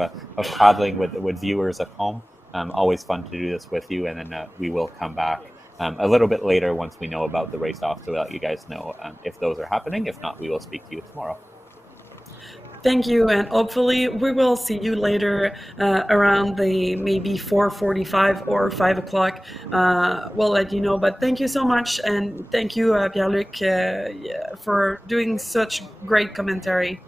paddling with viewers at home. Always fun to do this with you, and then we will come back a little bit later, once we know about the race off, to let you guys know if those are happening. If not, we will speak to you tomorrow. Thank you, and hopefully we will see you later around the maybe 4:45 or 5 o'clock. We'll let you know, but thank you so much, and thank you, Pierre-Luc, for doing such great commentary.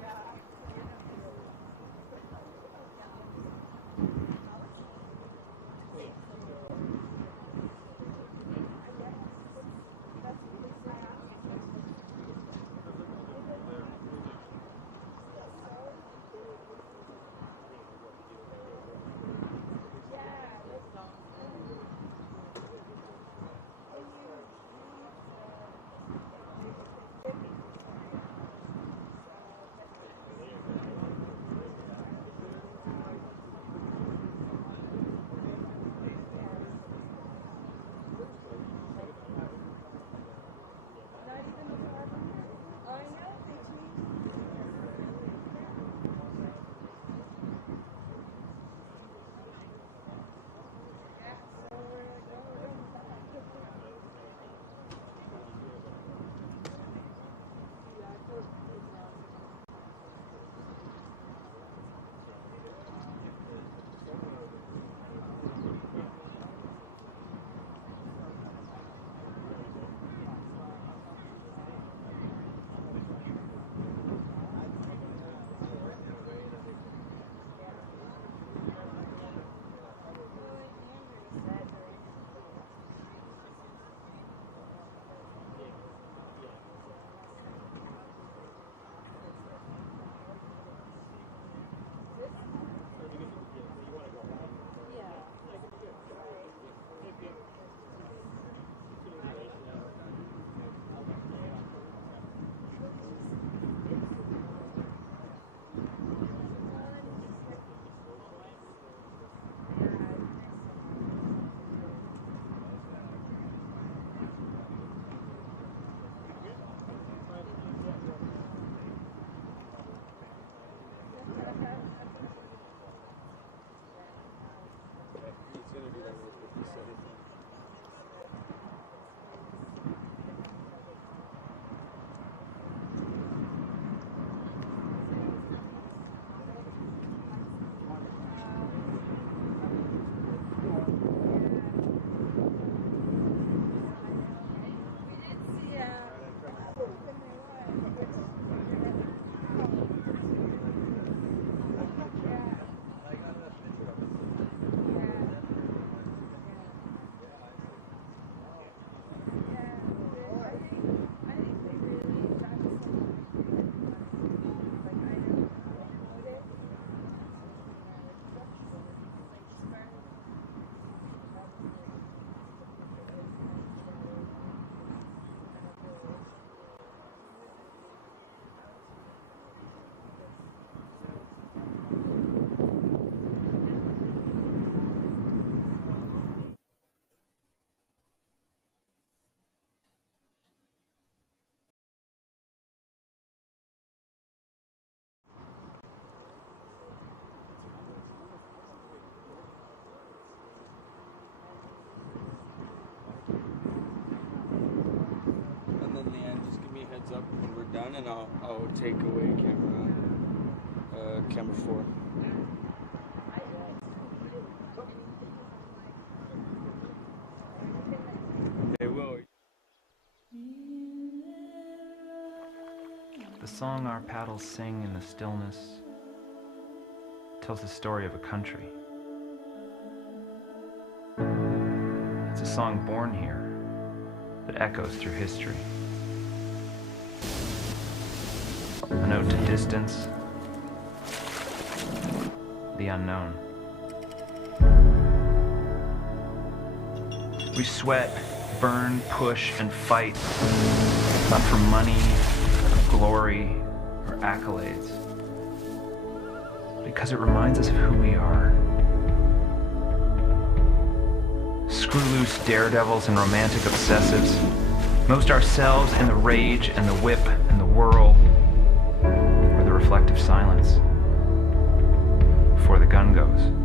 Up when we're done, and I'll take away camera 4. Hey, Will. The song our paddles sing in the stillness tells the story of a country. It's a song born here that echoes through history. A note to distance, the unknown. We sweat, burn, push, and fight, not for money, or glory, or accolades, because it reminds us of who we are. Screw loose daredevils and romantic obsessives, most ourselves in the rage and the whip and the whirl, reflective silence before the gun goes.